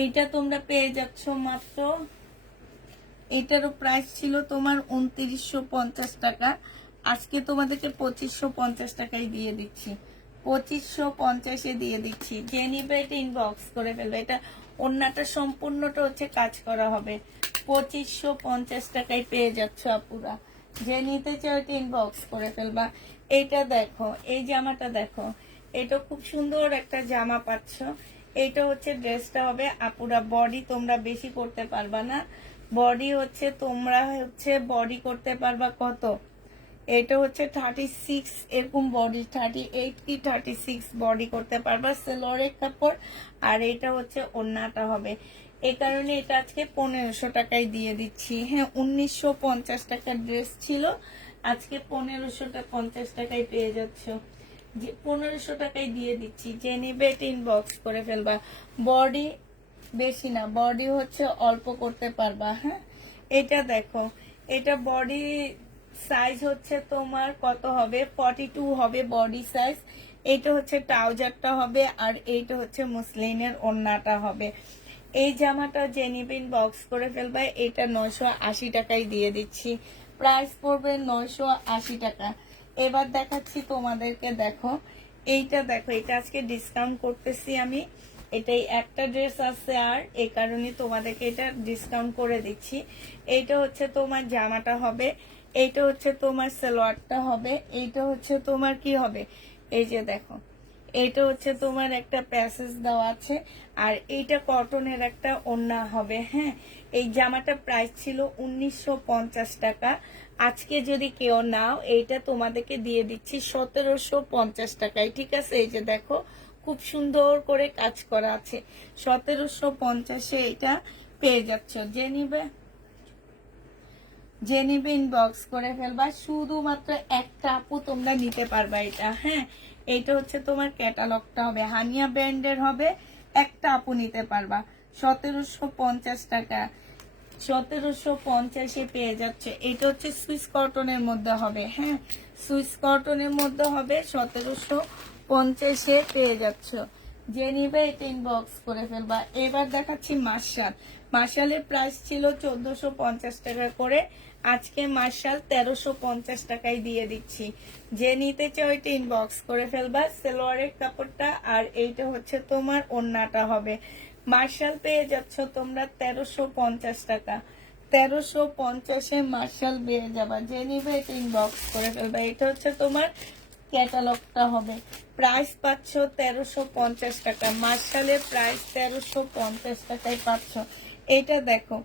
এইটা তোমরা পেয়ে যাচ্ছ মাত্র, এটারও প্রাইস ছিল তোমার 2950 টাকা, আজকে তোমাদেরকে 2550 টাকায় দিয়ে দিচ্ছি, 2550-এ দিয়ে দিচ্ছি। যে নিবে এটা ইনবক্স করে ফেলবে। এটা ওড়নাটা সম্পূর্ণটা হচ্ছে কাজ করা হবে, 2550 টাকায় পেয়ে যাচ্ছ আপুরা। যে নিতে চাও এটা ইনবক্স করে ফেলবা। এইটা দেখো, এই জামাটা দেখো, এটা খুব সুন্দর একটা জামা পাচ্ছ। এইটা হচ্ছে ড্রেসটা হবে আপুরা। বডি তোমরা বেশি করতে পারবা না, বডি হচ্ছে তোমরা হচ্ছে বডি করতে পারবা কত, এটা হচ্ছে 36 এরকম বডি, 38 কি 36 বডি করতে পারবা সেলোয়ারের কাপড়। আর এটা হচ্ছে ওড়নাটা হবে। এই কারণে এটা আজকে 1500 টাকায় দিয়ে দিচ্ছি। হ্যাঁ, 1950 টাকার ড্রেস ছিল, আজকে 1550 টাকায় পেয়ে যাচ্ছ। যে 1500 টাকায় দিয়ে দিচ্ছি। যে নিবে এটা ইনবক্স করে ফেলবা। বডি বেশি না, বডি হচ্ছে অল্প করতে পারবা। হ্যাঁ, এটা দেখো, এটা বডি সাইজ হচ্ছে তোমার কত হবে, 42 হবে বডি সাইজ। এইটা হচ্ছে ট্রাউজারটা হবে, আর এইটা হচ্ছে মুসলিনের ওড়নাটা হবে। এই জামাটা যে নিবেন বক্স করে ফেলবে। এটা 980 টাকায় দিয়ে দিচ্ছি, প্রাইস পড়বে 980 টাকা। এবার দেখাচ্ছি তোমাদেরকে, দেখো এইটা দেখো, এটা আজকে ডিসকাউন্ট করতেছি আমি। এটাই একটা ড্রেস আছে, আর এই কারণে তোমাদেরকে এটা ডিসকাউন্ট করে দিচ্ছি। এইটা হচ্ছে তোমার জামাটা হবে, এইটা হচ্ছে তোমার সালোয়ারটা হবে, এইটা হচ্ছে তোমার কি হবে, এই যে দেখো, এইটা হচ্ছে তোমার একটা প্যাসেজ দেওয়া আছে, আর এইটা কটনের একটা ওড়না হবে। হ্যাঁ, এই জামাটা প্রাইস ছিল 1950 টাকা, আজকে যদি কেউ নাও এইটা তোমাদেরকে দিয়ে দিচ্ছি 1750 টাকায়। ঠিক আছে, এই যে দেখো খুব সুন্দর করে কাজ করা আছে, 1750-এ এটা পেয়ে যাচ্ছ। যে নিবে ইনবক্স করে ফেলবা। শুধুমাত্র একটা আপু তোমরা নিতে পারবা এটা। হ্যাঁ, এইটা হচ্ছে তোমার ক্যাটালগটা হবে, হানিয়া ব্র্যান্ডের হবে, একটা আপু নিতে পারবা। 1750 টাকা, 1750-এ পেয়ে যাচ্ছে। এটা হচ্ছে সুইস কটনের মধ্যে হবে। হ্যাঁ, সুইস কটনের মধ্যে হবে, 1750-এ পেয়ে যাচ্ছ। যে নিবে এটা ইনবক্স করে ফেলবা। এবার দেখাচ্ছি মার্শাল। মার্শালের প্রাইস ছিল 1450 টাকা করে, আজকে মার্শাল 1350 টাকায় দিয়ে দিচ্ছি। যে নিতে চাও এটা ইনবক্স করে ফেলবা। সালোয়ারের কাপড়টা, আর এইটা হচ্ছে তোমার ওড়নাটা হবে। মার্শাল পেয়ে যাচ্ছ তোমরা 1350 টাকা, 1350-এ মার্শাল পেয়ে যাবা। যে নিবে এটা ইনবক্স করে ফেলবা। এটা হচ্ছে তোমার ক্যাটালগটা হবে, প্রাইস পাচ্ছ 1350 টাকা। মার্শালের প্রাইস 1350 টাকায় পাচ্ছ। এটা দেখো,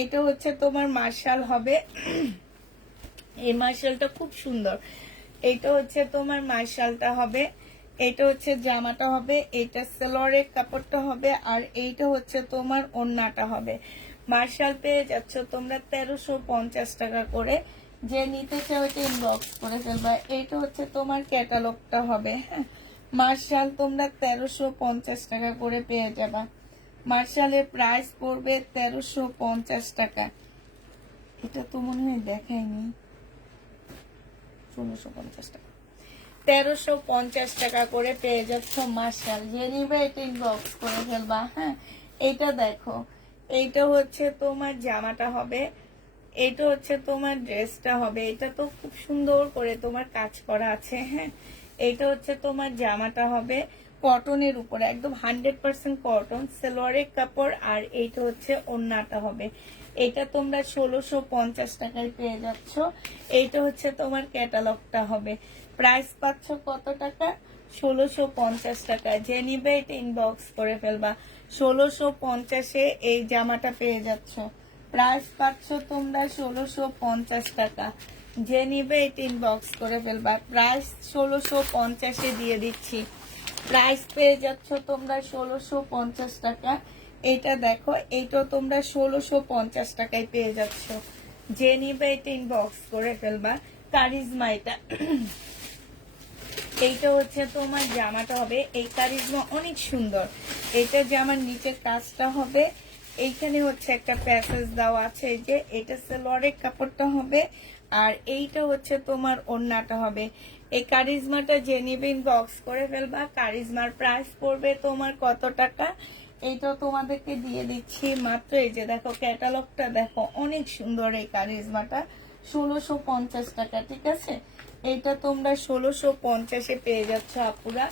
এটা হচ্ছে তোমার মার্শাল হবে, এই মার্শালটা খুব সুন্দর। এটা হচ্ছে তোমার মার্শালটা হবে, এটা হচ্ছে জামাটা হবে, এটা সালোয়ারের কাপড়টা হবে, আর এইটা হচ্ছে তোমার ওড়নাটা হবে। মার্শাল পেয়ে যাচ্ছ তোমরা 1350 টাকা করে। যে নিতে চাও এটা ইনবক্স করে ফেলবা। এইটা হচ্ছে তোমার ক্যাটালগটা হবে। হ্যাঁ, মার্শাল তোমরা 1350 টাকা করে পেয়ে যাবা। মার্শালের প্রাইস পড়বে 1350 টাকা। এটা তো মনে হয় দেখায়নি, 1650 টাকা, 1350 টাকা করে পেয়ে যাচ্ছ মার্শাল। যে নিবে এটা ইনবক্স করে ফেলবা। হ্যাঁ, এটা দেখো, এইটা হচ্ছে তোমার জামাটা হবে, এটা হচ্ছে তোমার ড্রেসটা হবে। এটা তো খুব সুন্দর করে তোমার কাজ করা আছে। হ্যাঁ, এইটা হচ্ছে তোমার জামাটা হবে কটনের উপরে, একদম 100% কটন, সালোয়ারের কাপড়, আর এইটা হচ্ছে ওড়নাটা হবে। এটা তোমরা 1650 টাকায় পেয়ে যাচ্ছ। এইটা হচ্ছে তোমার ক্যাটালগটা হবে, প্রাইস পাচ্ছ কত টাকা, 1650 টাকা। যে নিবে এটা ইনবক্স করে ফেলবা। 1650-এ এই জামাটা পেয়ে যাচ্ছ, প্রাইস পাচ্ছ তোমরা 1650 টাকা। যে নিবে এটা ইনবক্স করে ফেলবা। প্রাইস 1650-এ দিয়ে দিচ্ছি, প্রাইস পেয়ে যাচ্ছ তোমরা 1650 টাকা। এটা দেখো, এইটাও তোমরা 1650 টাকায় পেয়ে যাচ্ছ। যে নিবে এটা ইনবক্স করে ফেলবা। কারিজমা, এটা এইটা হচ্ছে তোমার জামাটা হবে, এই কারিজমা অনেক সুন্দর। এটা জামার নিচের কাজটা হবে, এইখানে হচ্ছে একটা প্যাসেজ দেওয়া আছে, এই যে এটা সালোয়ারের কাপড়টা হবে, আর এইটা হচ্ছে তোমার ওড়নাটা হবে। এই কারিজমাটা যে নিবে ইনবক্স করে ফেলবা। কারিজমার প্রাইস পড়বে তোমার কত টাকা, এইটা তোমাদেরকে দিয়ে দিচ্ছি মাত্র, এই যে দেখো ক্যাটালগটা দেখো অনেক সুন্দর। এই কারিজমাটা 1650 টাকা, ঠিক আছে। এইটা তোমরা 1650-এ পেয়ে যাচ্ছ আপুরা,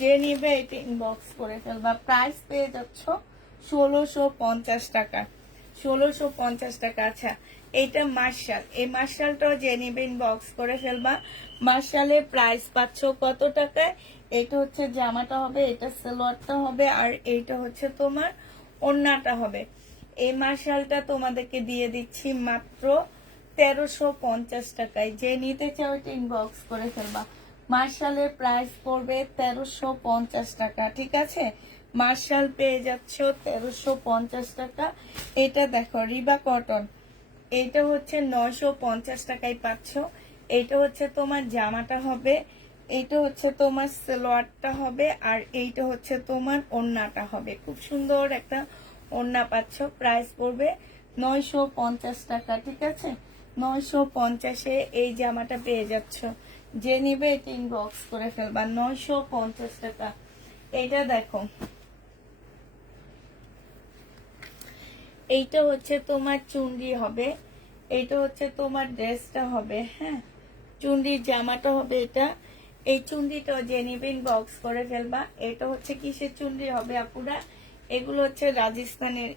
যে নিবে এটা ইনবক্স করে ফেলবা। প্রাইস পেয়ে যাচ্ছ 1650 টাকা, 1650 টাকা। আচ্ছা, এইটা মার্শাল, এই মার্শালটাও যে নিবে ইনবক্স করে ফেলবা। মার্শালের প্রাইস পাচ্ছ কত টাকায়? এটা হচ্ছে জামাটা হবে, এটা সালোয়ারটা হবে, আর এইটা হচ্ছে তোমার ওড়নাটা হবে। এই মার্শালটা তোমাদেরকে দিয়ে দিচ্ছি মাত্র 1350 টাকায়। যে নিতে চাও এটা ইনবক্স করে ফেলবা। মার্শালের প্রাইস পড়বে 1350 টাকা, ঠিক আছে। মার্শাল পেয়ে যাচ্ছ 1350 টাকা। এটা দেখো রিবা কটন, এইটা হচ্ছে 950 টাকায় পাচ্ছ। এইটা হচ্ছে তোমার জামাটা হবে, এইটা হচ্ছে তোমার সালোয়ারটা হবে, আর এইটা হচ্ছে তোমার ওড়নাটা হবে। খুব সুন্দর একটা ওড়না পাচ্ছ। প্রাইস পড়বে 950 টাকা, ঠিক আছে। 950-এ এই জামাটা পেয়ে যাচ্ছ। যে নিবে এটা ইনবক্স করে ফেলবা। 950 টাকা। এইটা দেখো, এইটা হচ্ছে তোমার চুনরি হবে, এইটা হচ্ছে তোমার ড্রেসটা হবে, হ্যাঁ। চুনরির জামাটা হবে এটা। এই চুনরিটা যে নিবে ইনবক্স করে ফেলবা। এটা হচ্ছে কিসের চুনরি হবে আপুরা? এগুলো হচ্ছে রাজস্থানের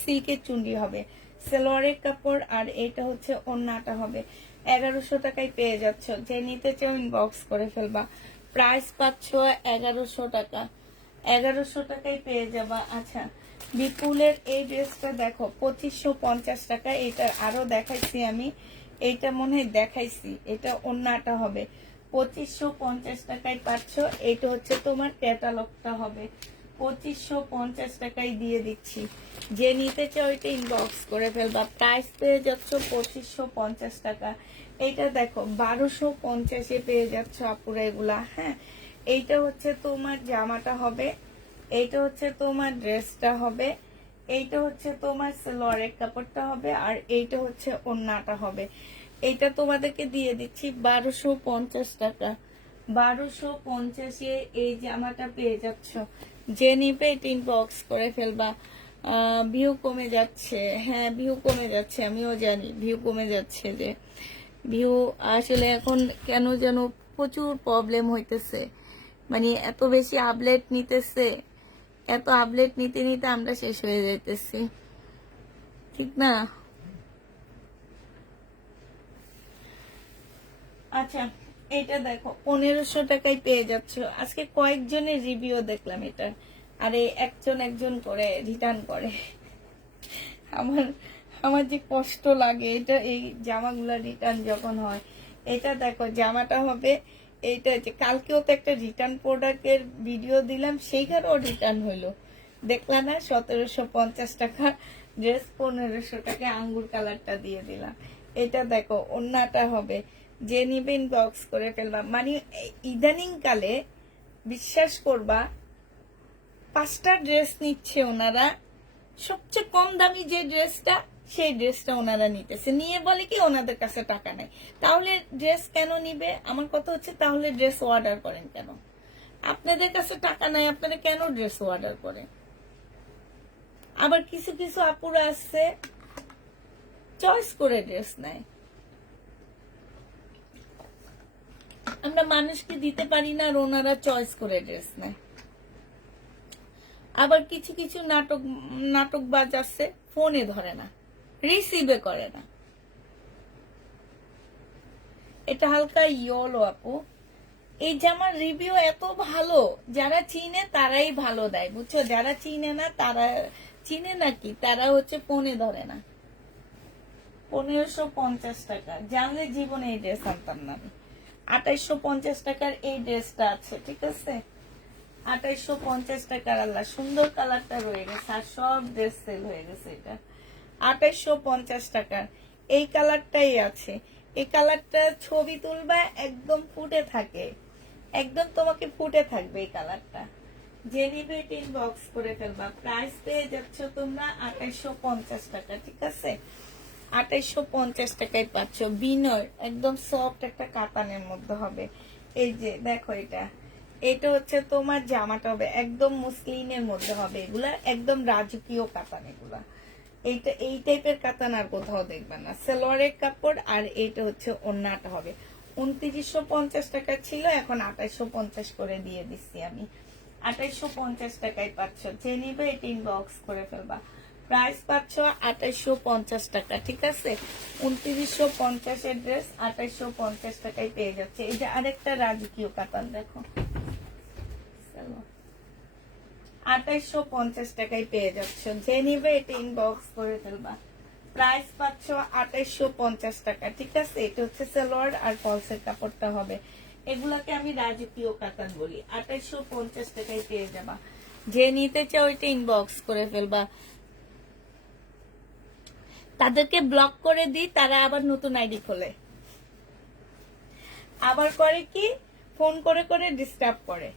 সিল্কের চুনরি হবে, সালোয়ারের কাপড়, আর এটা হচ্ছে ওড়নাটা হবে। 1100 টাকায় পেয়ে যাচ্ছ। যে নিতে চাও ইনবক্স করে ফেলবা। প্রাইস পাচ্ছ 1100 টাকা, 1100 টাকায় পেয়ে যাবা। আচ্ছা, বিপুলের এই ড্রেসটা দেখো 2550 টাকা। এটা আরো দেখাইছি আমি, এইটা মনে হয় দেখাইছি। এটা ওড়নাটা হবে, 2550 টাকায় পাচ্ছ। এইটা হচ্ছে তোমার ক্যাটালগটা হবে, 2550 টাকায় দিয়ে দিচ্ছি। যে নিতে চাও এটা ইনবক্স করে ফেলবা। প্রাইস পেয়ে যাচ্ছ 2550 টাকা। এইটা দেখো 1250-এ পেয়ে যাচ্ছ আপুরা এগুলা, হ্যাঁ। এইটা হচ্ছে তোমার জামাটা হবে, এইটা হচ্ছে তোমার ড্রেসটা হবে, এইটা হচ্ছে তোমার সালোয়ারের কাপড়টা হবে, আর এইটা হচ্ছে ওড়নাটা হবে। এইটা তোমাদেরকে দিয়ে দিচ্ছি 1250 টাকা। 1250-এ এই জামাটা পেয়ে যাচ্ছ। যে নিবে এটা ইনবক্স করে ফেলবা। ভিউ কমে যাচ্ছে, হ্যাঁ ভিউ কমে যাচ্ছে, আমিও জানি ভিউ কমে যাচ্ছে। যে ভিউ আসলে এখন কেন যেন প্রচুর প্রবলেম হইতেছে, মানে এত বেশি আপডেট নিতেছে, এত আপডেট নিতে নিতে আমরা শেষ হয়ে যাইতেছি, ঠিক না? আচ্ছা, এটা দেখো 1500 টাকায় পেয়ে যাচ্ছ। আজকে কয়েকজনের রিভিউ দেখলাম এটা, আরে একজন একজন করে রিটার্ন করে। আমার আমার যে কষ্ট লাগে এটা, এই জামাগুলা রিটার্ন যখন হয়। এটা দেখো জামাটা হবে, এইটা হচ্ছে কালকেও তো একটা রিটার্ন প্রোডাক্টের ভিডিও দিলাম, সেইখানেও রিটার্ন হইলো, দেখলাম না। 1750 টাকা ড্রেস, 1500 টাকায় আঙ্গুর কালারটা দিয়ে দিলাম। এটা দেখো ওড়নাটা হবে। যে নিবে ইনবক্স করে ফেলবা। মানে ইদানিং কালে বিশ্বাস করবা 5টা ড্রেস নিচ্ছে ওনারা, সবচেয়ে কম দামি যে ড্রেসটা, সেই ড্রেসটা ওনারা নিতেছে, নিয়ে বলে কি ওনাদের কাছে টাকা নেই। তাহলে ড্রেস কেন নিবে? আমার কথা হচ্ছে তাহলে ড্রেস অর্ডার করেন কেন? আপনাদের কাছে টাকা নাই, আপনারা কেন ড্রেস অর্ডার করেন? আবার কিছু কিছু আপুরা আছে চয়েস করে ড্রেস নেয়। আমরা মানুষকে দিতে পারি না, আর ওনারা চয়েস করে ড্রেস নেয়। আবার কিছু কিছু নাটকবাজ আছে, ফোনে ধরে না, রিসিভে করে না। এটা হালকা ইয়েলো আপু। এই জামার রিভিউ এত ভালো, যারা চিনে তারাই ভালো দেয়, বুঝছো? যারা চিনে না তারা চিনে নাকি, তারা হচ্ছে ফোনে ধরে না। 1550 টাকা, জানলে জীবনে এই ড্রেস আনতাম না আমি। 2850 টাকার এই ড্রেসটা আছে, ঠিক আছে। 2850 টাকার, আল্লাহ সুন্দর কালারটা রয়ে গেছে, আর সব ড্রেস সেল হয়ে গেছে। এটা 2850 টাকার এই কালারটাই আছে। এই কালারটা ছবি তুলবা একদম ফুটে থাকে, একদম তোমাকে ফুটে থাকবে এই কালারটা। যে নিবে ইনবক্স করে ফেলবা। প্রাইস পেয়ে যাচ্ছ তোমরা 2850 টাকা, ঠিক আছে? 2850 টাকায় পাচ্ছ। বিনয় একদম সফট একটা কাতানের মধ্যে হবে। এই যে দেখো, এটা হচ্ছে তোমার জামাটা হবে একদম মুসলিনের মধ্যে হবে। এগুলা একদম রাজকীয় কাতান এগুলা। এইটা এই টাইপের কাতান আর কোথাও দেখবে না। সালোয়ারের কাপড় আর এইটা হচ্ছে ওন্নাটা হবে। 2950 টাকা ছিল, এখন 2850 করে দিয়ে দিচ্ছি আমি। 2850 টাকায় পাচ্ছ। যে নিবে এটা ইনবক্স করে ফেলবা। প্রাইস পাচ্ছ 2850 টাকা, ঠিক আছে? 2950 এর ড্রেস 2850 টাকায় পেয়ে যাচ্ছে। এই যে আরেকটা রাজকীয় কাতান দেখো, 2850 টাকায় পেয়ে যাচ্ছ। যে নিবে এটা ইনবক্স করে ফেলবা। প্রাইস পাচ্ছ 2850 টাকা, ঠিক আছে? এটা হচ্ছে সালোয়ার আর ফলসের কাপড়টা হবে। এগুলাকে আমি রাজকীয় কাতান বলি। 2850 টাকায় পেয়ে যাবা। যে নিতে চাও এটা ইনবক্স করে ফেলবা। তাদেরকে ব্লক করে দিই, তারা আবার নতুন আইডি খোলে। আবার করে কি, ফোন করে করে ডিস্টার্ব করে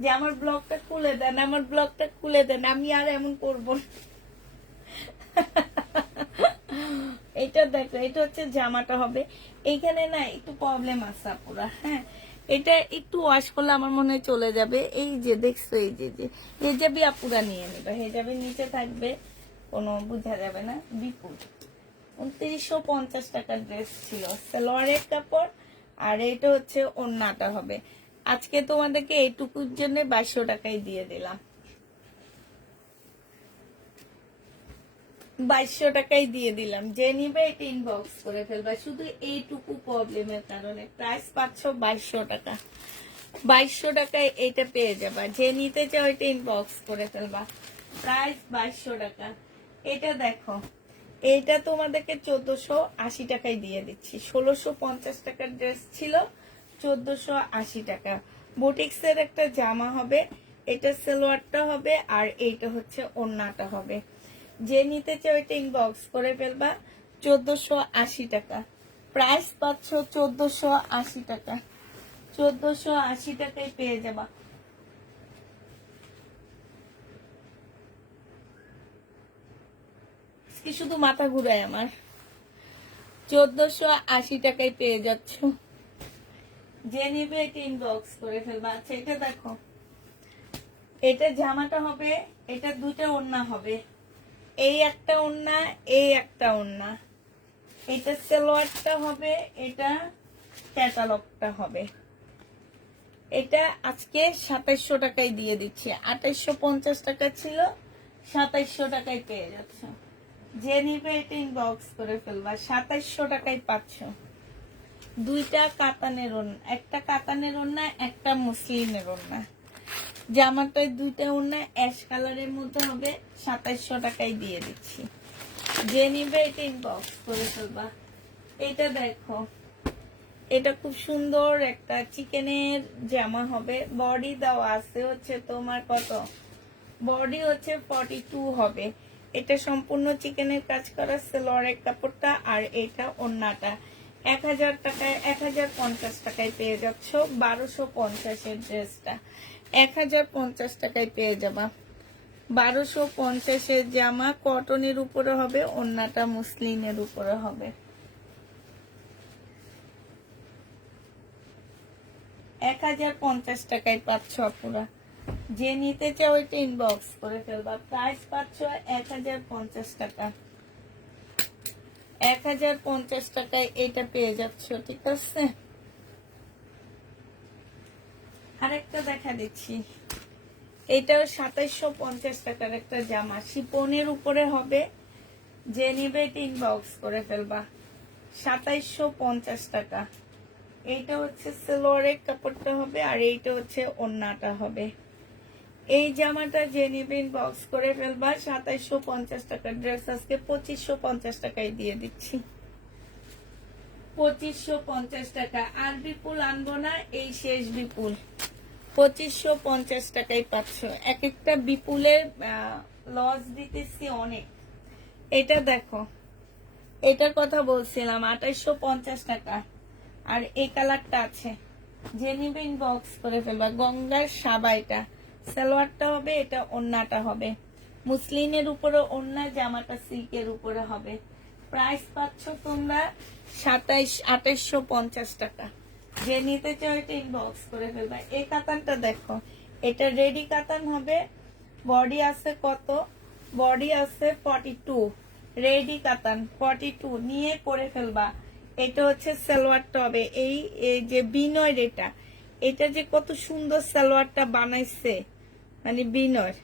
যে আমার ব্লগটা খুলে দেন, আমার ব্লগটা খুলে দেন। আমি আর এমন করবো না। এটা দেখো, এটা হচ্ছে জামাটা হবে। এইখানে না একটু প্রবলেম আছে আপুরা, হ্যাঁ। এটা একটু ওয়াশ করলে আমার মনে হয় চলে যাবে। এই যে দেখছো, এই যে হেজাবি আপুরা নিয়ে নেবে। হেজাবের নিচে থাকবে, কোনো বোঝা যাবে না। বিপুল 2950 টাকার ড্রেস ছিল, সালোয়ারের কাপড় আর এটা হচ্ছে ওন্নাটা হবে। আজকে তোমাদেরকে এইটুকুর জন্য 2200 টাকায় দিয়ে দিলাম। 2200 টাকায় দিয়ে দিলাম। যে নিবে এটা ইনবক্স করে ফেলবা। শুধু এইটুকু প্রবলেমের কারণে প্রাইস পাচ্ছ 2200 টাকা। 2200 টাকায় এটা পেয়ে যাবা। যে নিতে চাও এটা ইনবক্স করে ফেলবা। প্রাইস 2200 টাকা। এটা দেখো, এইটা তোমাদেরকে 1480 টাকায় দিয়ে দিচ্ছি। 1650 টাকার ড্রেস ছিল, 1480 টাকা। বুটিক্সের একটা জামা হবে, এটা সালোয়ারটা হবে আর এইটা হচ্ছে ওন্নাটা হবে। যে নিতে চাও এটা ইনবক্স করে ফেলবা। 1480 টাকা। প্রাইস পাচ্ছ 1480 টাকা। 1480 টাকায় পেয়ে যাবা। কি শুধু মাথা ঘুরায় আমার। 1480 টাকায় পেয়ে যাচ্ছ। যে নিবে এটা ইনবক্স করে ফেলবা। আচ্ছা, এটা দেখো, এটা জামাটা হবে, এটা দুটো ওড়না হবে। এই একটা ওড়না, এই একটা ওড়না। এটা সালোয়ারটা হবে, এটা ক্যাটালগটা হবে। এটা আজকে 2700 টাকায় দিয়ে দিচ্ছি। 2850 টাকা ছিল, 2700 টাকায় পেয়ে যাচ্ছ। যে নিবে এটা ইনবক্স করে ফেলবা। 2700 টাকায় পাচ্ছ। দুইটা কাতানের ওড়না, একটা কাতানের ওড়না, একটা মুসলিনের ওড়না। জামাটায় দুইটা ওড়না অ্যাশ কালারের মধ্যে হবে। 2700 টাকায় দিয়ে দিচ্ছি। যে নিবে এটা ইনবক্স করে ফেলবা। এটা দেখো, এটা খুব সুন্দর একটা চিকেনের জামা হবে। বডি দেওয়া আছে হচ্ছে তোমার কত, বডি হচ্ছে 42 হবে। এটা সম্পূর্ণ চিকেনের কাজ করা, সালোয়ারের কাপড়টা আর এটা ওন্নাটা। 1000 টাকায়, 1050 টাকায় পেয়ে যাচ্ছ। 1250 এর ড্রেসটা 1050 টাকায় পেয়ে যাবা। 1250 এর জামা, কটনের উপরে হবে, ওন্নাটা মুসলিনের উপরে হবে। 1050 টাকায় পাচ্ছ আপুরা। যে নিতে চাও এটা ইনবক্স করে ফেলবা। প্রাইস পাচ্ছ 1050 টাকা। 1050 টাকায় এটা পেয়ে যাচ্ছ, ঠিক আছে? আরেকটা দেখা দিচ্ছি, এটাও 2750 টাকার একটা জামা, শিপনের উপরে হবে। যে নিবে এটা ইনবক্স করে ফেলবা। 2750 টাকা। এইটা হচ্ছে সালোয়ারের কাপড়টা হবে আর এইটা হচ্ছে ওন্নাটা হবে। এই জামাটা যে নিবে ইনবক্স করে ফেলবা। 2750 টাকার ড্রেস আজকে 2550 টাকায় দিয়ে দিচ্ছি। 2550 টাকা। আর বিপুল আনবো না, এই শেষ বিপুল। 2550 টাকায় পাচ্ছ। এক একটা বিপুলের লস দিতেছি অনেক। এটা দেখো, এটার কথা বলছিলাম 2850 টাকা। আর এই কালারটা আছে, যে নিবে ইনবক্স করে ফেলবা। গঙ্গার সাবা, এটা সালোয়ারটা হবে, এটা ওড়নাটা হবে। মুসলিনের উপরে ওড়না, জামাটা সিল্কের উপরে হবে। প্রাইস পাচ্ছ তোমরা 2850 টাকা। যে নিতে চাও এটা ইনবক্স করে ফেলবা। এই কাতানটা দেখো, এটা রেডি কাতান হবে। বডি আছে কত? বডি আছে 42। রেডি কাতান 42 নিয়ে করে ফেলবা। এটা হচ্ছে সালোয়ারটা হবে। এই যে বিনয়, এটা যে কত সুন্দর সালোয়ারটা বানাইছে, মানে বিনয়।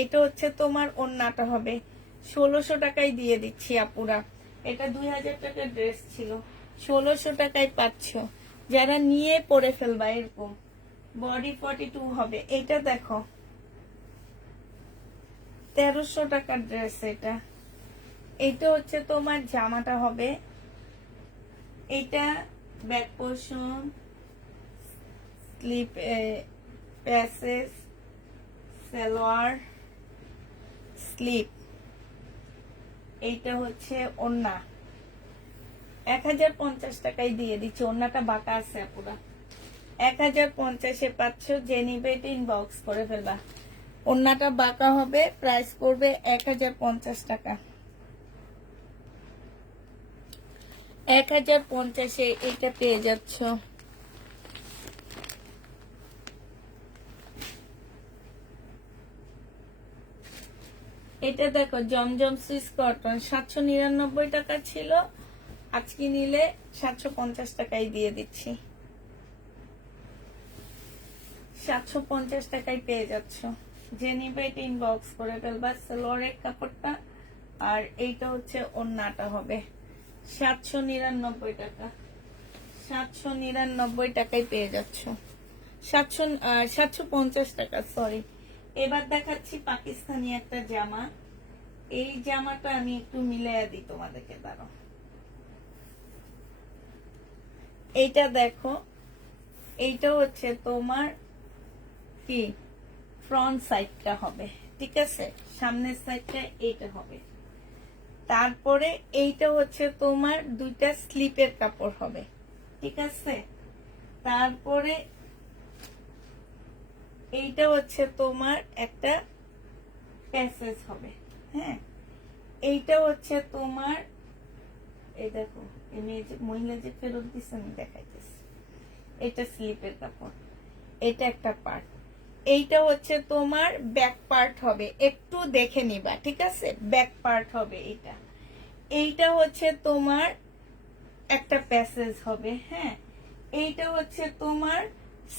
এটা হচ্ছে তোমার ওড়নাটা হবে। 1600 টাকায় দিয়ে দিচ্ছি আপুরা। এটা 2000 টাকার ড্রেস ছিল, 1600 টাকায় পাচ্ছ। যারা নিয়ে পরে ফেলবা এরকম। বডি 42 হবে। এটা দেখো 1300 টাকার ড্রেস এটা। এটা হচ্ছে তোমার জামাটা হবে। এটা back portion, slip, passage, salwar, slip. এইটা হচ্ছে ওড়না। 1050 টাকায় দিয়ে দিচ্ছি। ওড়নাটা বাঁকা আছে পুরা। 1050-এ পাচ্ছ। যে নিবে এটা ইনবক্স করে ফেলবা। ওড়নাটা বাঁকা হবে, প্রাইস পড়বে 1050 টাকা। 1050-এ এটা পেয়ে যাচ্ছ। এটা দেখো জমজম সুইস কটন, 799 টাকা ছিল, আজকে নিলে 750 টাকায় দিয়ে দিচ্ছি। 750 টাকায় পেয়ে যাচ্ছ। যে নিবে এটা ইনবক্স করে ফেলবা। সালোয়ারের কাপড়টা আর এইটা হচ্ছে ওড়নাটা হবে। 799 টাকা। 799 টাকায় পেয়ে যাচ্ছ। 750 টাকা, সরি। এবার দেখাচ্ছি পাকিস্তানি একটা জামা। এই জামাটা আমি একটু মিলাইয়া দিই তোমাদেরকে, দাঁড়াও। এইটা দেখো, এইটা হচ্ছে তোমার কি ফ্রন্ট সাইডটা হবে, ঠিক আছে? সামনের সাইডটা এইটা হবে। তারপরে এইটা হচ্ছে তোমার দুইটা স্লিপের কাপড় হবে, ঠিক আছে? তারপরে এইটা হচ্ছে তোমার একটা প্যাসেজ হবে। হ্যাঁ, এইটা হচ্ছে তোমার, এই দেখো এই মহিলা যে ফেরত দিচ্ছে আমি দেখাইতেছি। এটা স্লিপের কাপড়, এটা একটা পার্ট। এইটা হচ্ছে তোমার ব্যাক পার্ট হবে, একটু দেখে নিবা, ঠিক আছে? ব্যাক পার্ট হবে এইটা। এইটা হচ্ছে তোমার একটা প্যাসেজ হবে। হ্যাঁ, এইটা হচ্ছে তোমার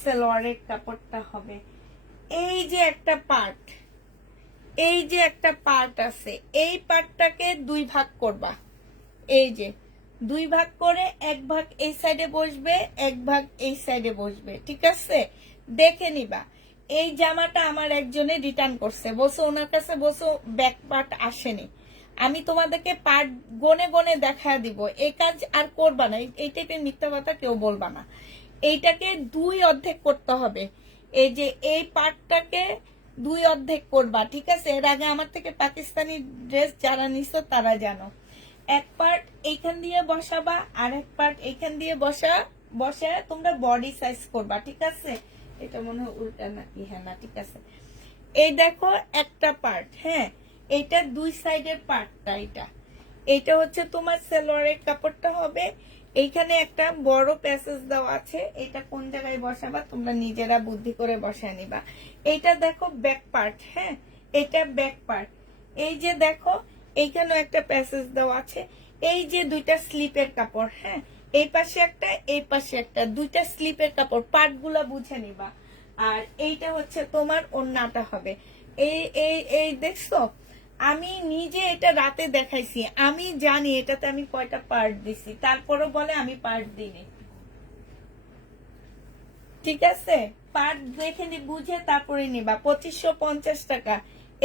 সালোয়ারের কাপড়টা হবে। এই যে একটা পার্ট, এই যে একটা পার্ট আছে, এই পার্টটাকে দুই ভাগ করবা। এই যে দুই ভাগ করে এক ভাগ এই সাইডে বসবে, এক ভাগ এই সাইডে বসবে, ঠিক আছে? দেখে নিবা। এই জামাটা আমার একজনে রিটার্ন করছে, বসো ওনার কাছে, বসো ব্যাক পার্ট আসেনি। আমি তোমাদেরকে পার্ট গনে গনে দেখা দিব। এই কাজ আর করবা না, এই টাইপের মিথ্যা কথা কেউ বলবা না। এইটাকে দুই অর্ধেক করতে হবে। এই যে এই পার্টটাকে দুই অর্ধেক করবা, ঠিক আছে? এর আগে আমার থেকে পাকিস্তানি ড্রেস যারা নিছো তারা জানো। এক পার্ট এইখান দিয়ে বসাবা, আর এক পার্ট এইখান দিয়ে বসা তোমরা বডি সাইজ করবা, ঠিক আছে? এটা মনে হয় উল্টা নাকি? হ্যাঁ, না, ঠিক আছে। এই দেখো একটা পার্ট। হ্যাঁ, এইটা দুই সাইডের পার্টটা। এইটা হচ্ছে তোমার সালোয়ারের কাপড়টা হবে। এইখানে একটা বড় প্যাসেজ দেওয়া আছে, এটা কোন জায়গায় বসাবা তোমরা নিজেরা বুদ্ধি করে বসায় নিবা। এইটা দেখো ব্যাক পার্ট। হ্যাঁ, এটা ব্যাক পার্ট। এই যে দেখো এইখানেও একটা প্যাসেজ দেওয়া আছে। এই যে দুইটা স্লিপের কাপড়। হ্যাঁ, এই পাশে একটা, এই পাশে একটা, দুইটা স্লিপের কাপড়। পার্ট গুলা বুঝে নিবা। আর এইটা হচ্ছে তোমার ওড়নাটা হবে। এই এই এই দেখছো, আমি নিজে এটা রাতে দেখাইছি। আমি জানি এটাতে আমি কয়টা পার্ট দিছি, তারপরও বলে আমি পার্ট দিইনি, ঠিক আছে? পার্ট দেখে বুঝে তারপরে নিবা। 2550 টাকা।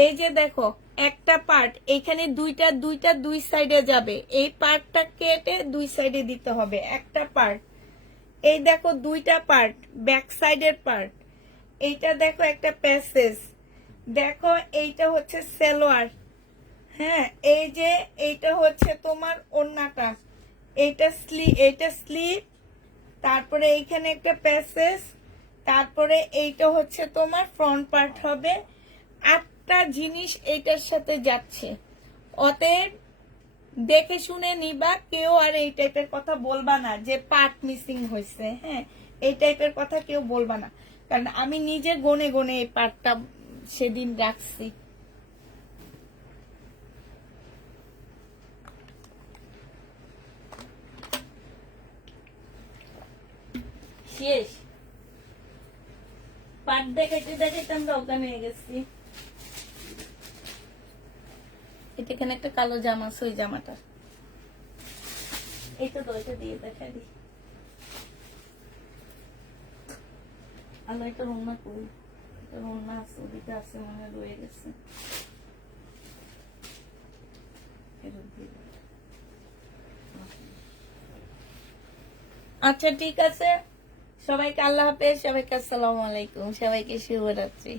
এই যে দেখো একটা পার্ট, এখানে দুইটা দুইটা দুই সাইডে যাবে। এই পার্টটা কেটে দুই সাইডে দিতে হবে একটা পার্ট। এই দেখো দুইটা পার্ট, ব্যাক সাইডের পার্ট। এইটা দেখো একটা প্যাসেজ। দেখো এইটা হচ্ছে সালোয়ার। হ্যাঁ, এই যে এইটা হচ্ছে তোমার ওড়নাটা। এইটা স্লিপ তারপরে এইখানে একটা প্যাসেজ, তারপরে এইটা হচ্ছে তোমার ফ্রন্ট পার্ট হবে। 8টা জিনিস এইটার সাথে যাচ্ছে, অতএব দেখে শুনে নিবা, কেউ আর এই টাইপের কথা বলবা না যে পার্ট মিসিং হয়েছে। হ্যাঁ, এই টাইপের কথা কেউ বলবা না, কারণ আমি নিজে গনে গনে এই পার্টটা সেদিন রাখছি। শেষ পার্ট দেখাইতে দেখাইতে আমরা অজ্ঞান হয়ে গেছি। এটা এখানে একটা কালো জামা আছে, ওই জামাটা এইটা তো ওইটা দিয়ে দেখা দিই। আলো এটা রুমনা করি, এটা রুমনা আছে, ওদিকে আছে মনে হয় রয়ে গেছে। আচ্ছা ঠিক আছে, সবাইকে আল্লাহ হাফেজ, সবাইকে আসসালামু আলাইকুম, সবাইকে শুভরাত্রি।